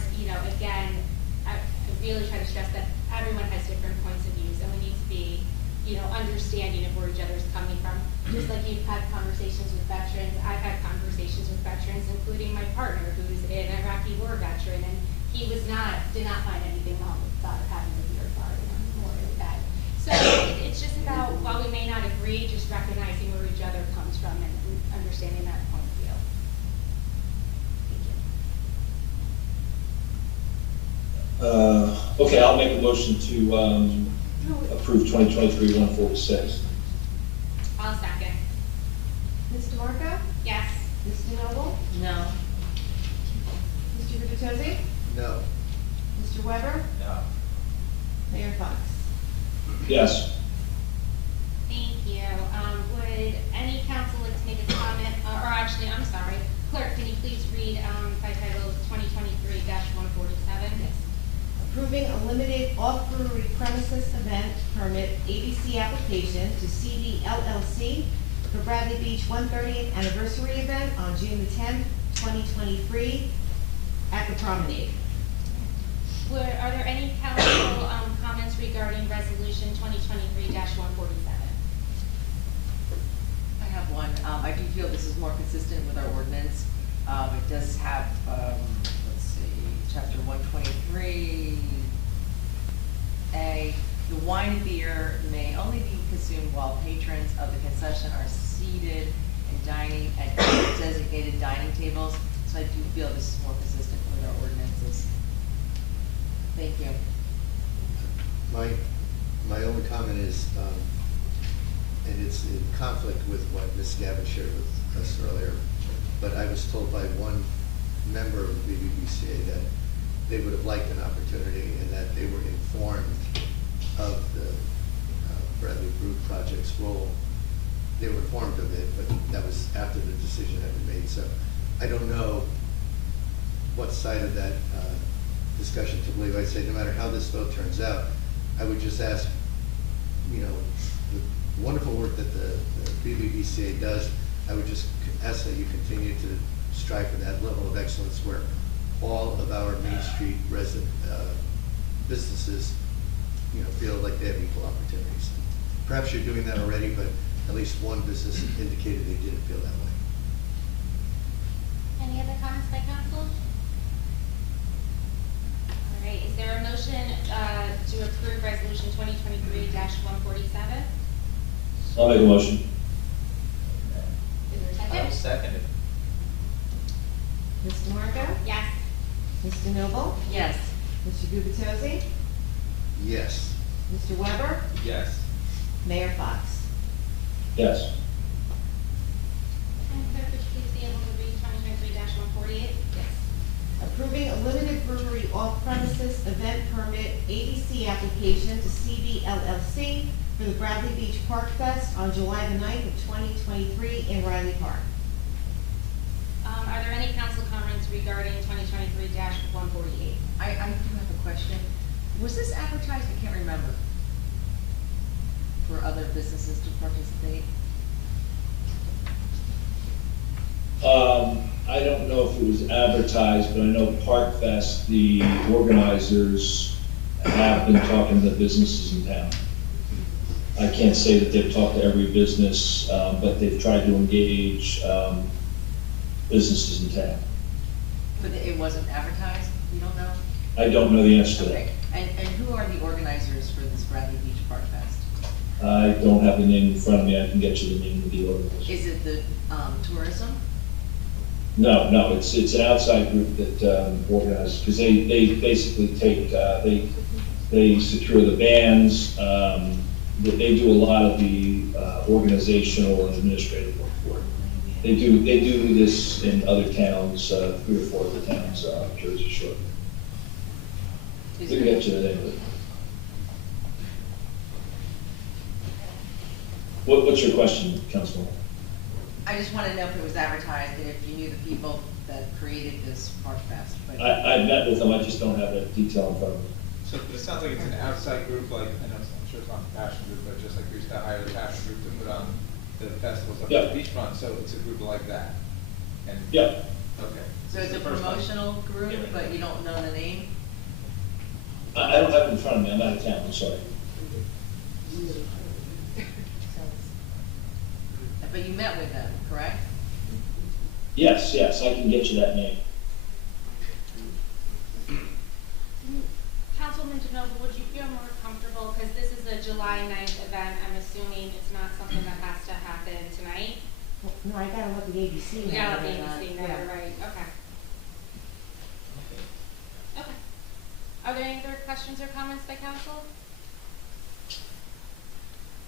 again, I really try to stress that everyone has different points of views, and we need to be, understanding of where each other's coming from. Just like you've had conversations with veterans, I've had conversations with veterans, including my partner, who's an Iraqi war veteran, and he did not find anything wrong with having a beer garden on Memorial Day. So it's just about, while we may not agree, just recognizing where each other comes from and understanding that point of view. Thank you. Okay, I'll make a motion to approve 2023-146. I'll second. Ms. DeMarco? Yes. Ms. DeNoble? No. Mr. Gubertozzi? No. Mr. Weber? No. Mayor Fox? Yes. Thank you. Would any council like to make a comment, or actually, I'm sorry, clerk, can you please read by title 2023-147? Yes. Approving a limited off-brewery premises event permit ABC application to CD LLC for Bradley Beach 130th anniversary event on June the 10th, 2023 at the Promenade. Are there any council comments regarding resolution 2023-147? I have one. I do feel this is more consistent with our ordinance. It does have, let's see, chapter 123A. The wine and beer may only be consumed while patrons of the concession are seated and dining at designated dining tables. So I do feel this is more consistent with our ordinances. Thank you. My only comment is, and it's in conflict with what Ms. Gavin shared with us earlier, but I was told by one member of the BBBCA that they would have liked an opportunity and that they were informed of the Bradley Brew project's role. They were informed of it, but that was after the decision had been made. So I don't know what side of that discussion to believe. I'd say no matter how this vote turns out, I would just ask, you know, the wonderful work that the BBBCA does, I would just ask that you continue to strive for that level of excellence where all of our Main Street resident businesses, you know, feel like they have equal opportunities. Perhaps you're doing that already, but at least one business indicated they didn't feel that way. Any other comments by council? All right, is there a motion to approve resolution 2023-147? I'll make a motion. Is there a I will second? second it. Mr. Marco? Yes. Mr. Noble? Yes. Mr. Gubatose? Yes. Mr. Weber? Yes. Mayor Fox? Yes. And clerk, would you please be able to read 2023-148? Yes. Approving a limited brewery off-premises event permit ABC application to CB LLC for the Bradley Beach Park Fest on July the 9th of 2023 in Riley Park. Are there any council comments regarding 2023-148? I do have a question. Was this advertised? I can't remember. For other businesses to participate? I don't know if it was advertised, but I know Park Fest, the organizers have been talking to businesses in town. I can't say that they've talked to every business, but they've tried to engage businesses in town. But it wasn't advertised? You don't know? I don't know the answer to that. Okay. And who are the organizers for this Bradley Beach Park Fest? I don't have the name in front of me. I can get you the name of the organizer. Is it the tourism? No, it's an outside group that organizes, because they basically take, they secure the bands, they do a lot of the organizational and administrative work for it. They do this in other towns, 3 or 4 other towns, Jersey Shore. We can get you the name of it. What's your question, Councilman? I just want to know if it was advertised and if you knew the people that created this Park Fest. But I met with them, I just don't have that detail in front of me. So but it sounds like it's an outside group, like, I know, I'm sure it's not the passion group, but just like we used to hire the passion group to put on the festivals up Yeah. at the beachfront, so it's a group like that. And Yeah. Okay. so it's a the first time. promotional group, but you don't know the name? I don't have it in front of me, I'm out of town, I'm sorry. But you met with them, correct? Yes, I can get you that name. Councilman DeNoble, would you feel more comfortable, because this is a July 9th event, I'm assuming it's not something that has to happen tonight? No, I gotta let the ABC know. You gotta let the that, ABC know, yeah. right, okay. Okay. Are there any other questions or comments by council?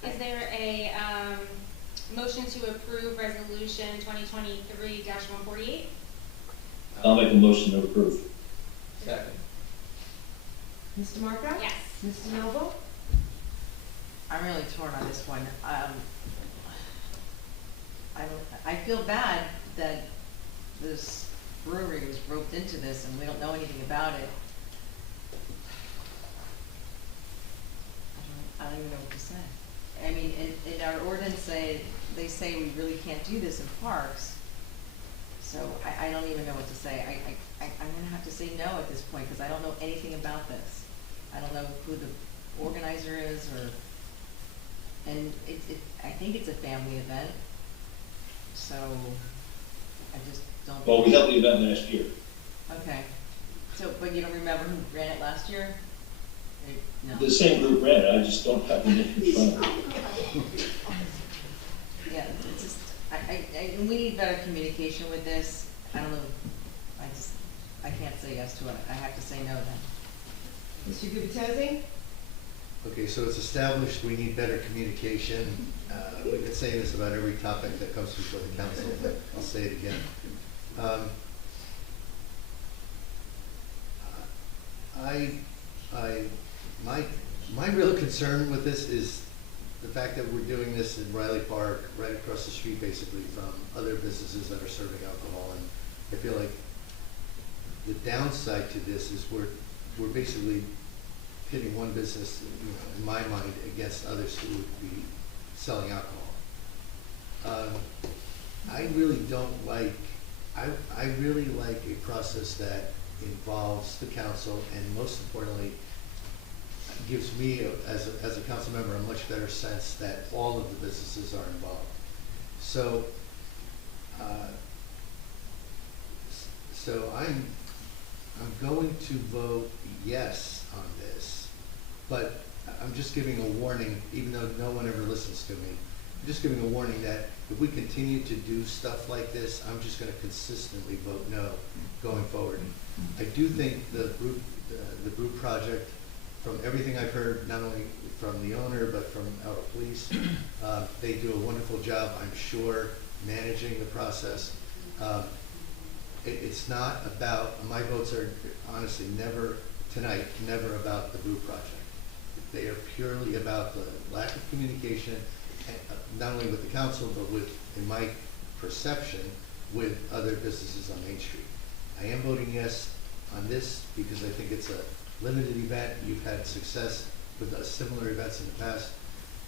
Is there a, motion to approve resolution 2023-148? I'll make a motion to approve. Second. Mr. Marco? Yes. Mr. Noble? I'm really torn on this one. I feel bad that this brewery was roped into this and we don't know anything about it. I don't even know what to say. I mean, in our ordinance they say we really can't do this in parks. So I don't even know what to say. I'm gonna have to say no at this point, because I don't know anything about this. I don't know who the organizer is, and I think it's a family event, so I just don't. Well, we held the event last year. Okay, so, but you don't remember who ran it last year? No. The same group ran it, I just don't have the name in front of me. Yeah, it's just, we need better communication with this. I don't know, I can't say yes to it. I have to say no then. Mr. Gubatose? Okay, so it's established we need better communication. We've been saying this about every topic that comes before the council, but I'll say it again. My real concern with this is the fact that we're doing this in Riley Park, right across the street basically from other businesses that are serving alcohol. And I feel like the downside to this is we're basically pitting one business, in my mind, against others who would be selling alcohol. I really don't like, I really like a process that involves the council and most importantly, gives me, as a council member, a much better sense that all of the businesses are involved. So, I'm going to vote yes on this, but I'm just giving a warning, even though no one ever listens to me. I'm just giving a warning that if we continue to do stuff like this, I'm just going to consistently vote no going forward. I do think the Brew Project, from everything I've heard, not only from the owner, but from our police, they do a wonderful job, I'm sure, managing the process. It's not about, my votes are honestly never, tonight, never about the Brew Project. They are purely about the lack of communication, not only with the council, but with, in my perception, with other businesses on Main Street. I am voting yes on this because I think it's a limited event. You've had success with similar events in the past.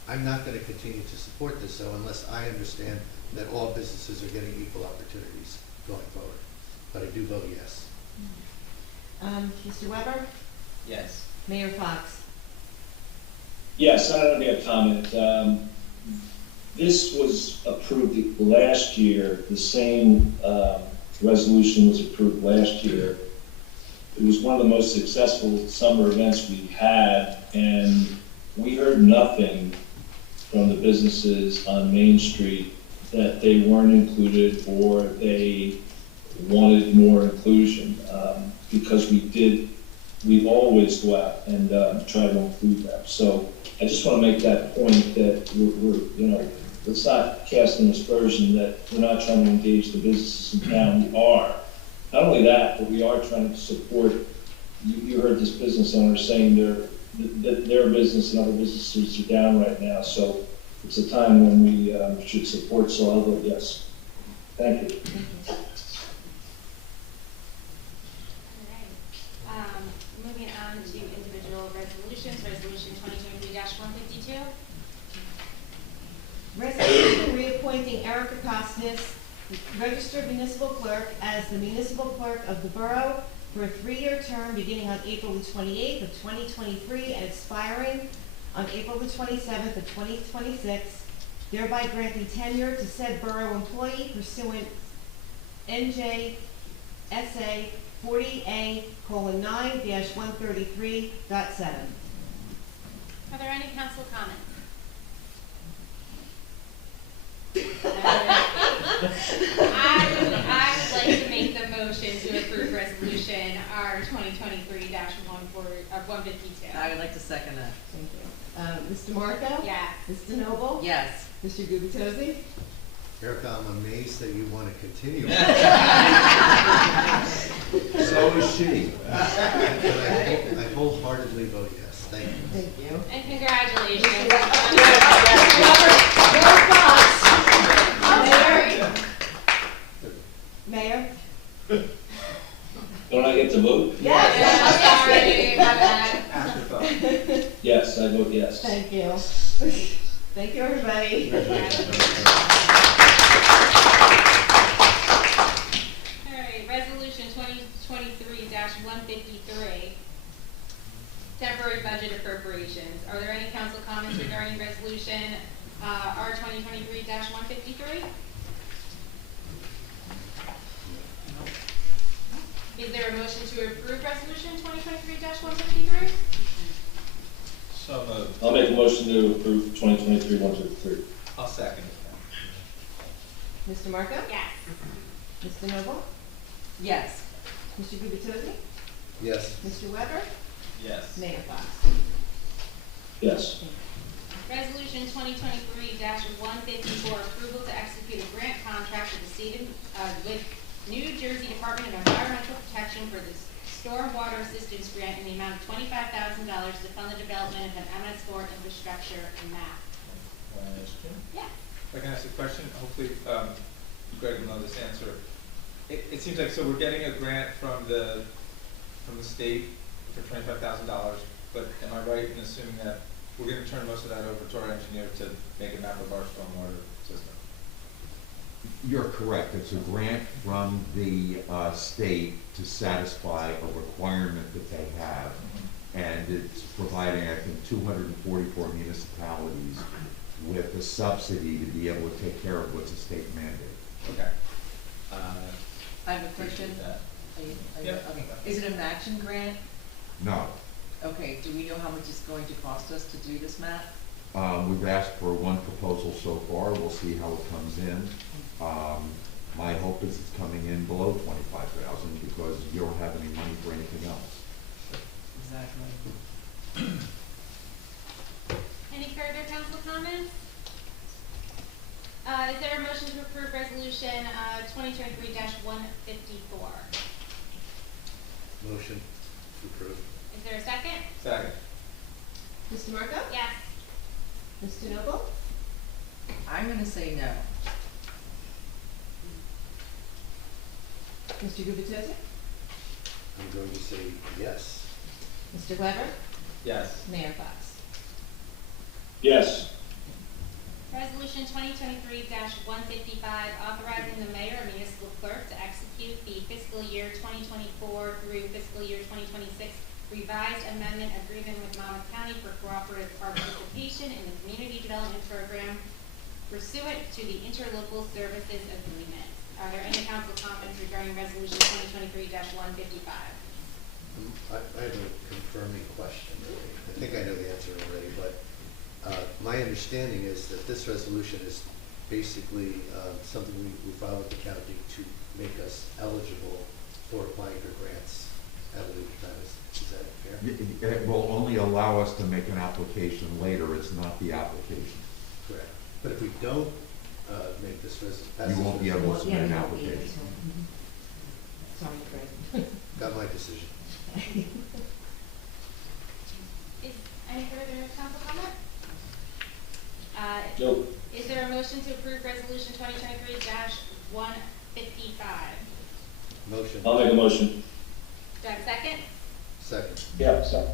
I'm not going to continue to support this, though, unless I understand that all businesses are getting equal opportunities going forward. But I do vote yes. Mr. Weber? Yes. Mayor Fox? Yes, I don't have a comment. This was approved last year. The same resolution was approved last year. It was one of the most successful summer events we've had, and we heard nothing from the businesses on Main Street that they weren't included or they wanted more inclusion, because we always go out and try to include them. So I just want to make that point that we're let's not cast an aspersion that we're not trying to engage the businesses in town. We are. Not only that, but we are trying to support, you heard this business owner saying their business and other businesses are down right now. So it's a time when we should support, so I'll vote yes. Thank you. Moving on to individual resolutions, resolution 2023-152. Resolution reappointing Erica Costas, registered municipal clerk, as the municipal clerk of the borough for a 3-year term beginning on April the 28th of 2023 and expiring on April the 27th of 2026, thereby granting tenure to said borough employee pursuant NJSA 40A:9-133.7. Are there any council comments? I would like to make the motion to approve resolution R 2023-152. I would like to second that. Thank you. Mr. Marco? Yes. Mr. Noble? Yes. Mr. Gubatose? Erica, I'm amazed that you want to continue. So is she. But I wholeheartedly vote yes. Thank you. Thank you. And congratulations. Mayor? Don't I get to vote? Yes. Yes, I vote yes. Thank you. Thank you, everybody. All right, resolution 2023-153, temporary budget appropriations. Are there any council comments regarding resolution R 2023-153? Is there a motion to approve resolution 2023-153? So moved. I'll make a motion to approve 2023-153. I'll second it. Mr. Marco? Yes. Mr. Noble? Yes. Mr. Gubatose? Yes. Mr. Weber? Yes. Mayor Fox? Yes. Resolution 2023-154, approval to execute a grant contract with the state of, with New Jersey Department of Environmental Protection for the Stormwater Assistance Grant in the amount of $25,000 to fund the development of an MS4 infrastructure map. Yeah. If I can ask a question, hopefully, Greg will know this answer. It seems like, so we're getting a grant from the state for $25,000, but am I right in assuming that we're gonna turn most of that over to our engineer to make a map of our stormwater system? You're correct. It's a grant from the state to satisfy a requirement that they have. And it's providing, I think, 244 municipalities with a subsidy to be able to take care of what's a state mandate. Okay. I have a question. Yep. Okay. Is it a matching grant? No. Okay, do we know how much it's going to cost us to do this map? We've asked for one proposal so far. We'll see how it comes in. My hope is it's coming in below 25,000 because you don't have any money for anything else. Exactly. Any further council comments? Is there a motion to approve resolution 2023-154? Motion to approve. Is there a second? Second. Mr. Marco? Yes. Mr. Noble? I'm gonna say no. Mr. Gubatose? I'm going to say yes. Mr. Weber? Yes. Mayor Fox? Yes. Resolution 2023-155, authorizing the mayor and municipal clerk to execute the fiscal year 2024 through fiscal year 2026 revised amendment agreement with Monmouth County for cooperative participation in the community development program pursuant to the interlocal services agreement. Are there any council comments regarding resolution 2023-155? I have a confirming question, really. I think I know the answer already, but my understanding is that this resolution is basically something we file with the county to make us eligible for applying for grants at a later time. Is that fair? It will only allow us to make an application later. It's not the application. Correct. But if we don't make this resolution, You won't be able to submit an application. Sorry, Greg. Got my decision. Is any further council comment? Nope. Is there a motion to approve resolution 2023-155? Motion. I'll make a motion. Do I have a second? Second. Yeah, so.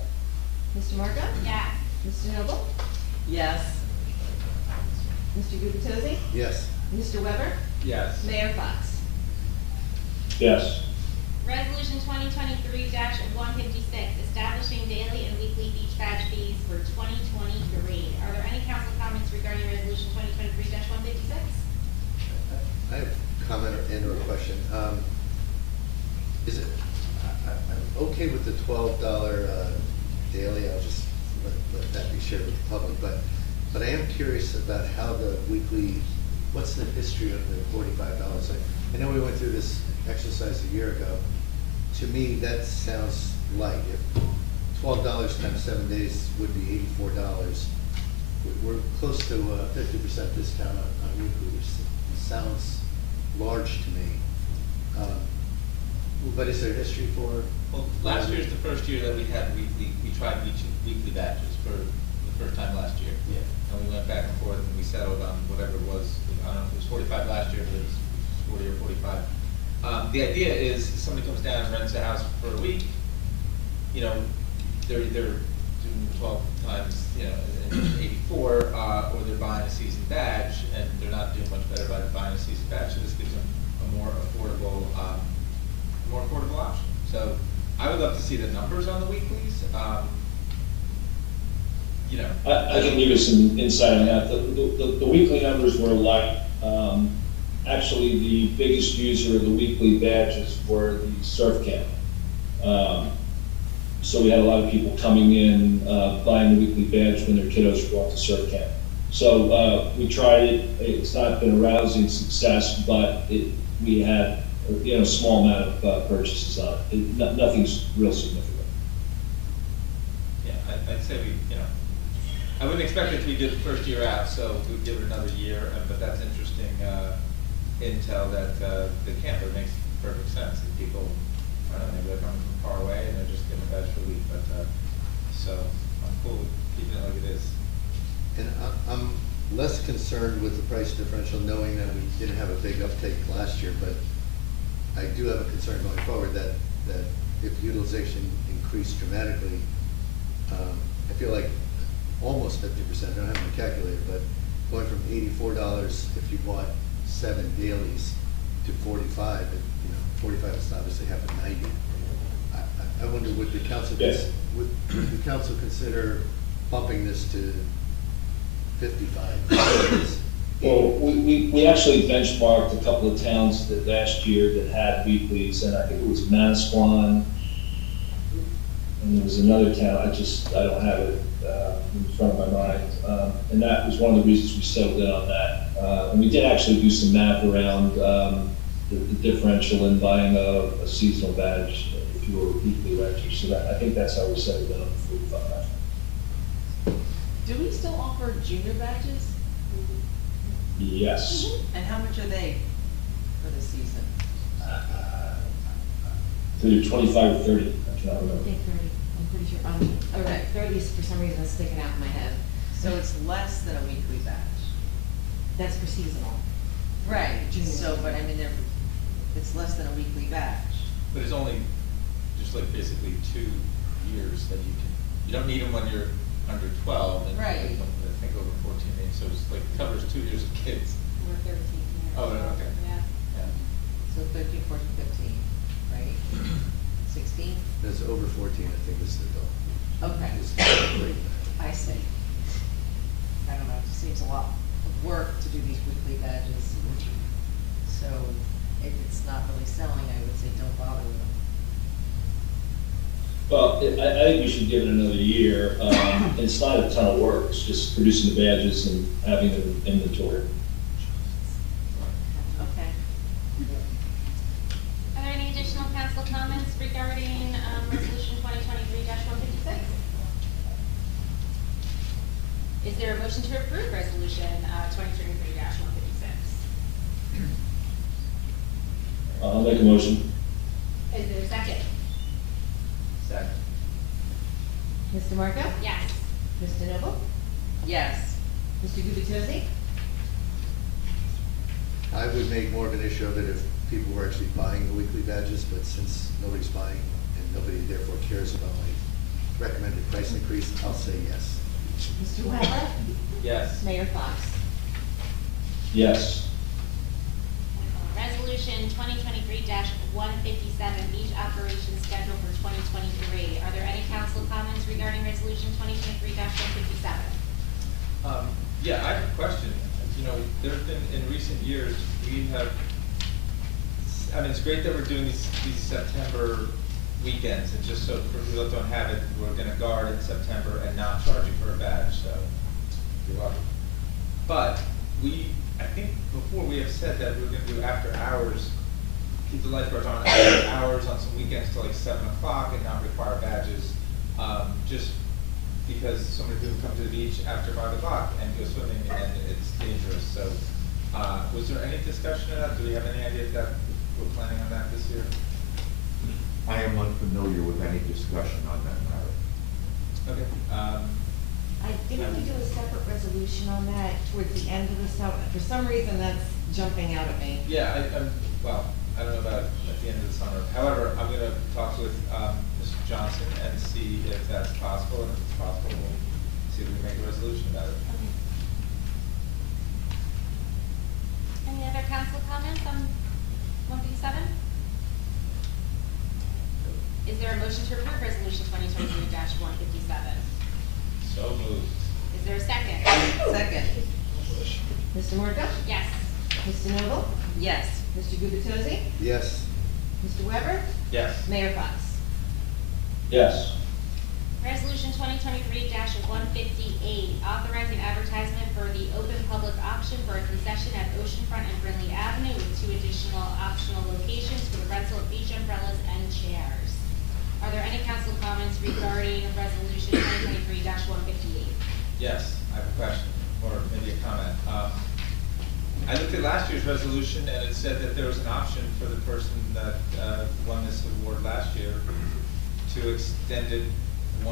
Mr. Marco? Yes. Mr. Noble? Yes. Mr. Gubatose? Yes. Mr. Weber? Yes. Mayor Fox? Yes. Resolution 2023-156, establishing daily and weekly beach badge fees for 2023. Are there any council comments regarding resolution 2023-156? I have a comment and or a question. Is it, I'm okay with the $12 daily, I'll just let that be shared with the public, but I am curious about how the weekly, what's the history of the $45? I know we went through this exercise a year ago. To me, that sounds light. If $12 times 7 days would be $84, we're close to 50% discount on weekly, which sounds large to me. But is there history for? Well, last year's the first year that we had weekly, we tried weekly batches for the first time last year. Yeah. And we went back and forth and we settled on whatever it was. I don't know if it was 45 last year, but it was 40 or 45. The idea is somebody comes down and rents a house for a week, you know, they're either doing 12 times, you know, 84, or they're buying see the numbers on the weeklies. You know. I can give you some insight on that. The weekly numbers were light. Actually, the biggest user of the weekly badges were the surf camp. So we had a lot of people coming in, buying the weekly badge when their kiddos were going to surf camp. So we tried it. It's not been a rousing success, but we had a small amount of purchases on it. Nothing's real significant. Yeah, I'd say I wouldn't expect it to be good the first year out, so we'd give it another year. But that's interesting intel that the camper makes perfect sense. And people, I don't know, maybe they're coming from far away and they're just getting a badge for a week. But so I'm cool with keeping it like it is. And I'm less concerned with the price differential, knowing that we didn't have a big uptake last year, but I do have a concern going forward that if utilization increased dramatically, I feel like almost 50%, I don't have my calculator, but going from $84 if you bought 7 dailies to 45, 45 is obviously half of 90. I wonder, would the council, would the council consider bumping this to 55? Well, we actually benchmarked a couple of towns that last year that had weeklies, and I think it was Manasquan, and there was another town, I don't have it in front of my mind. And that was one of the reasons we settled in on that. And we did actually do some math around the differential in buying a seasonal badge if you were a weekly renter. So I think that's how we settled in on the 45. Do we still offer junior badges? Yes. And how much are they for the season? Either 25 or 30, I cannot remember. I think 30, I'm pretty sure. Okay. 30 is for some reason sticking out in my head. So it's less than a weekly badge? That's for seasonal. Right, Junior. so, but I mean, it's less than a weekly badge. But it's only just like basically 2 years that you don't need them when you're under 12. And Right. I think over 14, so it's like covers 2 years of kids. We're 13 years. Oh, okay. Yeah. So 13, 14, 15, right? 16? That's over 14, I think is the adult. Okay. Is the I see. I don't know, it just seems a lot of work to do these weekly badges. So if it's not really selling, I would say don't bother with them. Well, I think we should give it another year. It's not a ton of work, it's just producing the badges and having an inventory. Okay. Are there any additional council comments regarding resolution 2023-156? Is there a motion to approve resolution 2023-156? I'll make a motion. Is there a second? Second. Mr. Marco? Yes. Mr. Noble? Yes. Mr. Gubatose? I would make more of an issue of it if people were actually buying the weekly badges, but since nobody's buying and nobody therefore cares about my recommended price increase, I'll say yes. Mr. Weber? Yes. Mayor Fox? Yes. Resolution 2023-157, beach operations schedule for 2023. Are there any council comments regarding resolution 2023-157? Yeah, I have a question. There's been, in recent years, we have, I mean, it's great that we're doing these September weekends, and just so for people that don't have it, we're gonna guard in September and not charge you for a badge, so you're welcome. But I think before we have said that we're gonna do after hours, keep the lifeguards on after hours on some weekends till like 7 o'clock and not require badges, just because so many people come to the beach after 5 o'clock and go swimming and it's dangerous. So, was there any discussion of that? Do we have any idea if that we're planning on that this year? I am unfamiliar with any discussion on that matter. Okay. Didn't we do a separate resolution on that towards the end of the summer? For some reason, that's jumping out at me. Yeah, I don't know about at the end of the summer. However, I'm gonna talk with Mr. Johnson and see if that's possible, and if it's possible, we'll see if we can make a resolution about it. Any other council comments on 157? Is there a motion motion to approve resolution 2023-157? So moved. Is there a second? Second. Mr. Marco? Yes. Ms. DeNoble? Yes. Mr. Gubatose? Yes. Mr. Weber? Yes. Mayor Fox? Yes. Resolution 2023-158, authorizing advertisement for the open public auction for a concession at Oceanfront and Brindley Avenue with 2 additional optional locations for the rental of beach umbrellas and chairs. Are there any council comments regarding resolution 2023-158? Yes, I have a question, or maybe a comment. I looked at last year's resolution, and it said that there was an option for the person that won this award last year to extend it I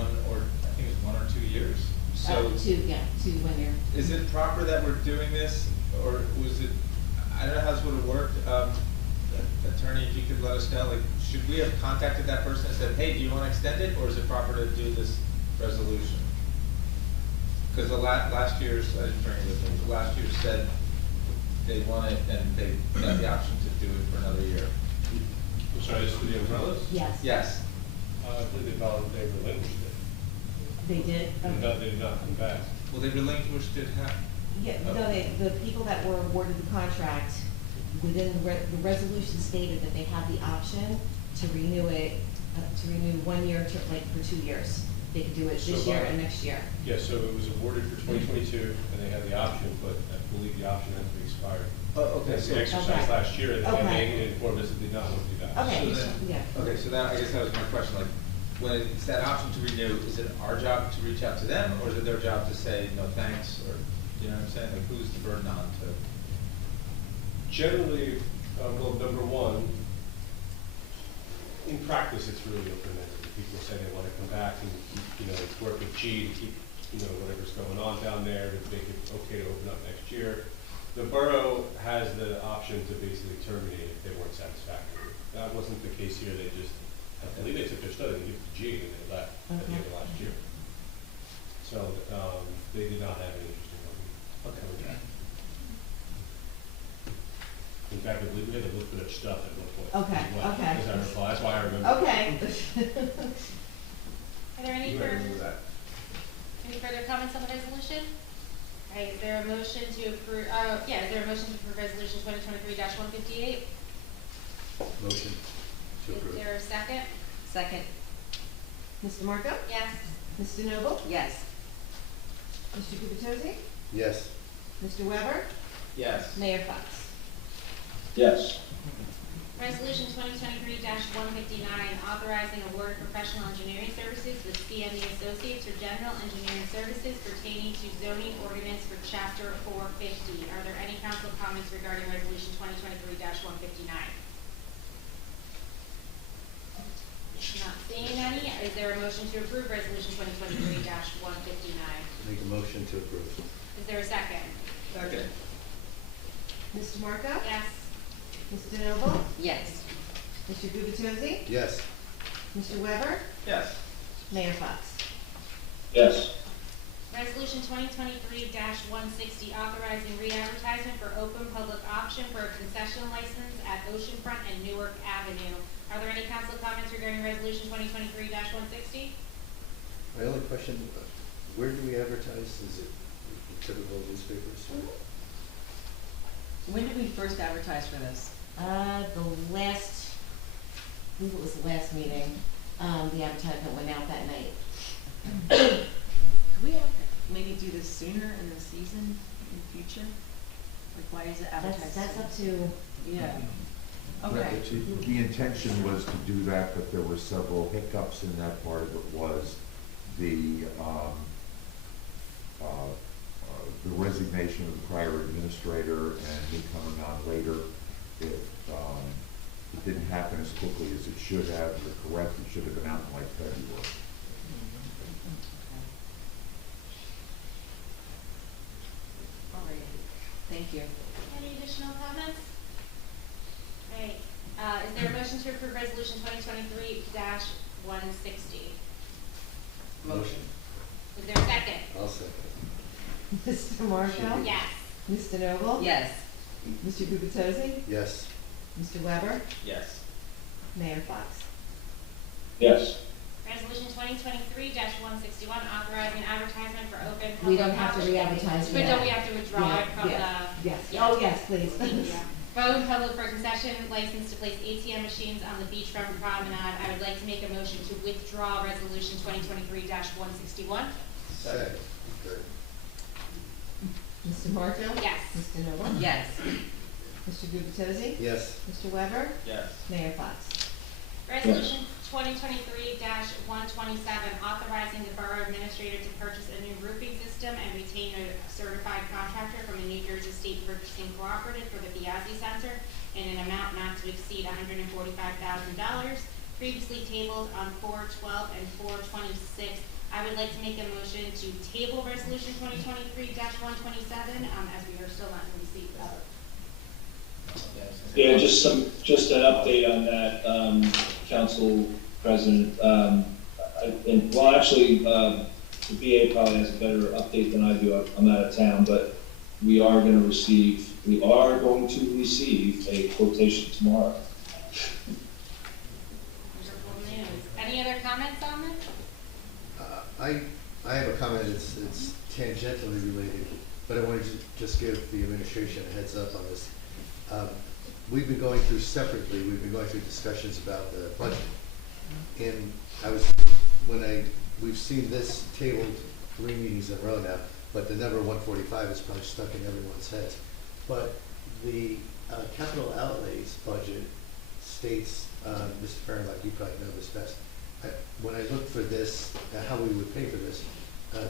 think it was 1 or 2 years. So 2 1 year. is it proper that we're doing this, or was it, I don't know how this would have worked. Attorney, if you could let us know, like, should we have contacted that person and said, hey, do you want to extend it, or is it proper to do this resolution? Because last year's, I didn't bring it with me, last year said they want it, and they got the option to do it for another year. I'm sorry, this is for the umbrellas? Yes. Yes. I believe they relinquished it. They did? They did not come back. Well, they relinquished it, Yeah, no, the people that were awarded the contract, within the resolution stated that they have the option to renew it, to renew 1 year, like for 2 years. They could do it this So year by- and next year. Yeah, so it was awarded for 2022, and they had the option, but I believe the option had to be expired. Oh, okay, That's so- the exercise Okay. last year, and Okay. they informed us that they did not want to do that. Okay, So then- yeah. Okay, so that, I guess that was my question, like, when it's that option to renew, is it our job to reach out to them, or is it their job to say, no thanks, or, you know what I'm saying, like, who's the burden on to? Generally, well, number one, in practice, it's really open-ended. People say they want to come back and keep, work with G to keep, whatever's going on down there, to make it okay to open up next year. The borough has the option to basically terminate if they weren't satisfactory. That wasn't the case here. They just, I believe they took their study, they gave it to G, and they left at the end of last year. So, they did not have any interest in coming back. In fact, I believe we had to look for their stuff at one point. Okay, as well, okay. As I recall, that's why I remember. Okay. Are there any You further, remember that? any further comments on the resolution? All right, is there a motion to approve, is there a motion to approve resolution 2023-158? Motion to Is approve. there a second? Second. Mr. Marco? Yes. Ms. DeNoble? Yes. Mr. Gubatose? Yes. Mr. Weber? Yes. Mayor Fox? Yes. Resolution 2023-159, authorizing award of professional engineering services with CME Associates for general engineering services pertaining to zoning ordinance for Chapter 450. Are there any council comments regarding Resolution 2023-159? Not seeing any. Is there a motion to approve Resolution 2023-159? Make a motion to approve. Is there a second? Second. Mr. Marco? Yes. Ms. DeNoble? Yes. Mr. Gubatose? Yes. Mr. Weber? Yes. Mayor Fox? Yes. Resolution 2023-160, authorizing re-advertisement for open public auction for a concession license at Oceanfront and Newark Avenue. Are there any council comments regarding Resolution 2023-160? My only question, where do we advertise? Is it typical newspapers? When did we first advertise for this? The last, I believe it was the last meeting, the advertisement went out that night. Could we maybe do this sooner in the season, in the future? Like, why is it advertised? That's up to, Yeah. Yeah, Okay. The intention was to do that, but there were several hiccups in that. Part of it was the resignation of the prior administrator and me coming on later. It didn't happen as quickly as it should have. You're correct, it should have been out in like February. All right. Thank you. Any additional comments? Right, is there a motion to approve Resolution 2023-160? Motion. Is there a second? I'll second. Mr. Marco? Yes. Ms. DeNoble? Yes. Mr. Gubatose? Yes. Mr. Weber? Yes. Mayor Fox? Yes. Resolution 2023-161, authorizing advertisement for open. We public don't have to housing. re-advertise But yet. don't we have to withdraw it from Yeah, the? yes. Yeah. Oh, yes, please. Yeah. Vote in public for concession license to place ATM machines on the beachfront promenade. I would like to make a motion to withdraw resolution 2023-161. Second. Mr. Marshall? Yes. Mr. Noble? Yes. Mr. Gubatose? Yes. Mr. Weber? Yes. Mayor Fox? Resolution 2023-127, authorizing the Borough Administrator to purchase a new roofing system and retain a certified contractor from the New Jersey State Purchasing Cooperative for the Piazzi Center in an amount not to exceed $145,000. Previously tabled on 4/12 and 4/26. I would like to make a motion to table Resolution 2023-127, as we are still not in receipt of. Yeah, just an update on that, Council President. Actually, the VA probably has a better update than I do. I'm out of town, but we are going to receive a quotation tomorrow. Wonderful news. Any other comments on this? I have a comment, it's tangentially related, but I wanted to just give the administration a heads up on this. We've been going through discussions about the budget. And we've seen this tabled 3 meetings in a row now, but the number 145 is probably stuck in everyone's heads. But the capital outlays budget states, Mr. Fahrenbach, you probably know this best. When I look for this, how we would pay for this,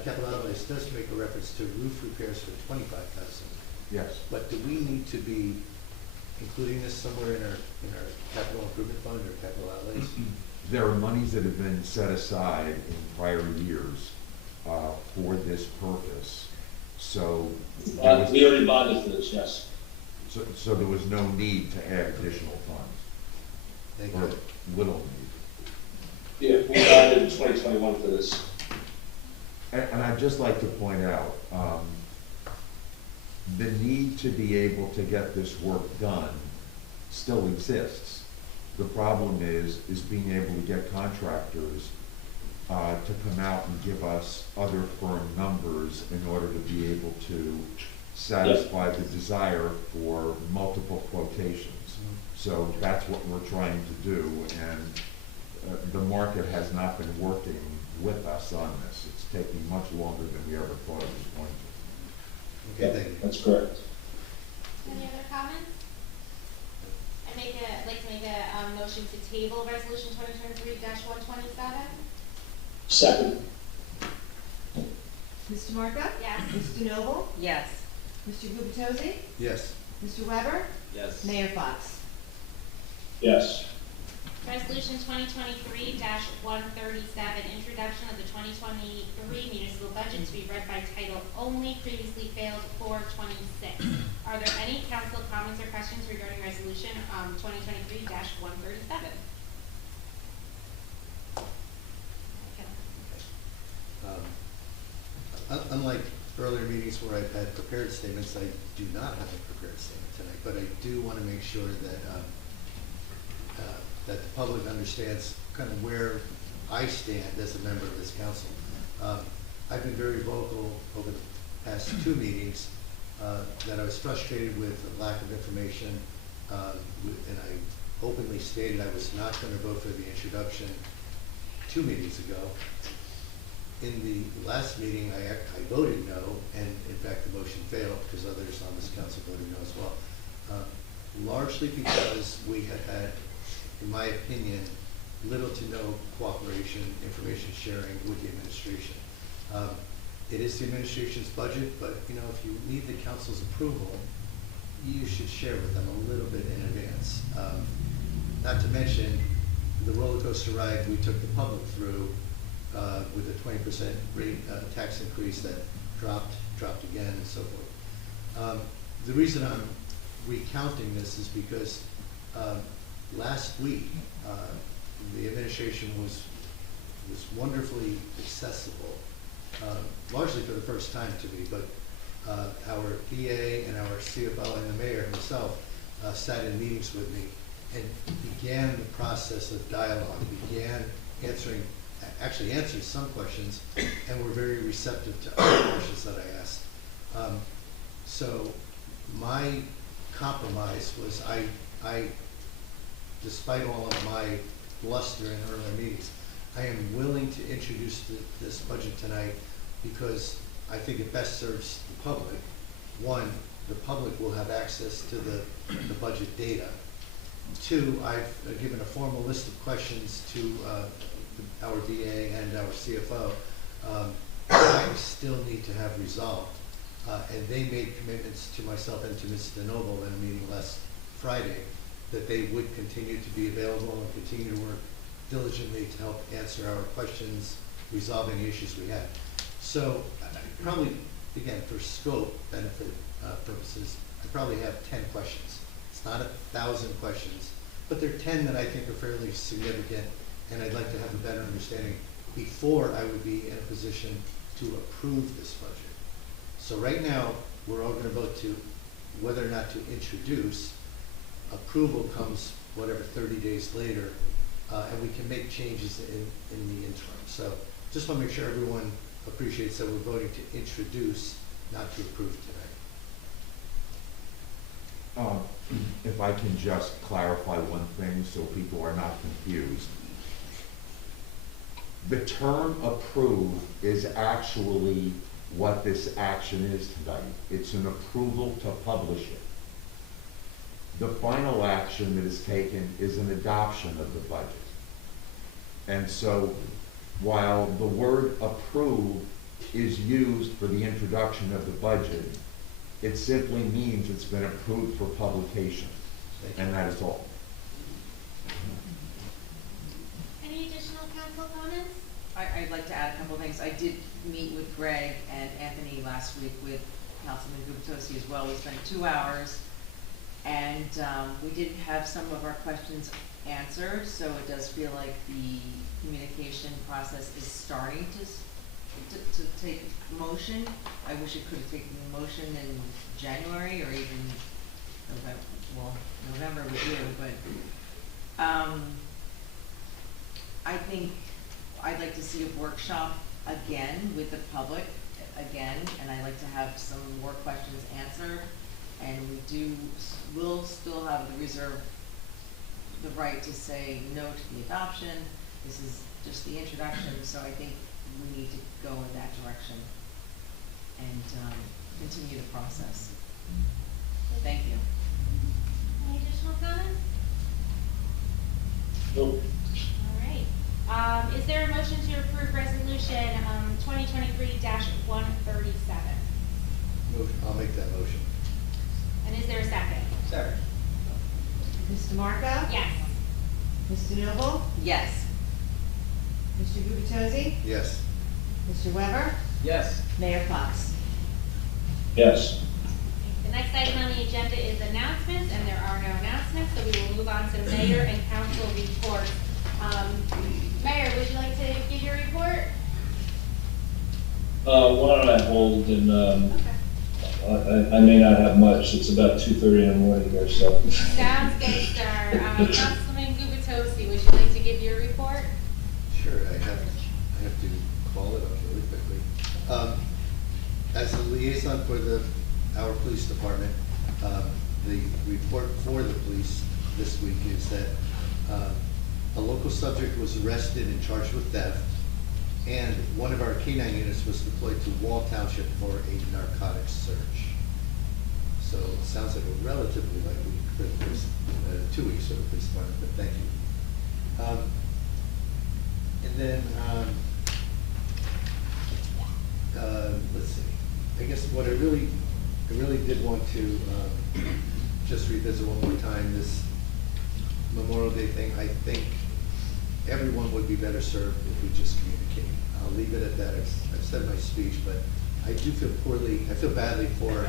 capital outlays does make a reference to roof repairs for $25,000. Yes. But do we need to be including this somewhere in our capital improvement fund or capital outlays? There are monies that have been set aside in prior years for this purpose. So We already bonded for this, yes. So there was no need to add additional funds. Thank Or you. little need. Yeah, we bonded in 2021 for this. And I'd just like to point out, the need to be able to get this work done still exists. The problem is being able to get contractors to come out and give us other firm numbers in order to be able to satisfy the desire for multiple quotations. So that's what we're trying to do, and the market has not been working with us on this. It's taking much longer than we ever thought it was going to. Okay, thank you. That's correct. Any other comments? I'd like to make a motion to table resolution 2023-127. Second. Mr. Markup? Yes. Mr. Noble? Yes. Mr. Gubatose? Yes. Mr. Weber? Yes. Mayor Fox? Yes. Resolution 2023-137, introduction of the 2023 municipal budget to be read by title only, previously failed 426. Are there any council comments or questions regarding resolution 2023-137? Unlike earlier meetings where I've had prepared statements, I do not have a prepared statement tonight, but I do want to make sure that that the public understands kind of where I stand as a member of this council. I've been very vocal over the past 2 meetings that I was frustrated with the lack of information, and I openly stated I was not going to vote for the introduction 2 meetings ago. In the last meeting, I voted no, and in fact the motion failed because others on this council voted no as well. Largely because we had, in my opinion, little to no cooperation, information sharing with the administration. It is the administration's budget, but if you need the council's approval, you should share with them a little bit in advance. Not to mention the roller coaster ride we took the public through with a 20% rate tax increase that dropped again, and so forth. The reason I'm recounting this is because last week the administration was wonderfully accessible, largely for the first time to me, but our PA and our CFO and the mayor himself sat in meetings with me and began the process of dialogue, began answering actually answered some questions and were very receptive to other questions that I asked. So my compromise was I, despite all of my bluster in earlier meetings, I am willing to introduce this budget tonight because I think it best serves the public. One, the public will have access to the budget data. Two, I've given a formal list of questions to our DA and our CFO I still need to have resolved. And they made commitments to myself and to Ms. DeNoble in a meeting last Friday that they would continue to be available and continue to work diligently to help answer our questions, resolve any issues we had. So probably, again, for scope benefit purposes, I probably have 10 questions. It's not 1,000 questions, but there are 10 that I think are fairly significant, and I'd like to have a better understanding before I would be in a position to approve this budget. So right now, we're all going to vote to whether or not to introduce. Approval comes, whatever, 30 days later, and we can make changes in the interim. So just want to make sure everyone appreciates that we're voting to introduce, not to approve tonight. If I can just clarify one thing so people are not confused. The term approve is actually what this action is tonight. It's an approval to publish it. The final action that is taken is an adoption of the budget. And so while the word approve is used for the introduction of the budget, it simply means it's been approved for publication. And that is all. Any additional council comments? I'd like to add a couple of things. I did meet with Greg and Anthony last week with Councilman Gubitosi as well. We spent 2 hours, and we did have some of our questions answered, so it does feel like the communication process is starting to take motion. I wish it could have taken motion in January or even November. Well, November we do, but I think I'd like to see a workshop again with the public again, and I'd like to have some more questions answered. And we'll still have the right to say no to the adoption. This is just the introduction, so I think we need to go in that direction and continue the process. Thank you. Any additional comments? Nope. All right. Is there a motion to approve resolution 2023-137? I'll make that motion. And is there a second? Second. Ms. DeMarco? Yes. Ms. DeNoble? Yes. Mr. Gubitosi? Yes. Mr. Weber? Yes. Mayor Fox? Yes. The next item on the agenda is announcements, and there are no announcements, so we will move on to mayor and council reports. Mayor, would you like to give your report? Why don't I hold, and I may not have much. It's about 2:30 in the morning here, so. Sounds good, sir. Councilman Gubitosi, would you like to give your report? Sure, I have to call it up really quickly. As a liaison for our police department, the report for the police this week is that a local subject was arrested and charged with theft, and one of our K-9 units was deployed to Wall Township for a narcotics search. So it sounds like a relatively light week for the first 2 weeks for the police department, but thank you. And then, let's see, I guess what I really did want to just revisit one more time, this Memorial Day thing. I think everyone would be better served if we just communicate. I'll leave it at that. I've said my speech, but I do feel I feel badly for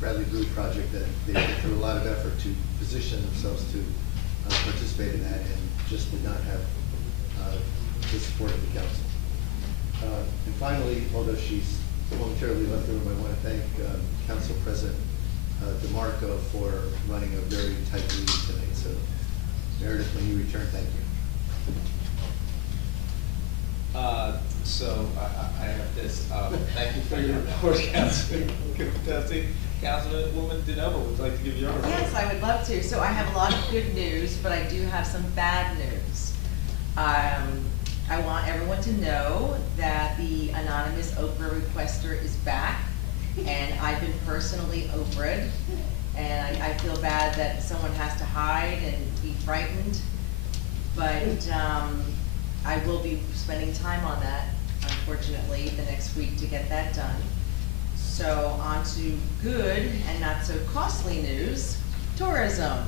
Bradley Brew Project that they went through a lot of effort to position themselves to participate in that and just did not have the support of the council. And finally, although she's momentarily left the room, I want to thank Council President DeMarco for running a very tight meeting tonight. So Meredith, when you return, thank you. So I have this, thank you for your report, Councilman. Councilwoman DeNoble would like to give you your report. Yes, I would love to. So I have a lot of good news, but I do have some bad news. I want everyone to know that the anonymous Oprah requester is back, and I've been personally Oprah'd, and I feel bad that someone has to hide and be frightened, but I will be spending time on that, unfortunately, the next week to get that done. So on to good and not so costly news, tourism.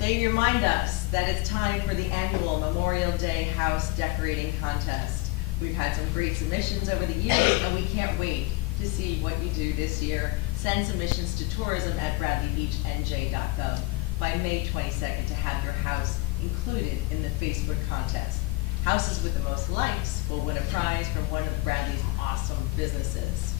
They remind us that it's time for the annual Memorial Day House Decorating Contest. We've had some great submissions over the years, and we can't wait to see what you do this year. Send submissions to tourism@bradleybeachnj.gov by May 22nd to have your house included in the Facebook contest. Houses with the most likes will win a prize from one of Bradley's awesome businesses.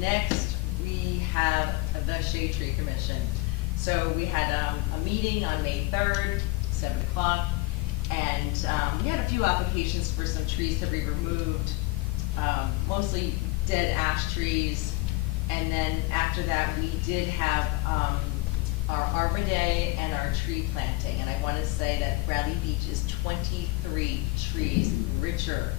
Next, we have the Shade Tree Commission. So we had a meeting on May 3rd, 7 o'clock, and we had a few applications for some trees to be removed, mostly dead ash trees. And then after that, we did have our Arbor Day and our tree planting. And I want to say that Bradley Beach is 23 trees richer.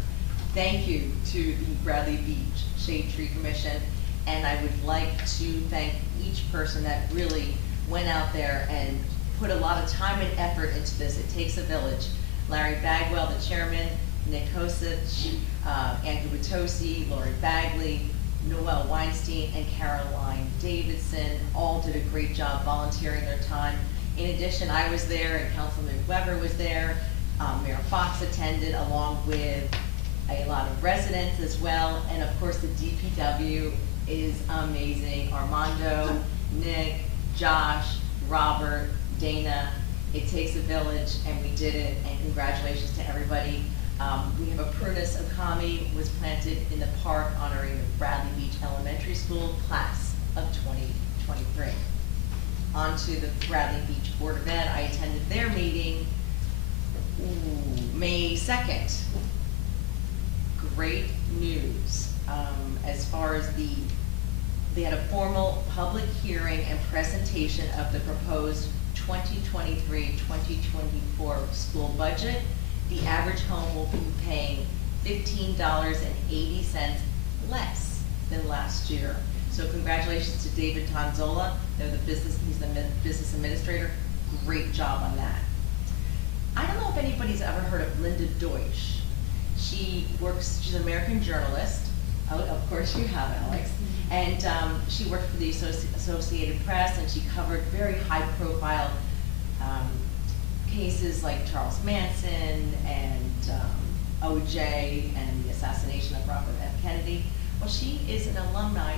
Thank you to the Bradley Beach Shade Tree Commission. And I would like to thank each person that really went out there and put a lot of time and effort into this. It takes a village. Larry Bagwell, the chairman, Nick Hosich, Andrew Witosi, Lori Bagley, Noel Weinstein, and Caroline Davidson all did a great job volunteering their time. In addition, I was there and Councilman Weber was there. Mayor Fox attended along with a lot of residents as well. And of course, the DPW is amazing. Armando, Nick, Josh, Robert, Dana. It takes a village, and we did it, and congratulations to everybody. We have a Prunus Okami was planted in the park honoring the Bradley Beach Elementary School class of 2023. On to the Bradley Beach Board of Ed. I attended their meeting May 2nd. Great news. As far as they had a formal public hearing and presentation of the proposed 2023-2024 school budget. The average home will be paying $15.80 less than last year. So congratulations to David Tonzola. He's the business administrator. Great job on that. I don't know if anybody's ever heard of Linda Deutsch. She's an American journalist. Oh, of course you have, Alex. And she worked for the Associated Press, and she covered very high-profile cases like Charles Manson and OJ and the assassination of Robert F. Kennedy. Well, she is an alumna, I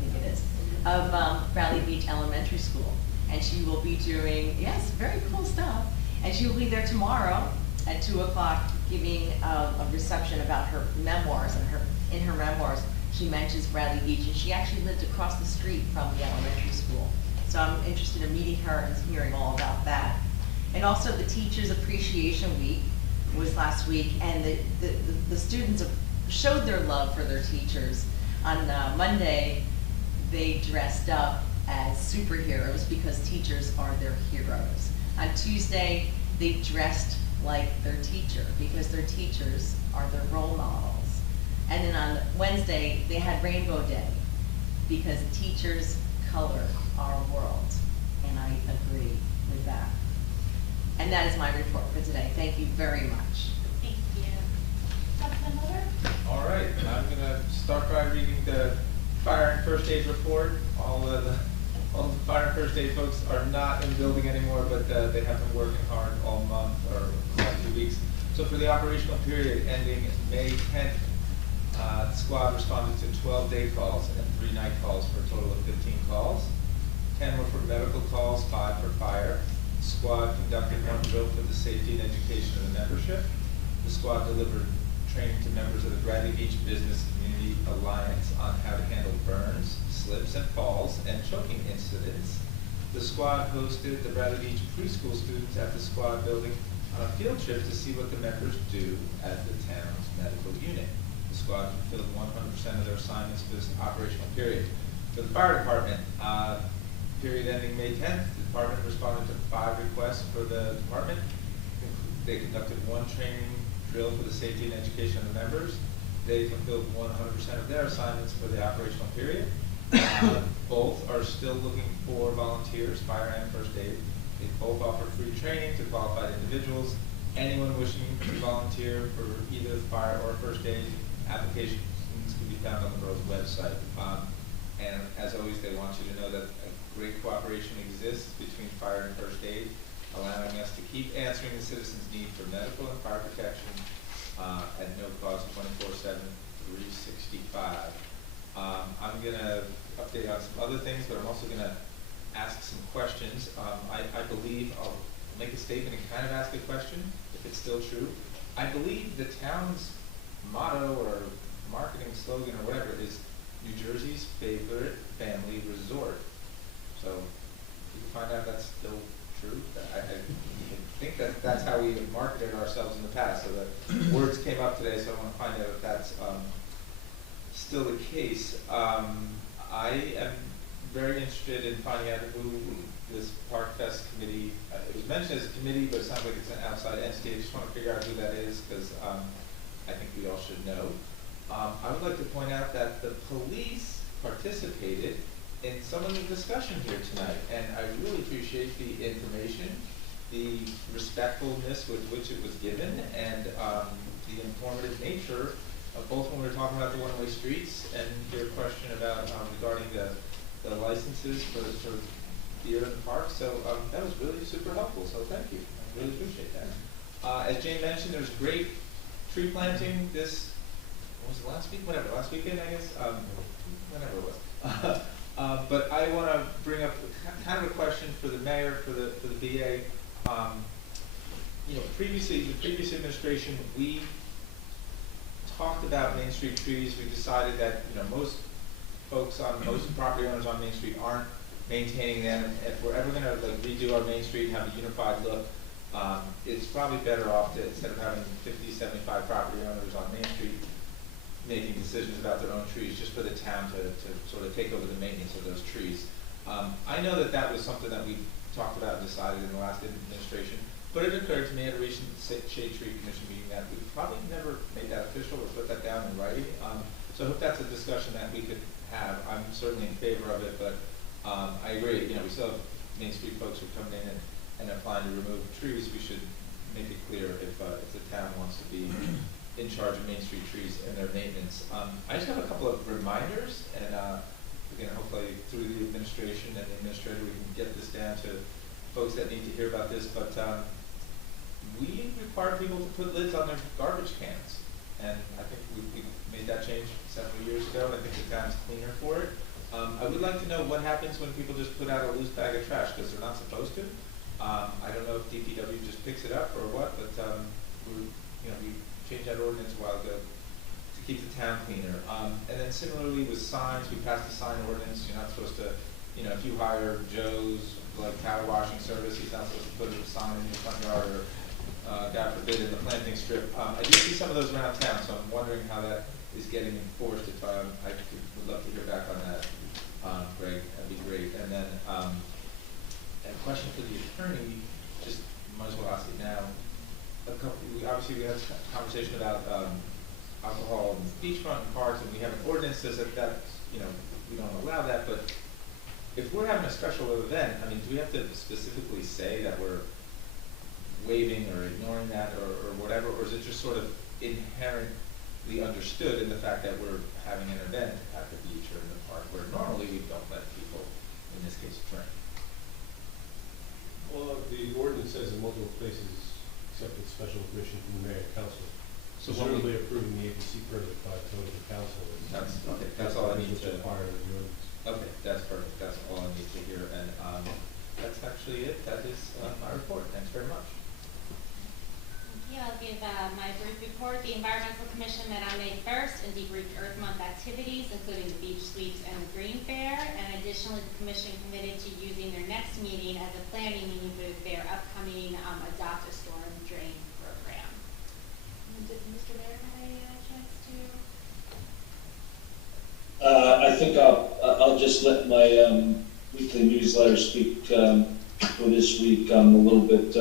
think it is, of Bradley Beach Elementary School. And she will be doing, yes, very cool stuff. And she will be there tomorrow at 2 o'clock giving a reception about her memoirs. And in her memoirs, she mentions Bradley Beach, and she actually lived across the street from the elementary school. So I'm interested in meeting her and hearing all about that. And also the Teachers Appreciation Week was last week, and the students showed their love for their teachers. On Monday, they dressed up as superheroes because teachers are their heroes. On Tuesday, they dressed like their teacher because their teachers are their role models. And then on Wednesday, they had Rainbow Day because teachers color our world, and I agree with that. And that is my report for today. Thank you very much. Thank you. Councilman Miller? All right, I'm gonna start by reading the fire and first aid report. All the fire and first aid folks are not in the building anymore, but they have been working hard all month or the last 2 weeks. So for the operational period ending May 10th, the squad responded to 12 day calls and 3 night calls for a total of 15 calls. 10 were for medical calls, 5 for fire. The squad conducted 1 drill for the safety and education of the membership. The squad delivered training to members of the Bradley Beach Business Community Alliance on how to handle burns, slips and falls, and choking incidents. The squad hosted the Bradley Beach preschool students at the squad building on a field trip to see what the members do at the town's medical unit. The squad fulfilled 100% of their assignments for this operational period. For the fire department, period ending May 10th, the department responded to 5 requests for the department. They conducted 1 training drill for the safety and education of the members. They fulfilled 100% of their assignments for the operational period. Both are still looking for volunteers, fire and first aid. They both offer free training to qualified individuals. Anyone wishing to volunteer for either fire or first aid applications can be found on the borough's website. And as always, they want you to know that a great cooperation exists between fire and first aid, allowing us to keep answering the citizens' need for medical and fire protection at no cost, 24/7, 365. I'm going to update on some other things, but I'm also going to ask some questions. I believe I'll make a statement and kind of ask a question, if it's still true. I believe the town's motto or marketing slogan or whatever is New Jersey's favorite family resort. So you can find out if that's still true. I think that's how we have marketed ourselves in the past. So the words came up today, so I want to find out if that's still the case. I am very interested in finding out who this Park Fest committee, it was mentioned as a committee, but it sounds like it's an outside entity. I just want to figure out who that is, because I think we all should know. I would like to point out that the police participated in some of the discussion here tonight, and I really appreciate the information, the respectfulness with which it was given, and the informative nature of both when we were talking about the one-way streets and your question about regarding the licenses for beer in the park. So that was really super helpful, so thank you. I really appreciate that. As Jane mentioned, there's great tree planting this, what was it, last week? Whatever, last weekend, I guess? Whenever it was. But I want to bring up kind of a question for the mayor, for the VA. You know, previously, the previous administration, we talked about Main Street trees. We decided that, you know, most property owners on Main Street aren't maintaining them. If we're ever going to like redo our Main Street and have a unified look, it's probably better off to, instead of having 50, 75 property owners on Main Street making decisions about their own trees, just for the town to sort of take over the maintenance of those trees. I know that was something that we talked about and decided in the last administration, but it occurred to me at a recent Shade Tree Commission meeting that we probably never made that official or put that down in writing. So I hope that's a discussion that we could have. I'm certainly in favor of it, but I agree. You know, we still have Main Street folks who are coming in and applying to remove trees. We should make it clear if the town wants to be in charge of Main Street trees and their maintenance. I just have a couple of reminders, and again, hopefully through the administration and the administrator, we can get this down to folks that need to hear about this. But we require people to put lids on their garbage cans, and I think we made that change several years ago. I think the town's cleaner for it. I would like to know what happens when people just put out a loose bag of trash because they're not supposed to. I don't know if DPW just picks it up or what, but we changed that ordinance a while ago to keep the town cleaner. And then similarly with signs, we passed a sign ordinance. You're not supposed to, you know, if you hire Joe's like power washing service, he's not supposed to put a sign in your front yard or God forbid in the planting strip. I do see some of those around town, so I'm wondering how that is getting enforced. If I would love to hear back on that, Greg, that'd be great. And then a question for the attorney, just might as well ask it now. Obviously we had a conversation about alcohol in beachfront and parks, and we have an ordinance that says that you know, we don't allow that, but if we're having a special event, I mean, do we have to specifically say that we're waiving or ignoring that or whatever, or is it just sort of inherently understood in the fact that we're having an event at the beach or in the park where normally we don't let people, in this case, drink? Well, the ordinance says in multiple places, except with special permission from the mayor and council. So generally approving the ABC permit by the council. That's okay. That's all I need to. Okay, that's perfect. That's all I need to hear, and that's actually it. That is my report. Thanks very much. Yeah, I'll give my brief report. The Environmental Commission met on May 1st and debriefed Earth Month activities, including the beach sweeps and the green fair. And additionally, the Commission committed to using their next meeting as a planning meeting for their upcoming Adopt a Storm Drain Mr. Mayor have any chance to? I think I'll just let my weekly newsletter speak for this week. I'm a little bit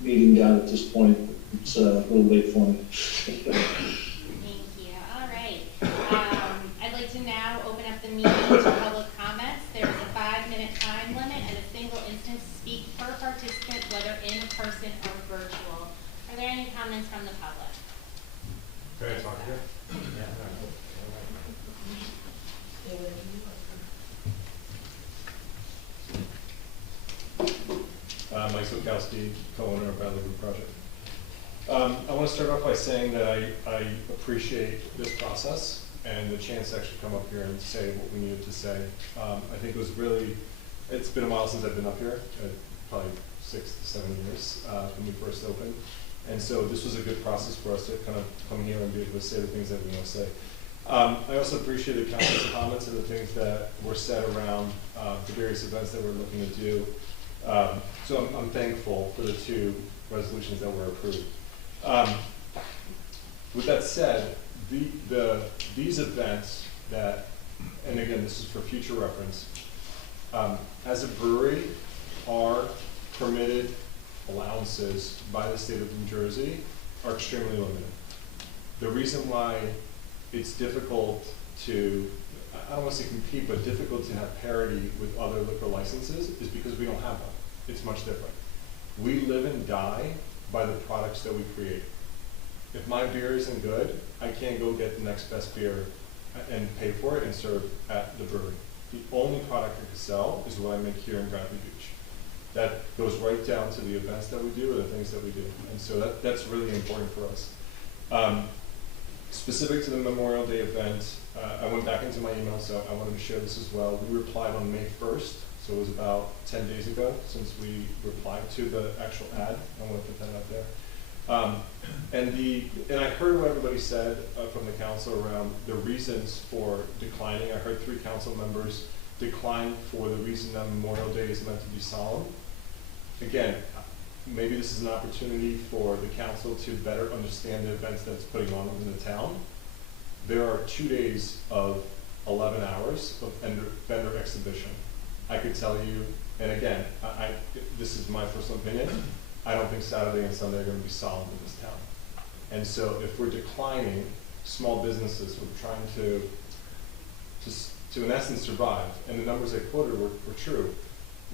meeting down at this point. It's a little late for me. Thank you. All right. I'd like to now open up the meeting to public comments. There is a 5-minute time limit and a single instance to speak per participant, whether in person or virtual. Are there any comments from the public? Can I talk here? Mike Sokowski, co-owner of Bradley Group Project. I want to start off by saying that I appreciate this process and the chance to actually come up here and say what we needed to say. I think it was really, it's been a while since I've been up here, probably 6 to 7 years when we first opened. And so this was a good process for us to kind of come here and be able to say the things that we want to say. I also appreciate the council's comments and the things that were said around the various events that we're looking to do. So I'm thankful for the 2 resolutions that were approved. With that said, these events that, and again, this is for future reference, as a brewery, our permitted allowances by the state of New Jersey are extremely limited. The reason why it's difficult to, I don't want to say compete, but difficult to have parity with other liquor licenses is because we don't have one. It's much different. We live and die by the products that we create. If my beer isn't good, I can't go get the next best beer and pay for it and serve at the brewery. The only product I can sell is what I make here in Bradley Beach. That goes right down to the events that we do or the things that we do. And so that's really important for us. Specific to the Memorial Day event, I went back into my email, so I wanted to share this as well. We replied on May 1st, so it was about 10 days ago since we replied to the actual ad. I want to put that out there. And I heard what everybody said from the council around the reasons for declining. I heard 3 council members decline for the reason that Memorial Day is meant to be solemn. Again, maybe this is an opportunity for the council to better understand the events that it's putting on in the town. There are 2 days of 11 hours of vendor exhibition. I could tell you, and again, this is my personal opinion, I don't think Saturday and Sunday are going to be solemn in this town. And so if we're declining small businesses who are trying to in essence survive, and the numbers I quoted were true,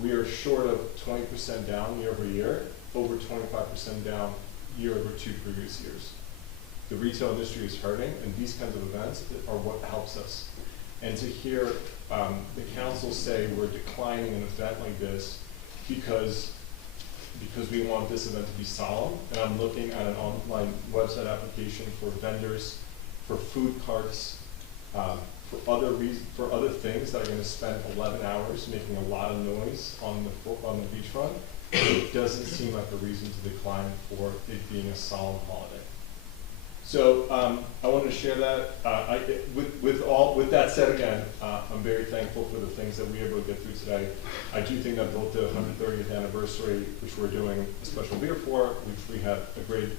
we are short of 20% down year over year, over 25% down year over 2 previous years. The retail industry is hurting, and these kinds of events are what helps us. And to hear the council say we're declining an event like this because we want this event to be solemn, and I'm looking at an online website application for vendors, for food carts, for other things that are going to spend 11 hours making a lot of noise on the beachfront, it doesn't seem like a reason to decline for it being a solemn holiday. So I wanted to share that. With that said, again, I'm very thankful for the things that we were able to get through today. I do think that both the 130th anniversary, which we're doing a special beer for, which we have a great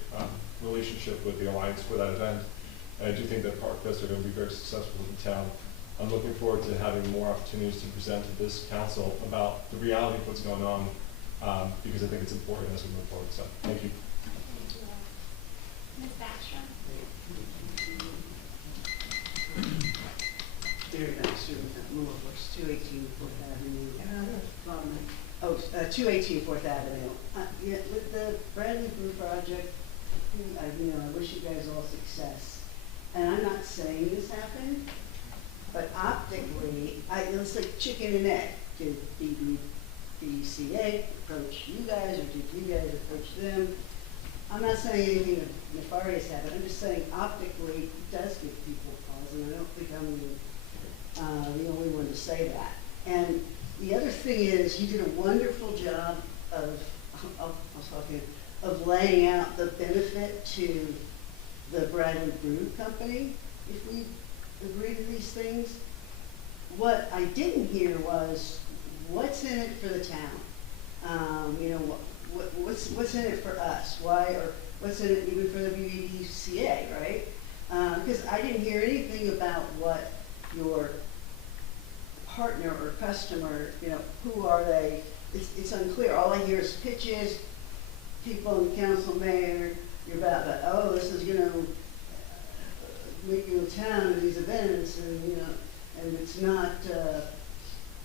relationship with the Alliance for that event, and I do think that Park Fest are going to be very successful in the town. I'm looking forward to having more opportunities to present to this council about the reality of what's going on, because I think it's important as we move forward. So, thank you. Ms. Backstrom? Very nice, Works, 218 Fourth Avenue. 218 Fourth Avenue. Yeah, with the Bradley Brew project, I wish you guys all success. And I'm not saying this happened, but optically, it's like chicken and egg. Did BBCA approach you guys, or did you guys approach them? I'm not saying anything nefarious happened. I'm just saying optically it does give people pause, and I don't think I'm the only one to say that. And the other thing is, you did a wonderful job of laying out the benefit to the Bradley Brew Company if we agree to these things. What I didn't hear was what's in it for the town. What's in it for us? Why, or what's in it even for the BBCA, right? Because I didn't hear anything about what your partner or customer, you know, who are they? It's unclear. All I hear is pitches, people in the council, mayor, you're about, oh, this is, you know, making a town and these events, and, you know, and it's not,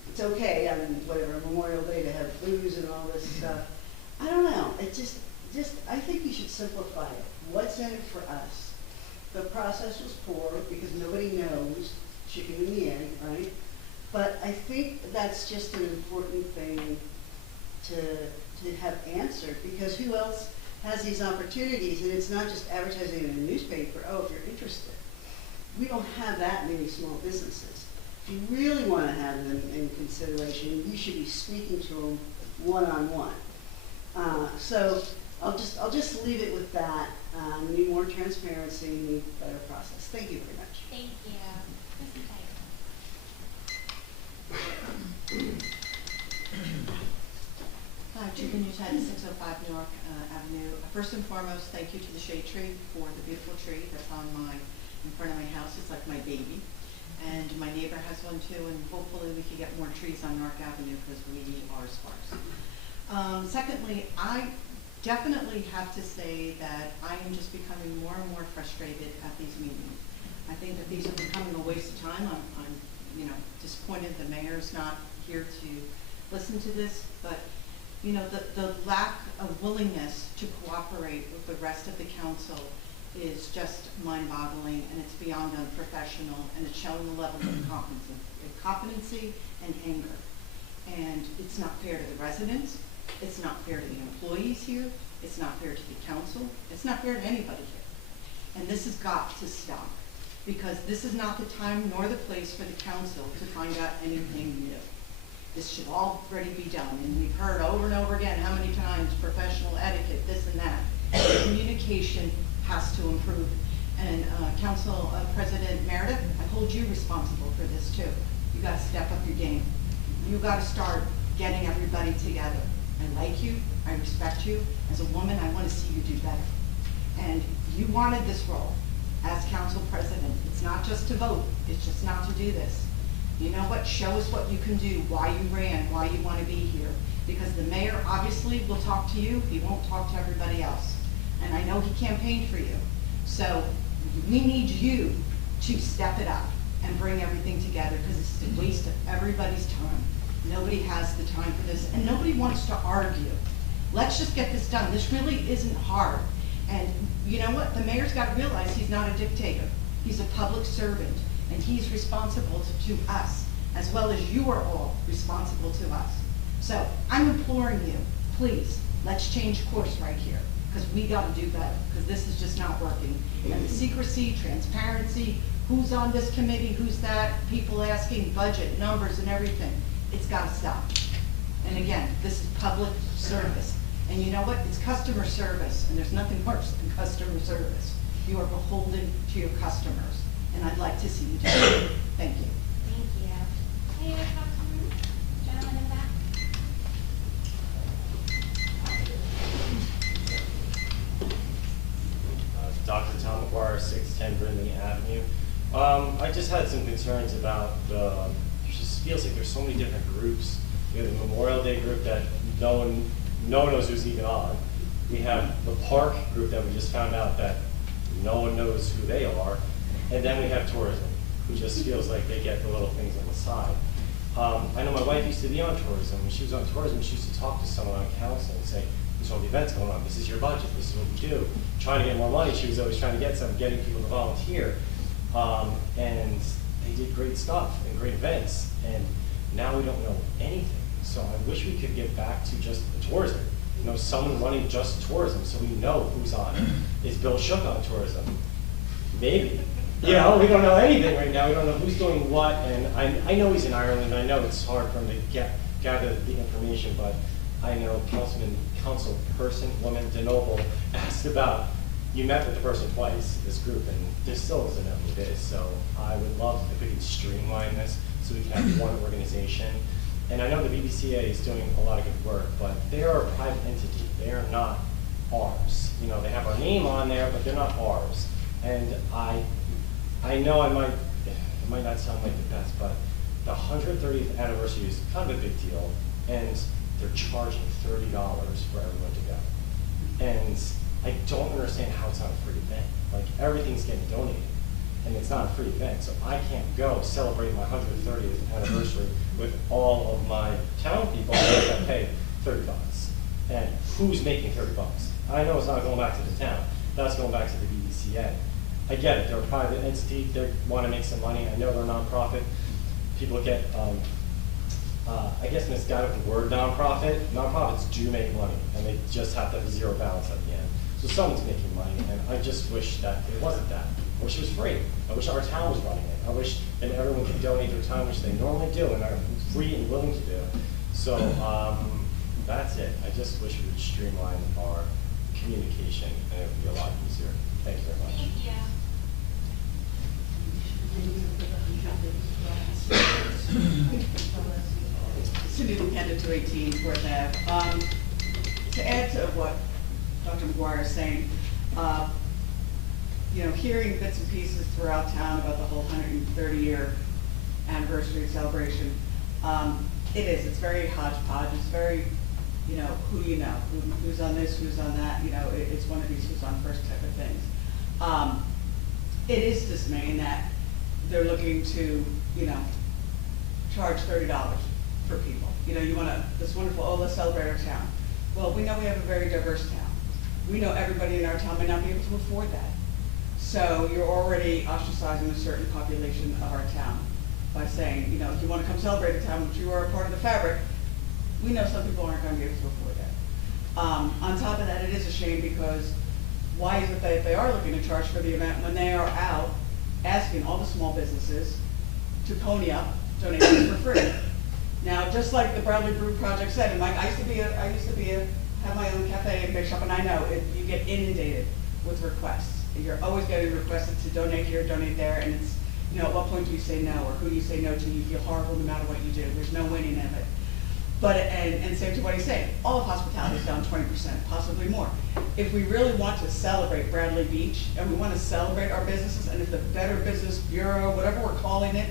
it's okay, I mean, whatever, Memorial Day to have booze and all this stuff. I don't know, it just, I think you should simplify it. What's in it for us? The process was poor because nobody knows, chicken and the egg, right? But I think that's just an important thing to have answered, because who else has these opportunities? And it's not just advertising in a newspaper, oh, if you're interested. We don't have that many small businesses. If you really want to have them in consideration, you should be speaking to them one-on-one. So I'll just leave it with that. We need more transparency, we need a better process. Thank you very much. Thank you. Hi, Julie Newton, 605 Newark Avenue. First and foremost, thank you to the shade tree for the beautiful tree that's in front of my house. It's like my baby. And my neighbor has one too, and hopefully we can get more trees on Newark Avenue because we are sparse. Secondly, I definitely have to say that I am just becoming more and more frustrated at these meetings. I think that these are becoming a waste of time. I'm you know, disappointed the mayor's not here to listen to this, but you know, the lack of willingness to cooperate with the rest of the council is just mind-boggling, and it's beyond unprofessional, and it's showing the level of competency and anger. And it's not fair to the residents, it's not fair to the employees here, it's not fair to the council, it's not fair to anybody here. And this has got to stop, because this is not the time nor the place for the council to find out anything new. This should already be done, and we've heard over and over again how many times professional etiquette, this and that. Communication has to improve. And Council President Meredith, I hold you responsible for this too. You got to step up your game. You got to start getting everybody together. I like you, I respect you. As a woman, I want to see you do better. And you wanted this role as Council President. It's not just to vote, it's just not to do this. You know what? Show us what you can do, why you ran, why you want to be here. Because the mayor obviously will talk to you, he won't talk to everybody else. And I know he campaigned for you. So we need you to step it up and bring everything together, because it's a waste of everybody's time. Nobody has the time for this, and nobody wants to argue. Let's just get this done. This really isn't hard. And you know what? The mayor's got to realize he's not a dictator. He's a public servant, and he's responsible to us, as well as you are all responsible to us. So I'm imploring you, please, let's change course right here, because we got to do better, because this is just not working. And the secrecy, transparency, who's on this committee, who's that, people asking budget, numbers, and everything, it's got to stop. And again, this is public service. And you know what? It's customer service, and there's nothing worse than customer service. You are beholden to your customers, and I'd like to see you do it. Thank you. Thank you. Any other comments? Gentleman in the back? Dr. Tom McGuire, 610 Brindley Avenue. I just had some concerns about, it just feels like there's so many different groups. We have the Memorial Day group that no one knows who's even on. We have the park group that we just found out that no one knows who they are. And then we have tourism, who just feels like they get the little things on the side. I know my wife used to be on tourism. When she was on tourism, she used to talk to someone on council and say, there's all the events going on, this is your budget, this is what we do. Trying to get more money, she was always trying to get some, getting people to volunteer. And they did great stuff and great events, and now we don't know anything. So I wish we could get back to just the tourism. You know, someone running just tourism, so we know who's on it. Is Bill Shook on tourism? Maybe. You know, we don't know anything right now. We don't know who's doing what, and I know he's in Ireland. I know it's hard for him to gather the information, but I know woman DeNoble asked about, you met with the person twice, this group, and there still doesn't know who it is. So I would love if we could streamline this so we can have one organization. And I know the BBCA is doing a lot of good work, but they are a private entity. They are not ours. You know, they have our name on there, but they're not ours. And I know it might not sound like the best, but the 130th anniversary is kind of a big deal, and they're charging $30 for everyone to go. And I don't understand how it's not a free event. Like, everything's getting donated, and it's not a free event, so I can't go celebrate my 130th anniversary with all of my town people unless I pay $30. And who's making $30? I know it's not going back to the town. That's going back to the BBCA. I get it. They're a private entity. They want to make some money. I know they're nonprofit. People get, I guess, misguided with the word nonprofit. Nonprofits do make money, and they just have to have zero balance at the end. So someone's making money, and I just wish that it wasn't that. I wish it was free. I wish our town was running it. I wish that everyone could donate their time, which they normally do and are free and willing to do. So that's it. I just wish we would streamline our communication, and it would be a lot easier. Thank you very much. Thank you. Cindy Lukenda, 218 Fourth Ave. To add to what Dr. McGuire is saying, you know, hearing bits and pieces throughout town about the whole 130-year anniversary celebration, it's very hodgepodge. It's very, you know, who do you know? Who's on this, who's on that? You know, it's one of these who's on first type of things. It is dismaying that they're looking to, you know, charge $30 for people. You know, you want to, this wonderful, oh, let's celebrate our town. Well, we know we have a very diverse town. We know everybody in our town may not be able to afford that. So you're already ostracizing a certain population of our town by saying, you know, if you want to come celebrate the town, which you are a part of the fabric, we know some people aren't going to be able to afford that. On top of that, it is a shame because why is it that they are looking to charge for the event when they are out asking all the small businesses to pony up donations for free? Now, just like the Bradley Brew Project said, and Mike, I used to have my own cafe and bake shop, and I know you get inundated with requests. You're always getting requested to donate here, donate there, and it's, you know, at what point do you say no, or who do you say no to? You feel horrible no matter what you do. There's no winning of it. But, and same to what he's saying, all of hospitality is down 20%, possibly more. If we really want to celebrate Bradley Beach, and we want to celebrate our businesses, and if the Better Business Bureau, whatever we're calling it,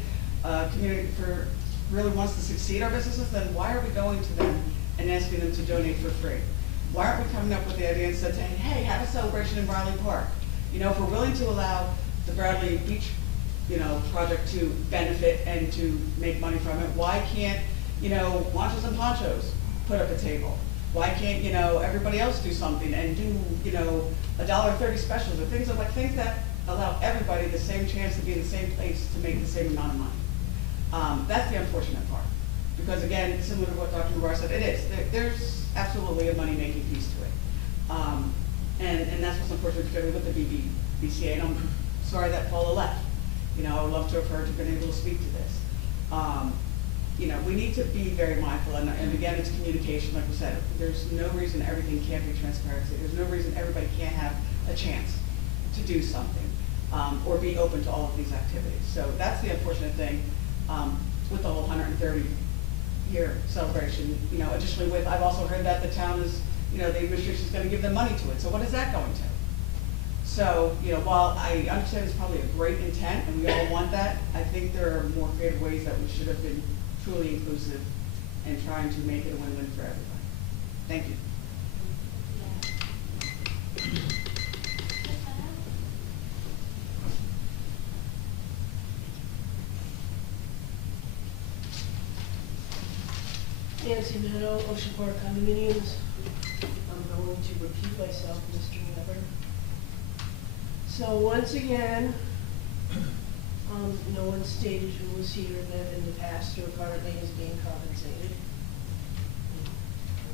community for really wants to succeed our businesses, then why are we going to them and asking them to donate for free? Why aren't we coming up with the idea instead of saying, hey, have a celebration in Riley Park? You know, if we're willing to allow the Bradley Beach, you know, project to benefit and to make money from it, why can't, you know, Wanchos and Ponchos put up a table? Why can't, you know, everybody else do something and do, you know, $1.30 specials or things that allow everybody the same chance to be in the same place to make the same amount of money? That's the unfortunate part. Because again, similar to what Dr. McGuire said, it is. There's absolutely a money-making piece to it. And that's what's unfortunate, particularly with the BBCA, and I'm sorry that Paula left. You know, I would love to have her to been able to speak to this. You know, we need to be very mindful, and again, it's communication, like we said. There's no reason everything can't be transparency. There's no reason everybody can't have a chance to do something, or be open to all of these activities. So that's the unfortunate thing with the whole 130-year celebration. You know, additionally I've also heard that the town is, you know, the administration is going to give them money to it. So what is that going to? So, you know, while I understand it's probably a great intent and we all want that, I think there are more creative ways that we should have been truly inclusive and trying to make it a win-win for everybody. Thank you. Nancy Meadow, Ocean Park Condominiums. I'm going to repeat myself, Mr. Weber. So once again, no one stated who was here that in the past or currently is being compensated.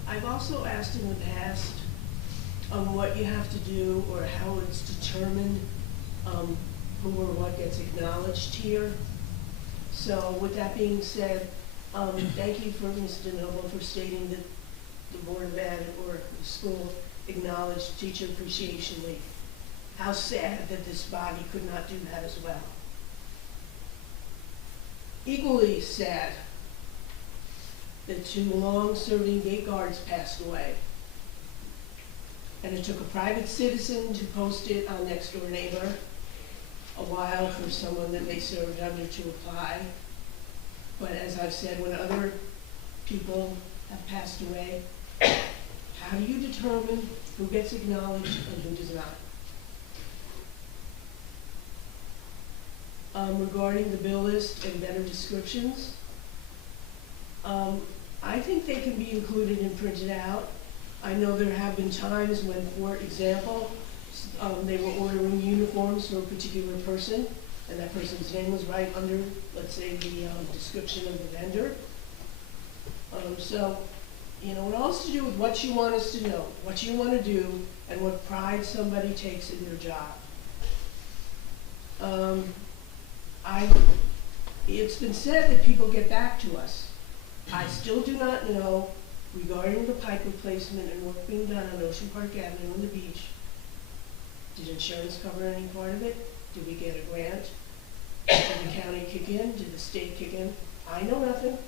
I've also asked in the past what you have to do or how it's determined who or what gets acknowledged here. So with that being said, thank you for Mr. Noble for stating that the Board of Ed or the school acknowledged Teacher Appreciation Week. How sad that this body could not do that as well. Equally sad that two long-serving gate guards passed away. And it took a private citizen to post it on Next Door Neighbor, a while for someone that they served under to apply. But as I've said, when other people have passed away, how do you determine who gets acknowledged and who does not? Regarding the bill list and better descriptions, I think they can be included and printed out. I know there have been times when, for example, they were ordering uniforms for a particular person, and that person's name was right under, let's say, the description of the vendor. So, you know, it all has to do with what you want us to know, what you want to do, and what pride somebody takes in their job. It's been said that people get back to us. I still do not know, regarding the pipe replacement and work being done on Ocean Park Avenue and the beach, did insurance cover any part of it? Did we get a grant? Did the county kick in? Did the state kick in? I know nothing.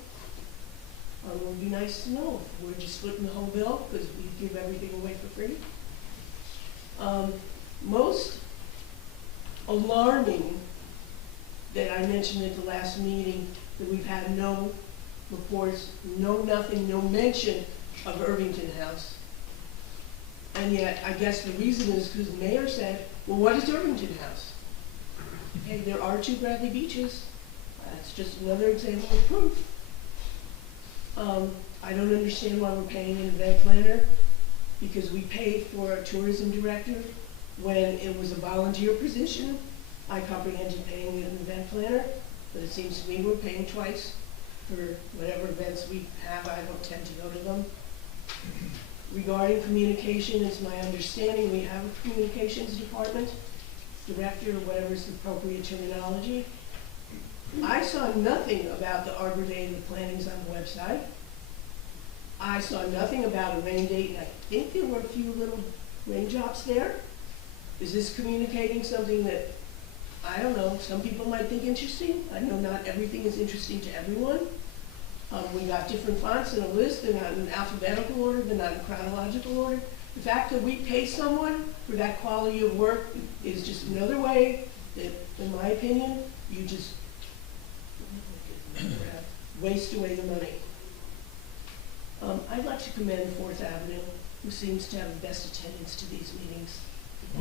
It would be nice to know if we're just splitting the whole bill because we give everything away for free. Most alarming that I mentioned at the last meeting, that we've had no reports, no nothing, no mention of Irvington House. And yet, I guess the reason is because the mayor said, well, what is Irvington House? Okay, there are 2 Bradley Beaches. That's just another example of proof. I don't understand why we're paying an event planner, because we paid for a tourism director when it was a volunteer position. I comprehended paying an event planner, but it seems to me we're paying twice for whatever events we have. I don't tend to go to them. Regarding communication, it's my understanding we have a communications department, director, or whatever is the appropriate terminology. I saw nothing about the Arbor Day and the plannings on the website. I saw nothing about a rain date, and I think there were a few little raindrops there. Is this communicating something that, I don't know, some people might think interesting? I know not everything is interesting to everyone. We got different fonts in a list. They're not in alphabetical order. They're not in chronological order. The fact that we pay someone for that quality of work is just another way that, in my opinion, you just waste away the money. I'd like to commend Fourth Avenue, who seems to have the best attendance to these meetings. I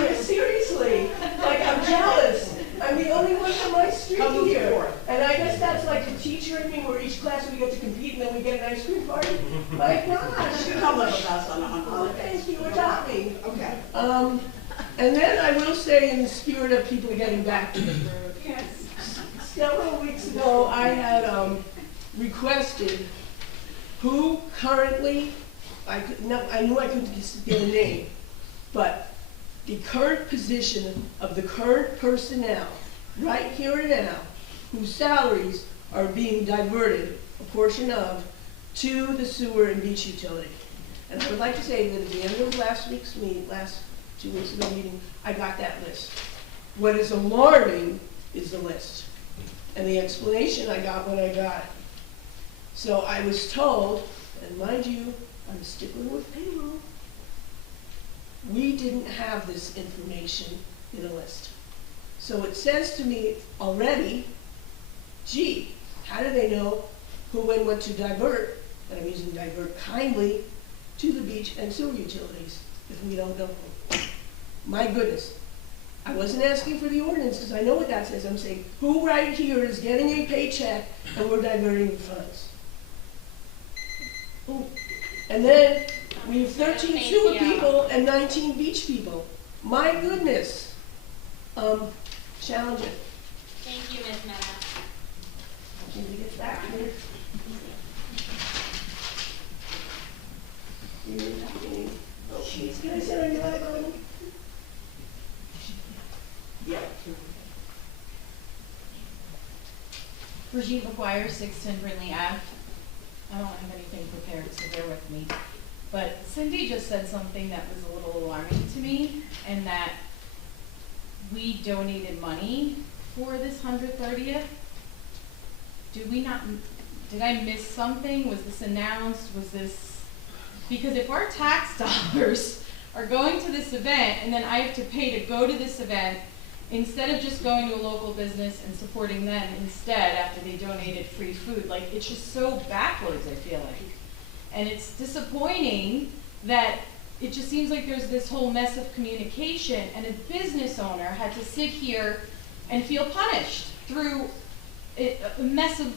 mean, seriously, like, I'm jealous. I'm the only one from my street here. And I guess that's like the teacher and me, where each class we get to compete and then we get an ice cream party. My gosh. You come live with us on Oh, thank you, adopt me. Okay. And then I will say, in the spirit of people getting back to me, Yes. several weeks ago, I had requested who currently, I knew I couldn't get a name, but the current position of the current personnel, right here and now, whose salaries are being diverted, a portion of, to the sewer and beach utility. And I would like to say that at the end of last 2 weeks ago meeting, I got that list. What is alarming is the list, and the explanation I got when I got it. So I was told, and mind you, I'm a stickler with payroll, we didn't have this information in a list. So it says to me already, gee, how do they know who and what to divert, and I'm using divert kindly, to the beach and sewer utilities if we don't know who? My goodness. I wasn't asking for the ordinance because I know what that says. I'm saying, who right here is getting a paycheck and we're diverting the funds? Who? And then we have 13 sewer people and 19 beach people. My goodness. Challenge it. Thank you, Ms. Meta. I need to get back here. Oh, jeez, can I sit on your lap, Bonnie? Yeah. Brigitte McGuire, 610 Brindley Ave. I don't have anything prepared, so bear with me. But Cindy just said something that was a little alarming to me, and that we donated money for this 130th. Did I miss something? Was this announced? Was this Because if our tax dollars are going to this event and then I have to pay to go to this event, instead of just going to a local business and supporting them instead after they donated free food, like, it's just so backwards, I feel like. And it's disappointing that it just seems like there's this whole mess of communication, and a business owner had to sit here and feel punished through a mess of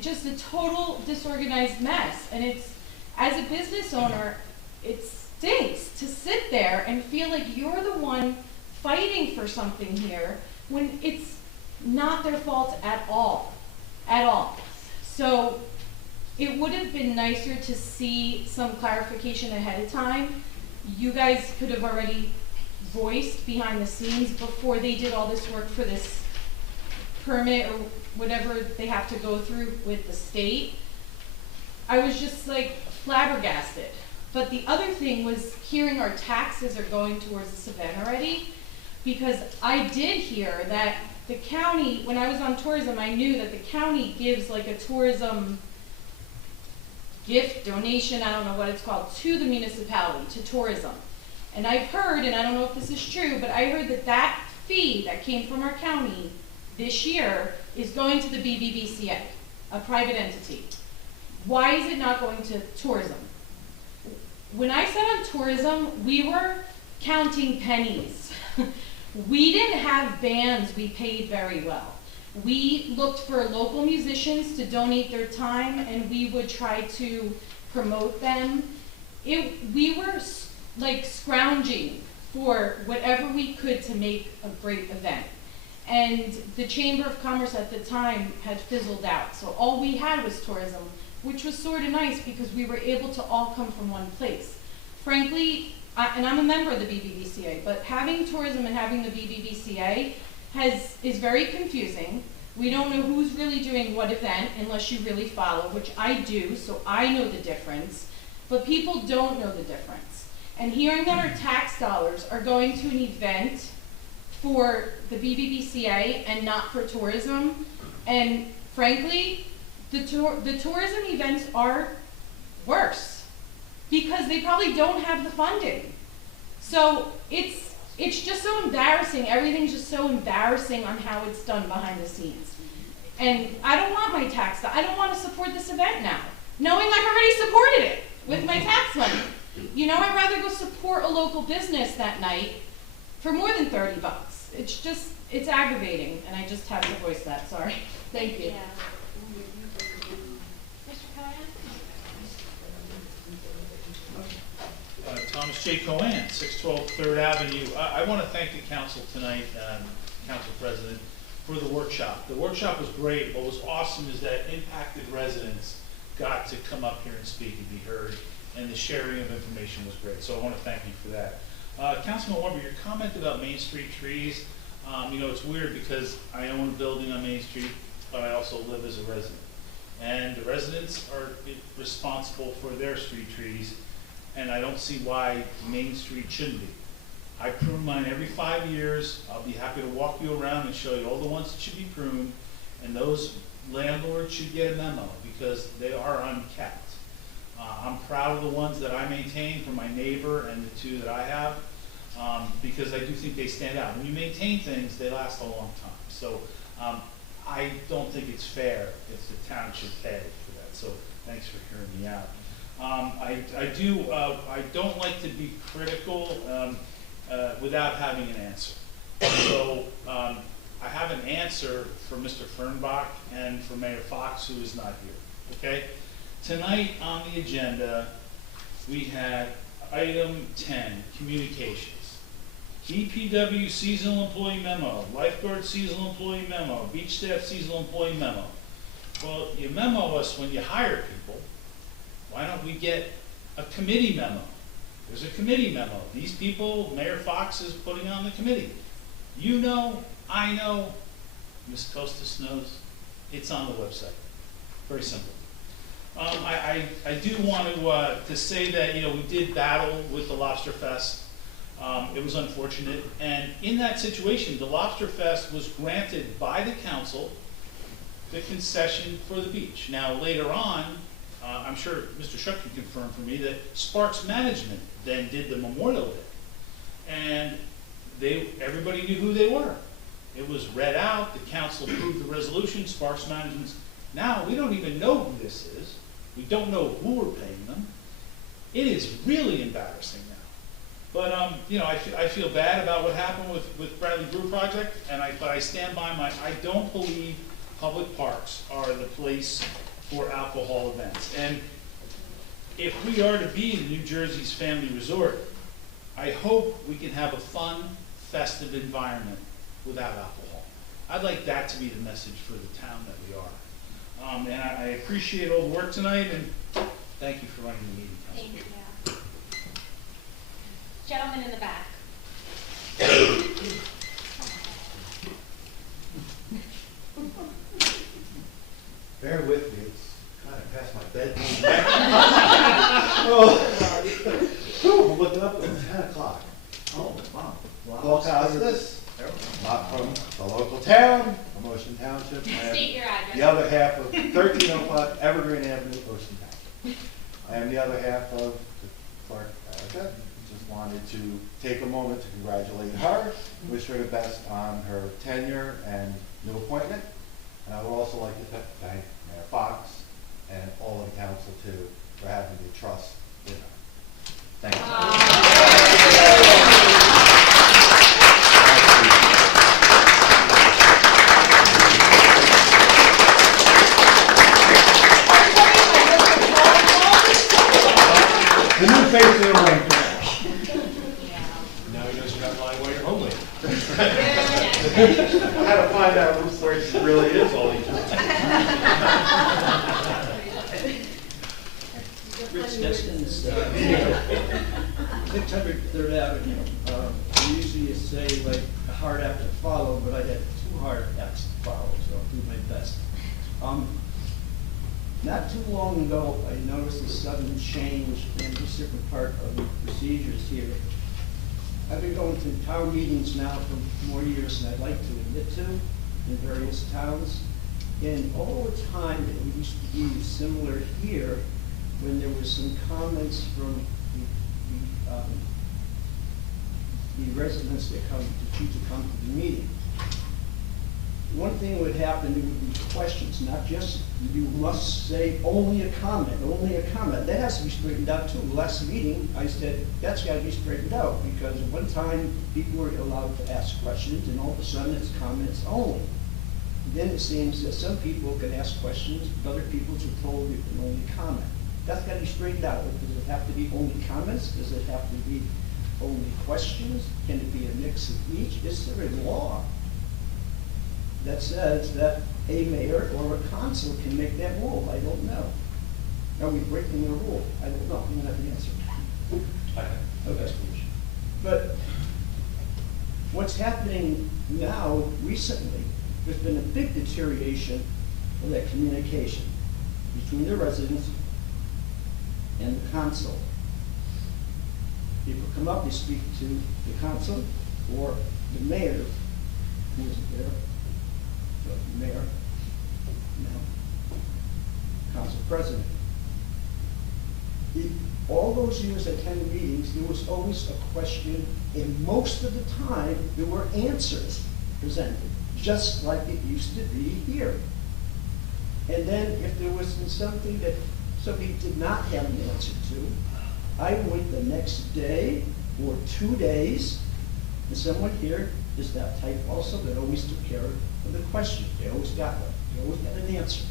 just a total disorganized mess. And it's, as a business owner, it stinks to sit there and feel like you're the one fighting for something here when it's not their fault at all, So it would have been nicer to see some clarification ahead of time. You guys could have already voiced behind the scenes before they did all this work for this permit or whatever they have to go through with the state. I was just like flabbergasted. But the other thing was hearing our taxes are going towards this event already, because I did hear that the county, when I was on tourism, I knew that the county gives like a tourism gift, donation, I don't know what it's called, to the municipality, to tourism. And I've heard, and I don't know if this is true, but I heard that that fee that came from our county this year is going to the BBVCA, a private entity. Why is it not going to tourism? When I sat on tourism, we were counting pennies. We didn't have bands we paid very well. We looked for local musicians to donate their time, and we would try to promote them. We were like scrounging for whatever we could to make a great event. And the Chamber of Commerce at the time had fizzled out. So all we had was tourism, which was sort of nice because we were able to all come from one place. Frankly, and I'm a member of the BBVCA, but having tourism and having the BBVCA is very confusing. We don't know who's really doing what event unless you really follow, which I do, so I know the difference, but people don't know the difference. And hearing that our tax dollars are going to an event for the BBVCA and not for tourism, and frankly, the tourism events are worse because they probably don't have the funding. So it's just so embarrassing. Everything's just so embarrassing on how it's done behind the scenes. And I don't want my tax, I don't want to support this event now, knowing I've already supported it with my tax money. You know, I'd rather go support a local business that night for more than $30. It's just, it's aggravating, and I just have to voice that, sorry. Thank you. Thomas J. Cohen, 612 3rd Avenue. I want to thank the council tonight, Council President, for the workshop. The workshop was great. What was awesome is that impacted residents got to come up here and speak and be heard, and the sharing of information was great. So I want to thank you for that. Councilman Warber, your comment about Main Street trees, you know, it's weird because I own a building on Main Street, but I also live as a resident. And the residents are responsible for their street trees, and I don't see why Main Street shouldn't be. I prune mine every 5 years. I'll be happy to walk you around and show you all the ones that should be pruned, and those landlords should get a memo because they are unkept. I'm proud of the ones that I maintain for my neighbor and the two that I have, because I do think they stand out. When you maintain things, they last a long time. So I don't think it's fair if the town should pay for that. So thanks for hearing me out. I don't like to be critical without having an answer. So I have an answer for Mr. Fernbach and for Mayor Fox, who is not here, okay? Tonight on the agenda, we had item 10, communications. DPW seasonal employee memo, lifeguard seasonal employee memo, beach staff seasonal employee memo. Well, you memo us when you hire people. Why don't we get a committee memo? There's a committee memo. These people, Mayor Fox is putting on the committee. You know, I know, Ms. Costas knows. It's on the website. Very simple. I do want to say that, you know, we did battle with the Lobster Fest. It was unfortunate. And in that situation, the Lobster Fest was granted by the council the concession for the beach. Now, later on, I'm sure Mr. Shuck can confirm for me, that Sparks Management then did the Memorial Day. And everybody knew who they were. It was read out, the council approved the resolution, Sparks Management's. Now, we don't even know who this is. We don't know who we're paying them. It is really embarrassing now. But, I feel bad about what happened with Bradley Brew Project, but I stand by I don't believe public parks are the place for alcohol events. And if we are to be New Jersey's family resort, I hope we can have a fun, festive environment without alcohol. I'd like that to be the message for the town that we are. And I appreciate all the work tonight, and thank you for running the meeting, Council. Thank you. Gentleman in the back. Bear with me, it's kind of past my bedtime. I'm looking up, it's 10 o'clock. Oh, wow. Paul Costas, not from the local town, from Ocean Township. State your address. The other half of 1305 Evergreen Avenue, Ocean Township. I am the other half of Clark Erica. Just wanted to take a moment to congratulate her, wish her the best on her tenure and new appointment. And I would also like to thank Mayor Fox and all of the council too for having the trust in her. Thank you. The new face of the ring. Now he knows you're not lying while you're home late. I had to find out where she really is all these years. Rich Destins, 600 Third Avenue. We usually say like a hard act to follow, but I had 2 hard acts to follow, so I'll do my best. Not too long ago, I noticed a sudden change in this different part of the procedures here. I've been going to town meetings now for more years than I'd like to admit to in various towns. And all the time, it used to be similar here when there was some comments from the residents that choose to come to the meeting. One thing would happen, there would be questions, not just, you must say only a comment, only a comment. That has to be straightened out too. Last meeting, I said, that's got to be straightened out, because at one time, people were allowed to ask questions, and all of a sudden, it's comments only. Then it seems that some people can ask questions, but other people are told you can only comment. That's got to be straightened out. Does it have to be only comments? Does it have to be only questions? Can it be a mix of each? Is there a law that says that a mayor or a council can make that rule? I don't know. Are we breaking the rule? I don't know. You don't have the answer. Okay. But what's happening now, recently, there's been a big deterioration of that communication between the residents and the council. People come up, they speak to the council or the mayor, who isn't there, the mayor, now, council president. All those years I attended meetings, there was always a question, and most of the time, there were answers presented, just like it used to be here. And then if there was something that somebody did not have an answer to, I went the next day or 2 days, and someone here is that type also that always took care of the question. They always got one. They always got an answer.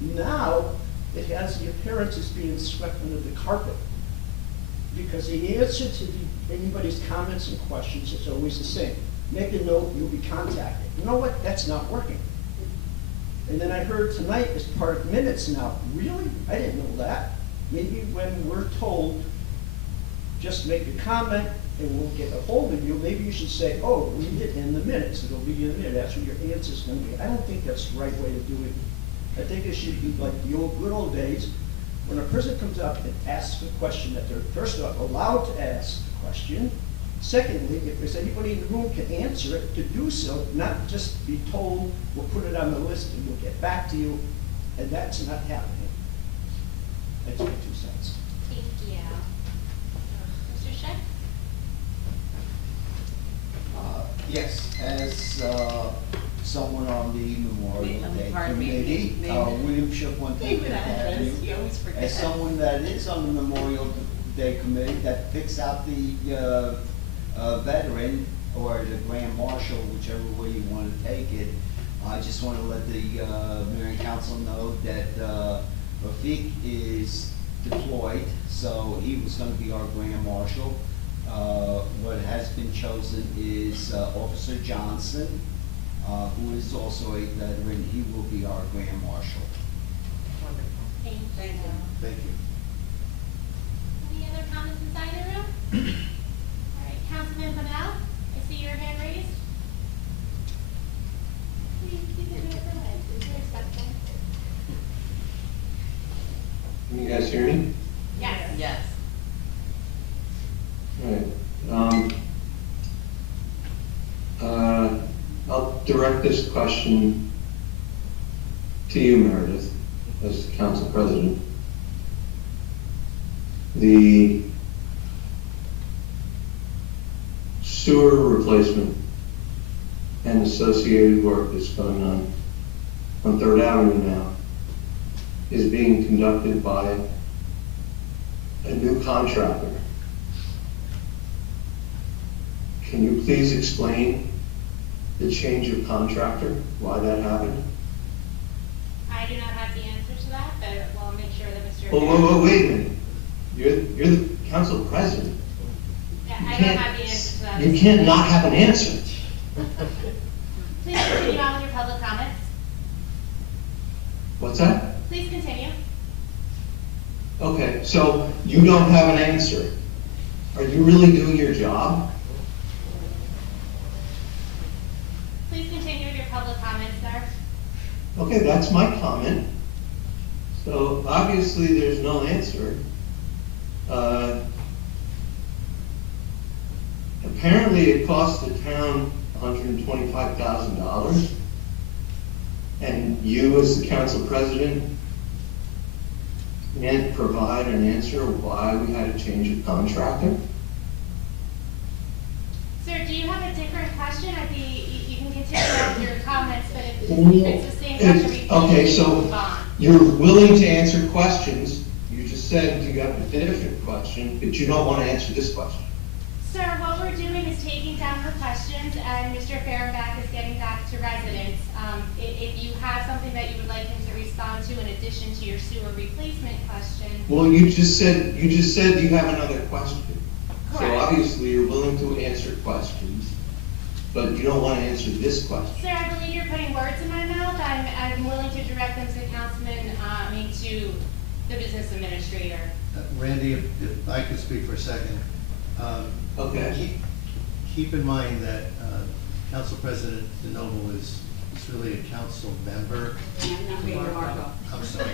Now, it has the appearance of being swept under the carpet, because the answer to anybody's comments and questions is always the same. Make a note, you'll be contacted. You know what? That's not working. And then I heard tonight is part of minutes now. Really? I didn't know that. Maybe when we're told, just make a comment and we'll get a hold of you, maybe you should say, oh, read it in the minutes. It'll be in the minute. That's what your answer's going to be. I don't think that's the right way to do it. I think it should be like the good old days, when a person comes up and asks a question that they're first off allowed to ask the question. Secondly, if there's anybody in the room can answer it, to do so, not just be told, we'll put it on the list and we'll get back to you, and that's not happening. That's my 2 cents. Thank you. Mr. Scheck? Yes, as someone on the Memorial Day Pardon me, Committee, name. William Shook, 110 Name and address. Avenue. You always forget. As someone that is on the Memorial Day Committee that picks out the veteran or the Grand Marshal, whichever way you want to take it, I just want to let the mayor and council know that Rafiq is deployed, so he was going to be our Grand Marshal. What has been chosen is Officer Johnson, who is also a veteran. He will be our Grand Marshal. Thank you. Thank you. Thank you. Any other comments inside the room? All right, Councilman Brunel, I see your hand raised. Please, you can go ahead. It's respectful. Can you guys hear me? Yes. Yes. All right. I'll direct this question to you, Meredith, as council president. The sewer replacement and associated work that's going on 3rd Avenue now is being conducted by a new contractor. Can you please explain the change of contractor, why that happened? I do not have the answer to that, but we'll make sure that Mr. Oh, wait a minute. You're the council president. Yeah, You I don't can't- have the answer to that. You can't not have an answer. Please continue on with your public comments. What's that? Please continue. Okay, so you don't have an answer. Are you really doing your job? Please continue with your public comments, sir. Okay, that's my comment. So obviously there's no answer. Apparently it cost the town $125,000. And you as the council president can't provide an answer why we had a change of contractor? Sir, do you have a different question? I'd be, you can continue on with your comments, but if it's the same question, we can Okay, so move on. you're willing to answer questions. You just said you got a different question, but you don't want to answer this question. Sir, what we're doing is taking down her questions, and Mr. Fehrenbach is getting back to residents. If you have something that you would like him to respond to in addition to your sewer replacement question. Well, you just said you have another question. So Correct. obviously you're willing to answer questions, but you don't want to answer this question. Sir, I believe you're putting words in my mouth. I'm willing to direct them to to the business administrator. Randy, if I could speak for a second. Okay. Keep in mind that Council President DeNoble is really a council member. I'm sorry.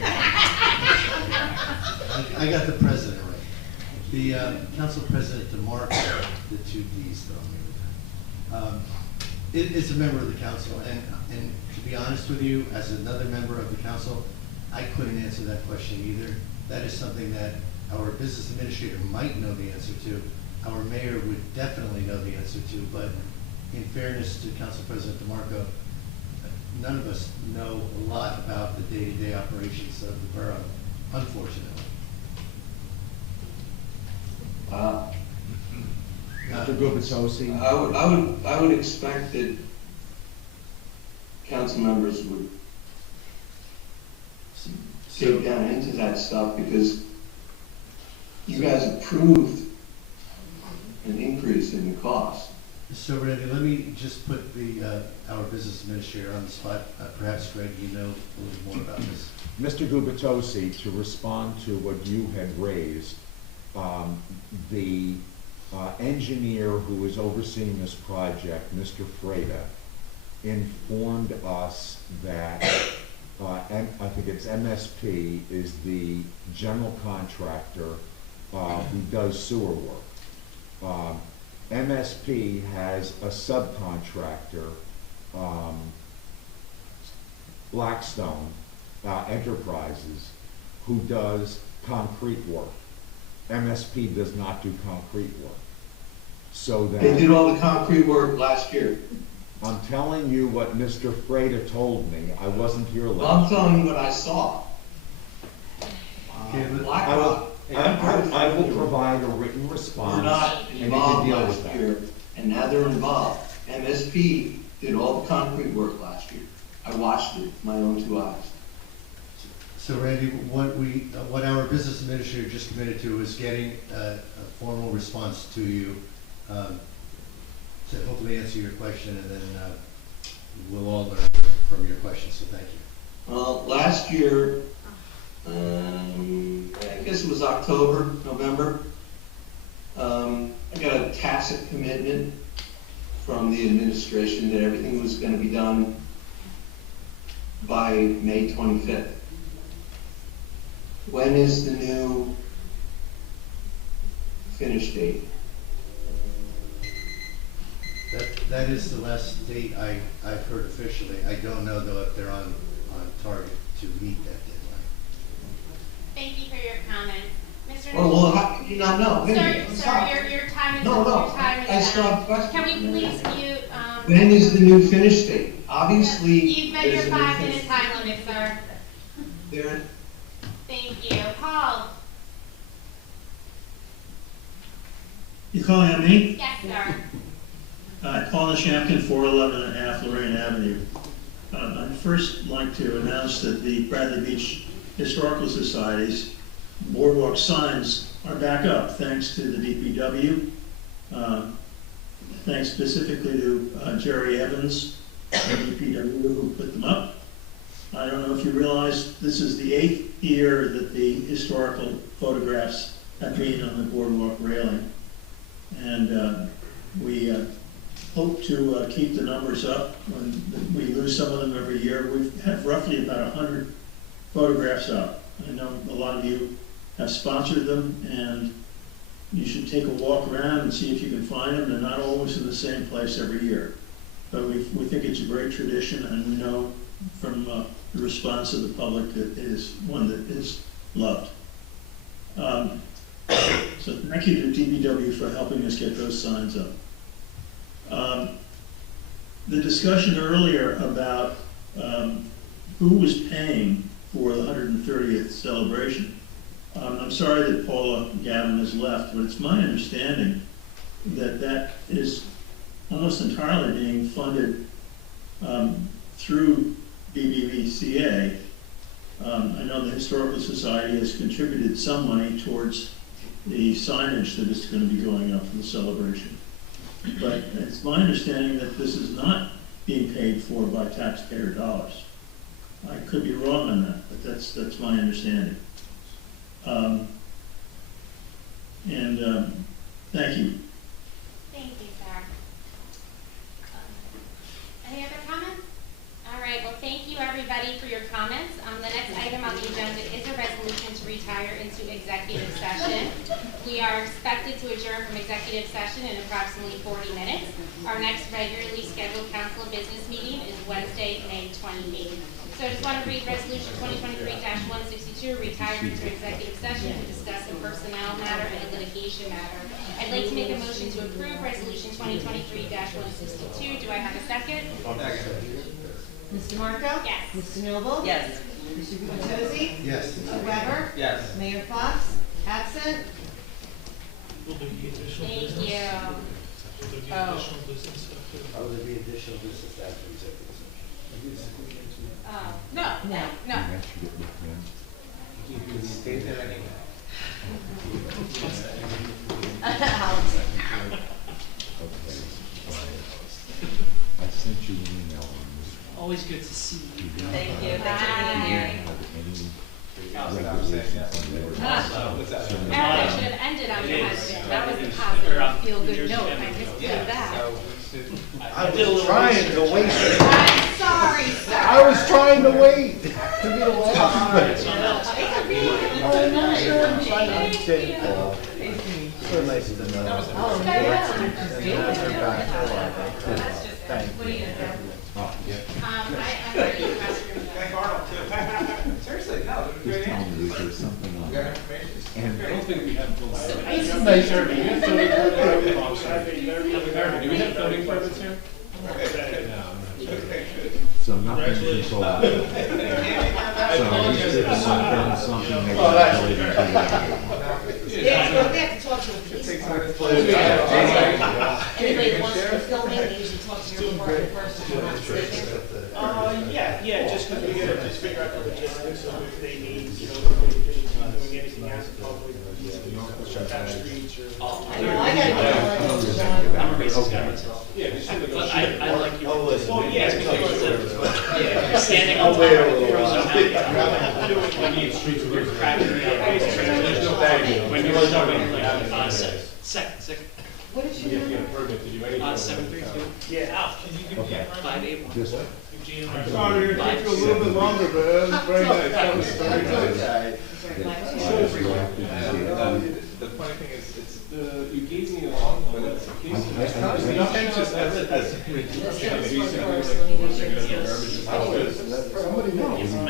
I got the president right. The Council President DeMarco, the two Ds thrown me. It is a member of the council, and to be honest with you, as another member of the council, I couldn't answer that question either. That is something that our business administrator might know the answer to. Our mayor would definitely know the answer to, but in fairness to Council President DeMarco, none of us know a lot about the day-to-day operations of the borough, unfortunately. Mr. Gubitosi? I would expect that council members would dig down into that stuff because you guys approved an increase in the cost. So Randy, let me just put our business administrator on the spot. Perhaps Greg, you know a little more about this. Mr. Gubitosi, to respond to what you had raised, the engineer who is overseeing this project, Mr. Freda, informed us that I think it's MSP is the general contractor who does sewer work. MSP has a subcontractor, Blackstone Enterprises, who does concrete work. MSP does not do concrete work. So that. They did all the concrete work last year. I'm telling you what Mr. Freda told me. I wasn't here Well, last. I'm telling you what I saw. BlackRock, I will provide a written response. were not and you can involved deal with last that. year, and now they're involved. MSP did all the concrete work last year. I watched it with my own 2 eyes. So Randy, what our business administrator just committed to is getting a formal response to you, to hopefully answer your question, and then we'll all learn from your questions, so thank you. Last year, I guess it was October, November, I got a tacit commitment from the administration that everything was going to be done by May 25th. When is the new finish date? That is the last date I've heard officially. I don't know though if they're on target to meet that deadline. Thank you for your comments. Mr. Well, how could you not know? Wait a minute, Sir, stop. your time is No, up. no, Your time is I up. still have questions. Can we please mute, When is the new finish date? Obviously, You've met your there's a new 5-minute finish- time limit, sir. There, Thank you. Paul? You calling on me? Yes, sir. Paul Nishampkin, 411 and a half Lorraine Avenue. I'd first like to announce that the Bradley Beach Historical Society's boardwalk signs are back up, thanks to the DPW. Thanks specifically to Jerry Evans, the DPW, who put them up. I don't know if you realize this is the 8th year that the historical photographs have been on the boardwalk railing. And we hope to keep the numbers up. When we lose some of them every year, we have roughly about 100 photographs up. I know a lot of you have sponsored them, and you should take a walk around and see if you can find them. They're not always in the same place every year. But we think it's a great tradition, and we know from the response of the public that it is one that is loved. So thank you to DPW for helping us get those signs up. The discussion earlier about who was paying for the 130th celebration. I'm sorry that Paula Gavin has left, but it's my understanding that that is almost entirely being funded through BBVCA. I know the Historical Society has contributed some money towards the signage that is going to be going up for the celebration. But it's my understanding that this is not being paid for by taxpayer dollars. I could be wrong on that, but that's my understanding. Thank you. Thank you, sir. Any other comments? All right, well, thank you, everybody, for your comments. The next item on the agenda is a resolution to retire into executive session. We are expected to adjourn from executive session in approximately 40 minutes. Our next regularly scheduled council business meeting is Wednesday, May 28th. So I just want to read Resolution 2023-162, retire into executive session to discuss a personnel matter and a litigation matter. I'd like to make a motion to approve Resolution 2023-162. Do I have a second? Mr. Marco? Yes. Mr. Noble? Yes. Mr. Gubatose? Yes. Mr. Weber? Yes. Mayor Fox? Absent? Thank you. Will there be additional business after executive session? No. No. No. You can state that anyway. I sent you an email on this. Always good to see you. Thank you. Thanks for being here. Eric, I should have ended on your husband. That was the positive, feel-good note. I just did that. I was trying to wait. I'm sorry, sir. I was trying to wait to be the last. So nice to know. Oh, yeah. Thank you. I'm ready to restroom. Seriously, no, Just tell me if there's Nice, Irving. You have filming permits? Oh, I'm sorry. Irving, do we have filming permits here? No, I'm not sure. So nothing to control. So he's done something maybe Oh, that's- related to that. Yeah, we have to talk to them. Anybody wants to film it, they usually talk to your department first before not speaking. Yeah, just because we gotta just figure out the logistics of if they need, you know, if they're doing anything else in public, shut down streets or. I know, I gotta I'm a racist guy myself. Yeah, just so they go But shoot. I like your. Oh, listen. Well, yes, because of, you're standing I'll on wait a top of little the while. when you, you're cracking me up. There's no bag. When you're doing like, second. What did You have to get a permit to do anything. 732. Yeah, Al, can you give me Okay. a 581? This way. I'm sorry, it took you a little bit longer, but that was very nice. That was very nice. The funny thing is, it's, You gave me a long, but it's contentious as. The upshot is that there are series of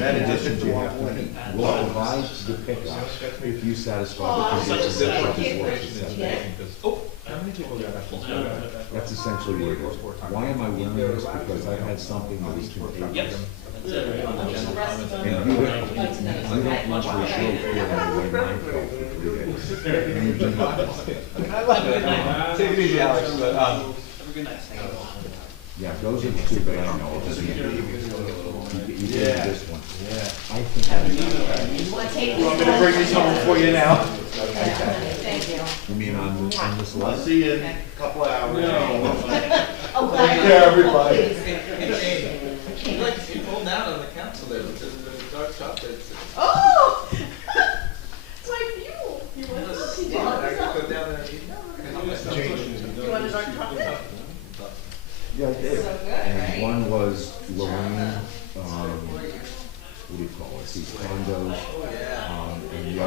conditions you have to meet. We'll provide the pickup if you satisfy the conditions of public works. Oh, how many people do you have? That's essentially what it is. Why am I wearing this? Because I've had something that was contagious. And you don't usually show for the way mine felt for 3 days. You do not. I love it. Take it easy, Alex, but, Have a good night. Yeah, those are the two that I know. You did this one. Yeah. I think You wanna take You want me to bring these home for you now? Thank you. you mean on this I'll list? see you in a couple hours. Oh, Take care, everybody. You like, you pulled down on the council there because of the dark chocolate. Oh! It's like you. You want to do I it? could go down there and eat. You want a dark chocolate? Yeah, I did. So good, And right? one was Lorraine, what do you call it, these condos, and the other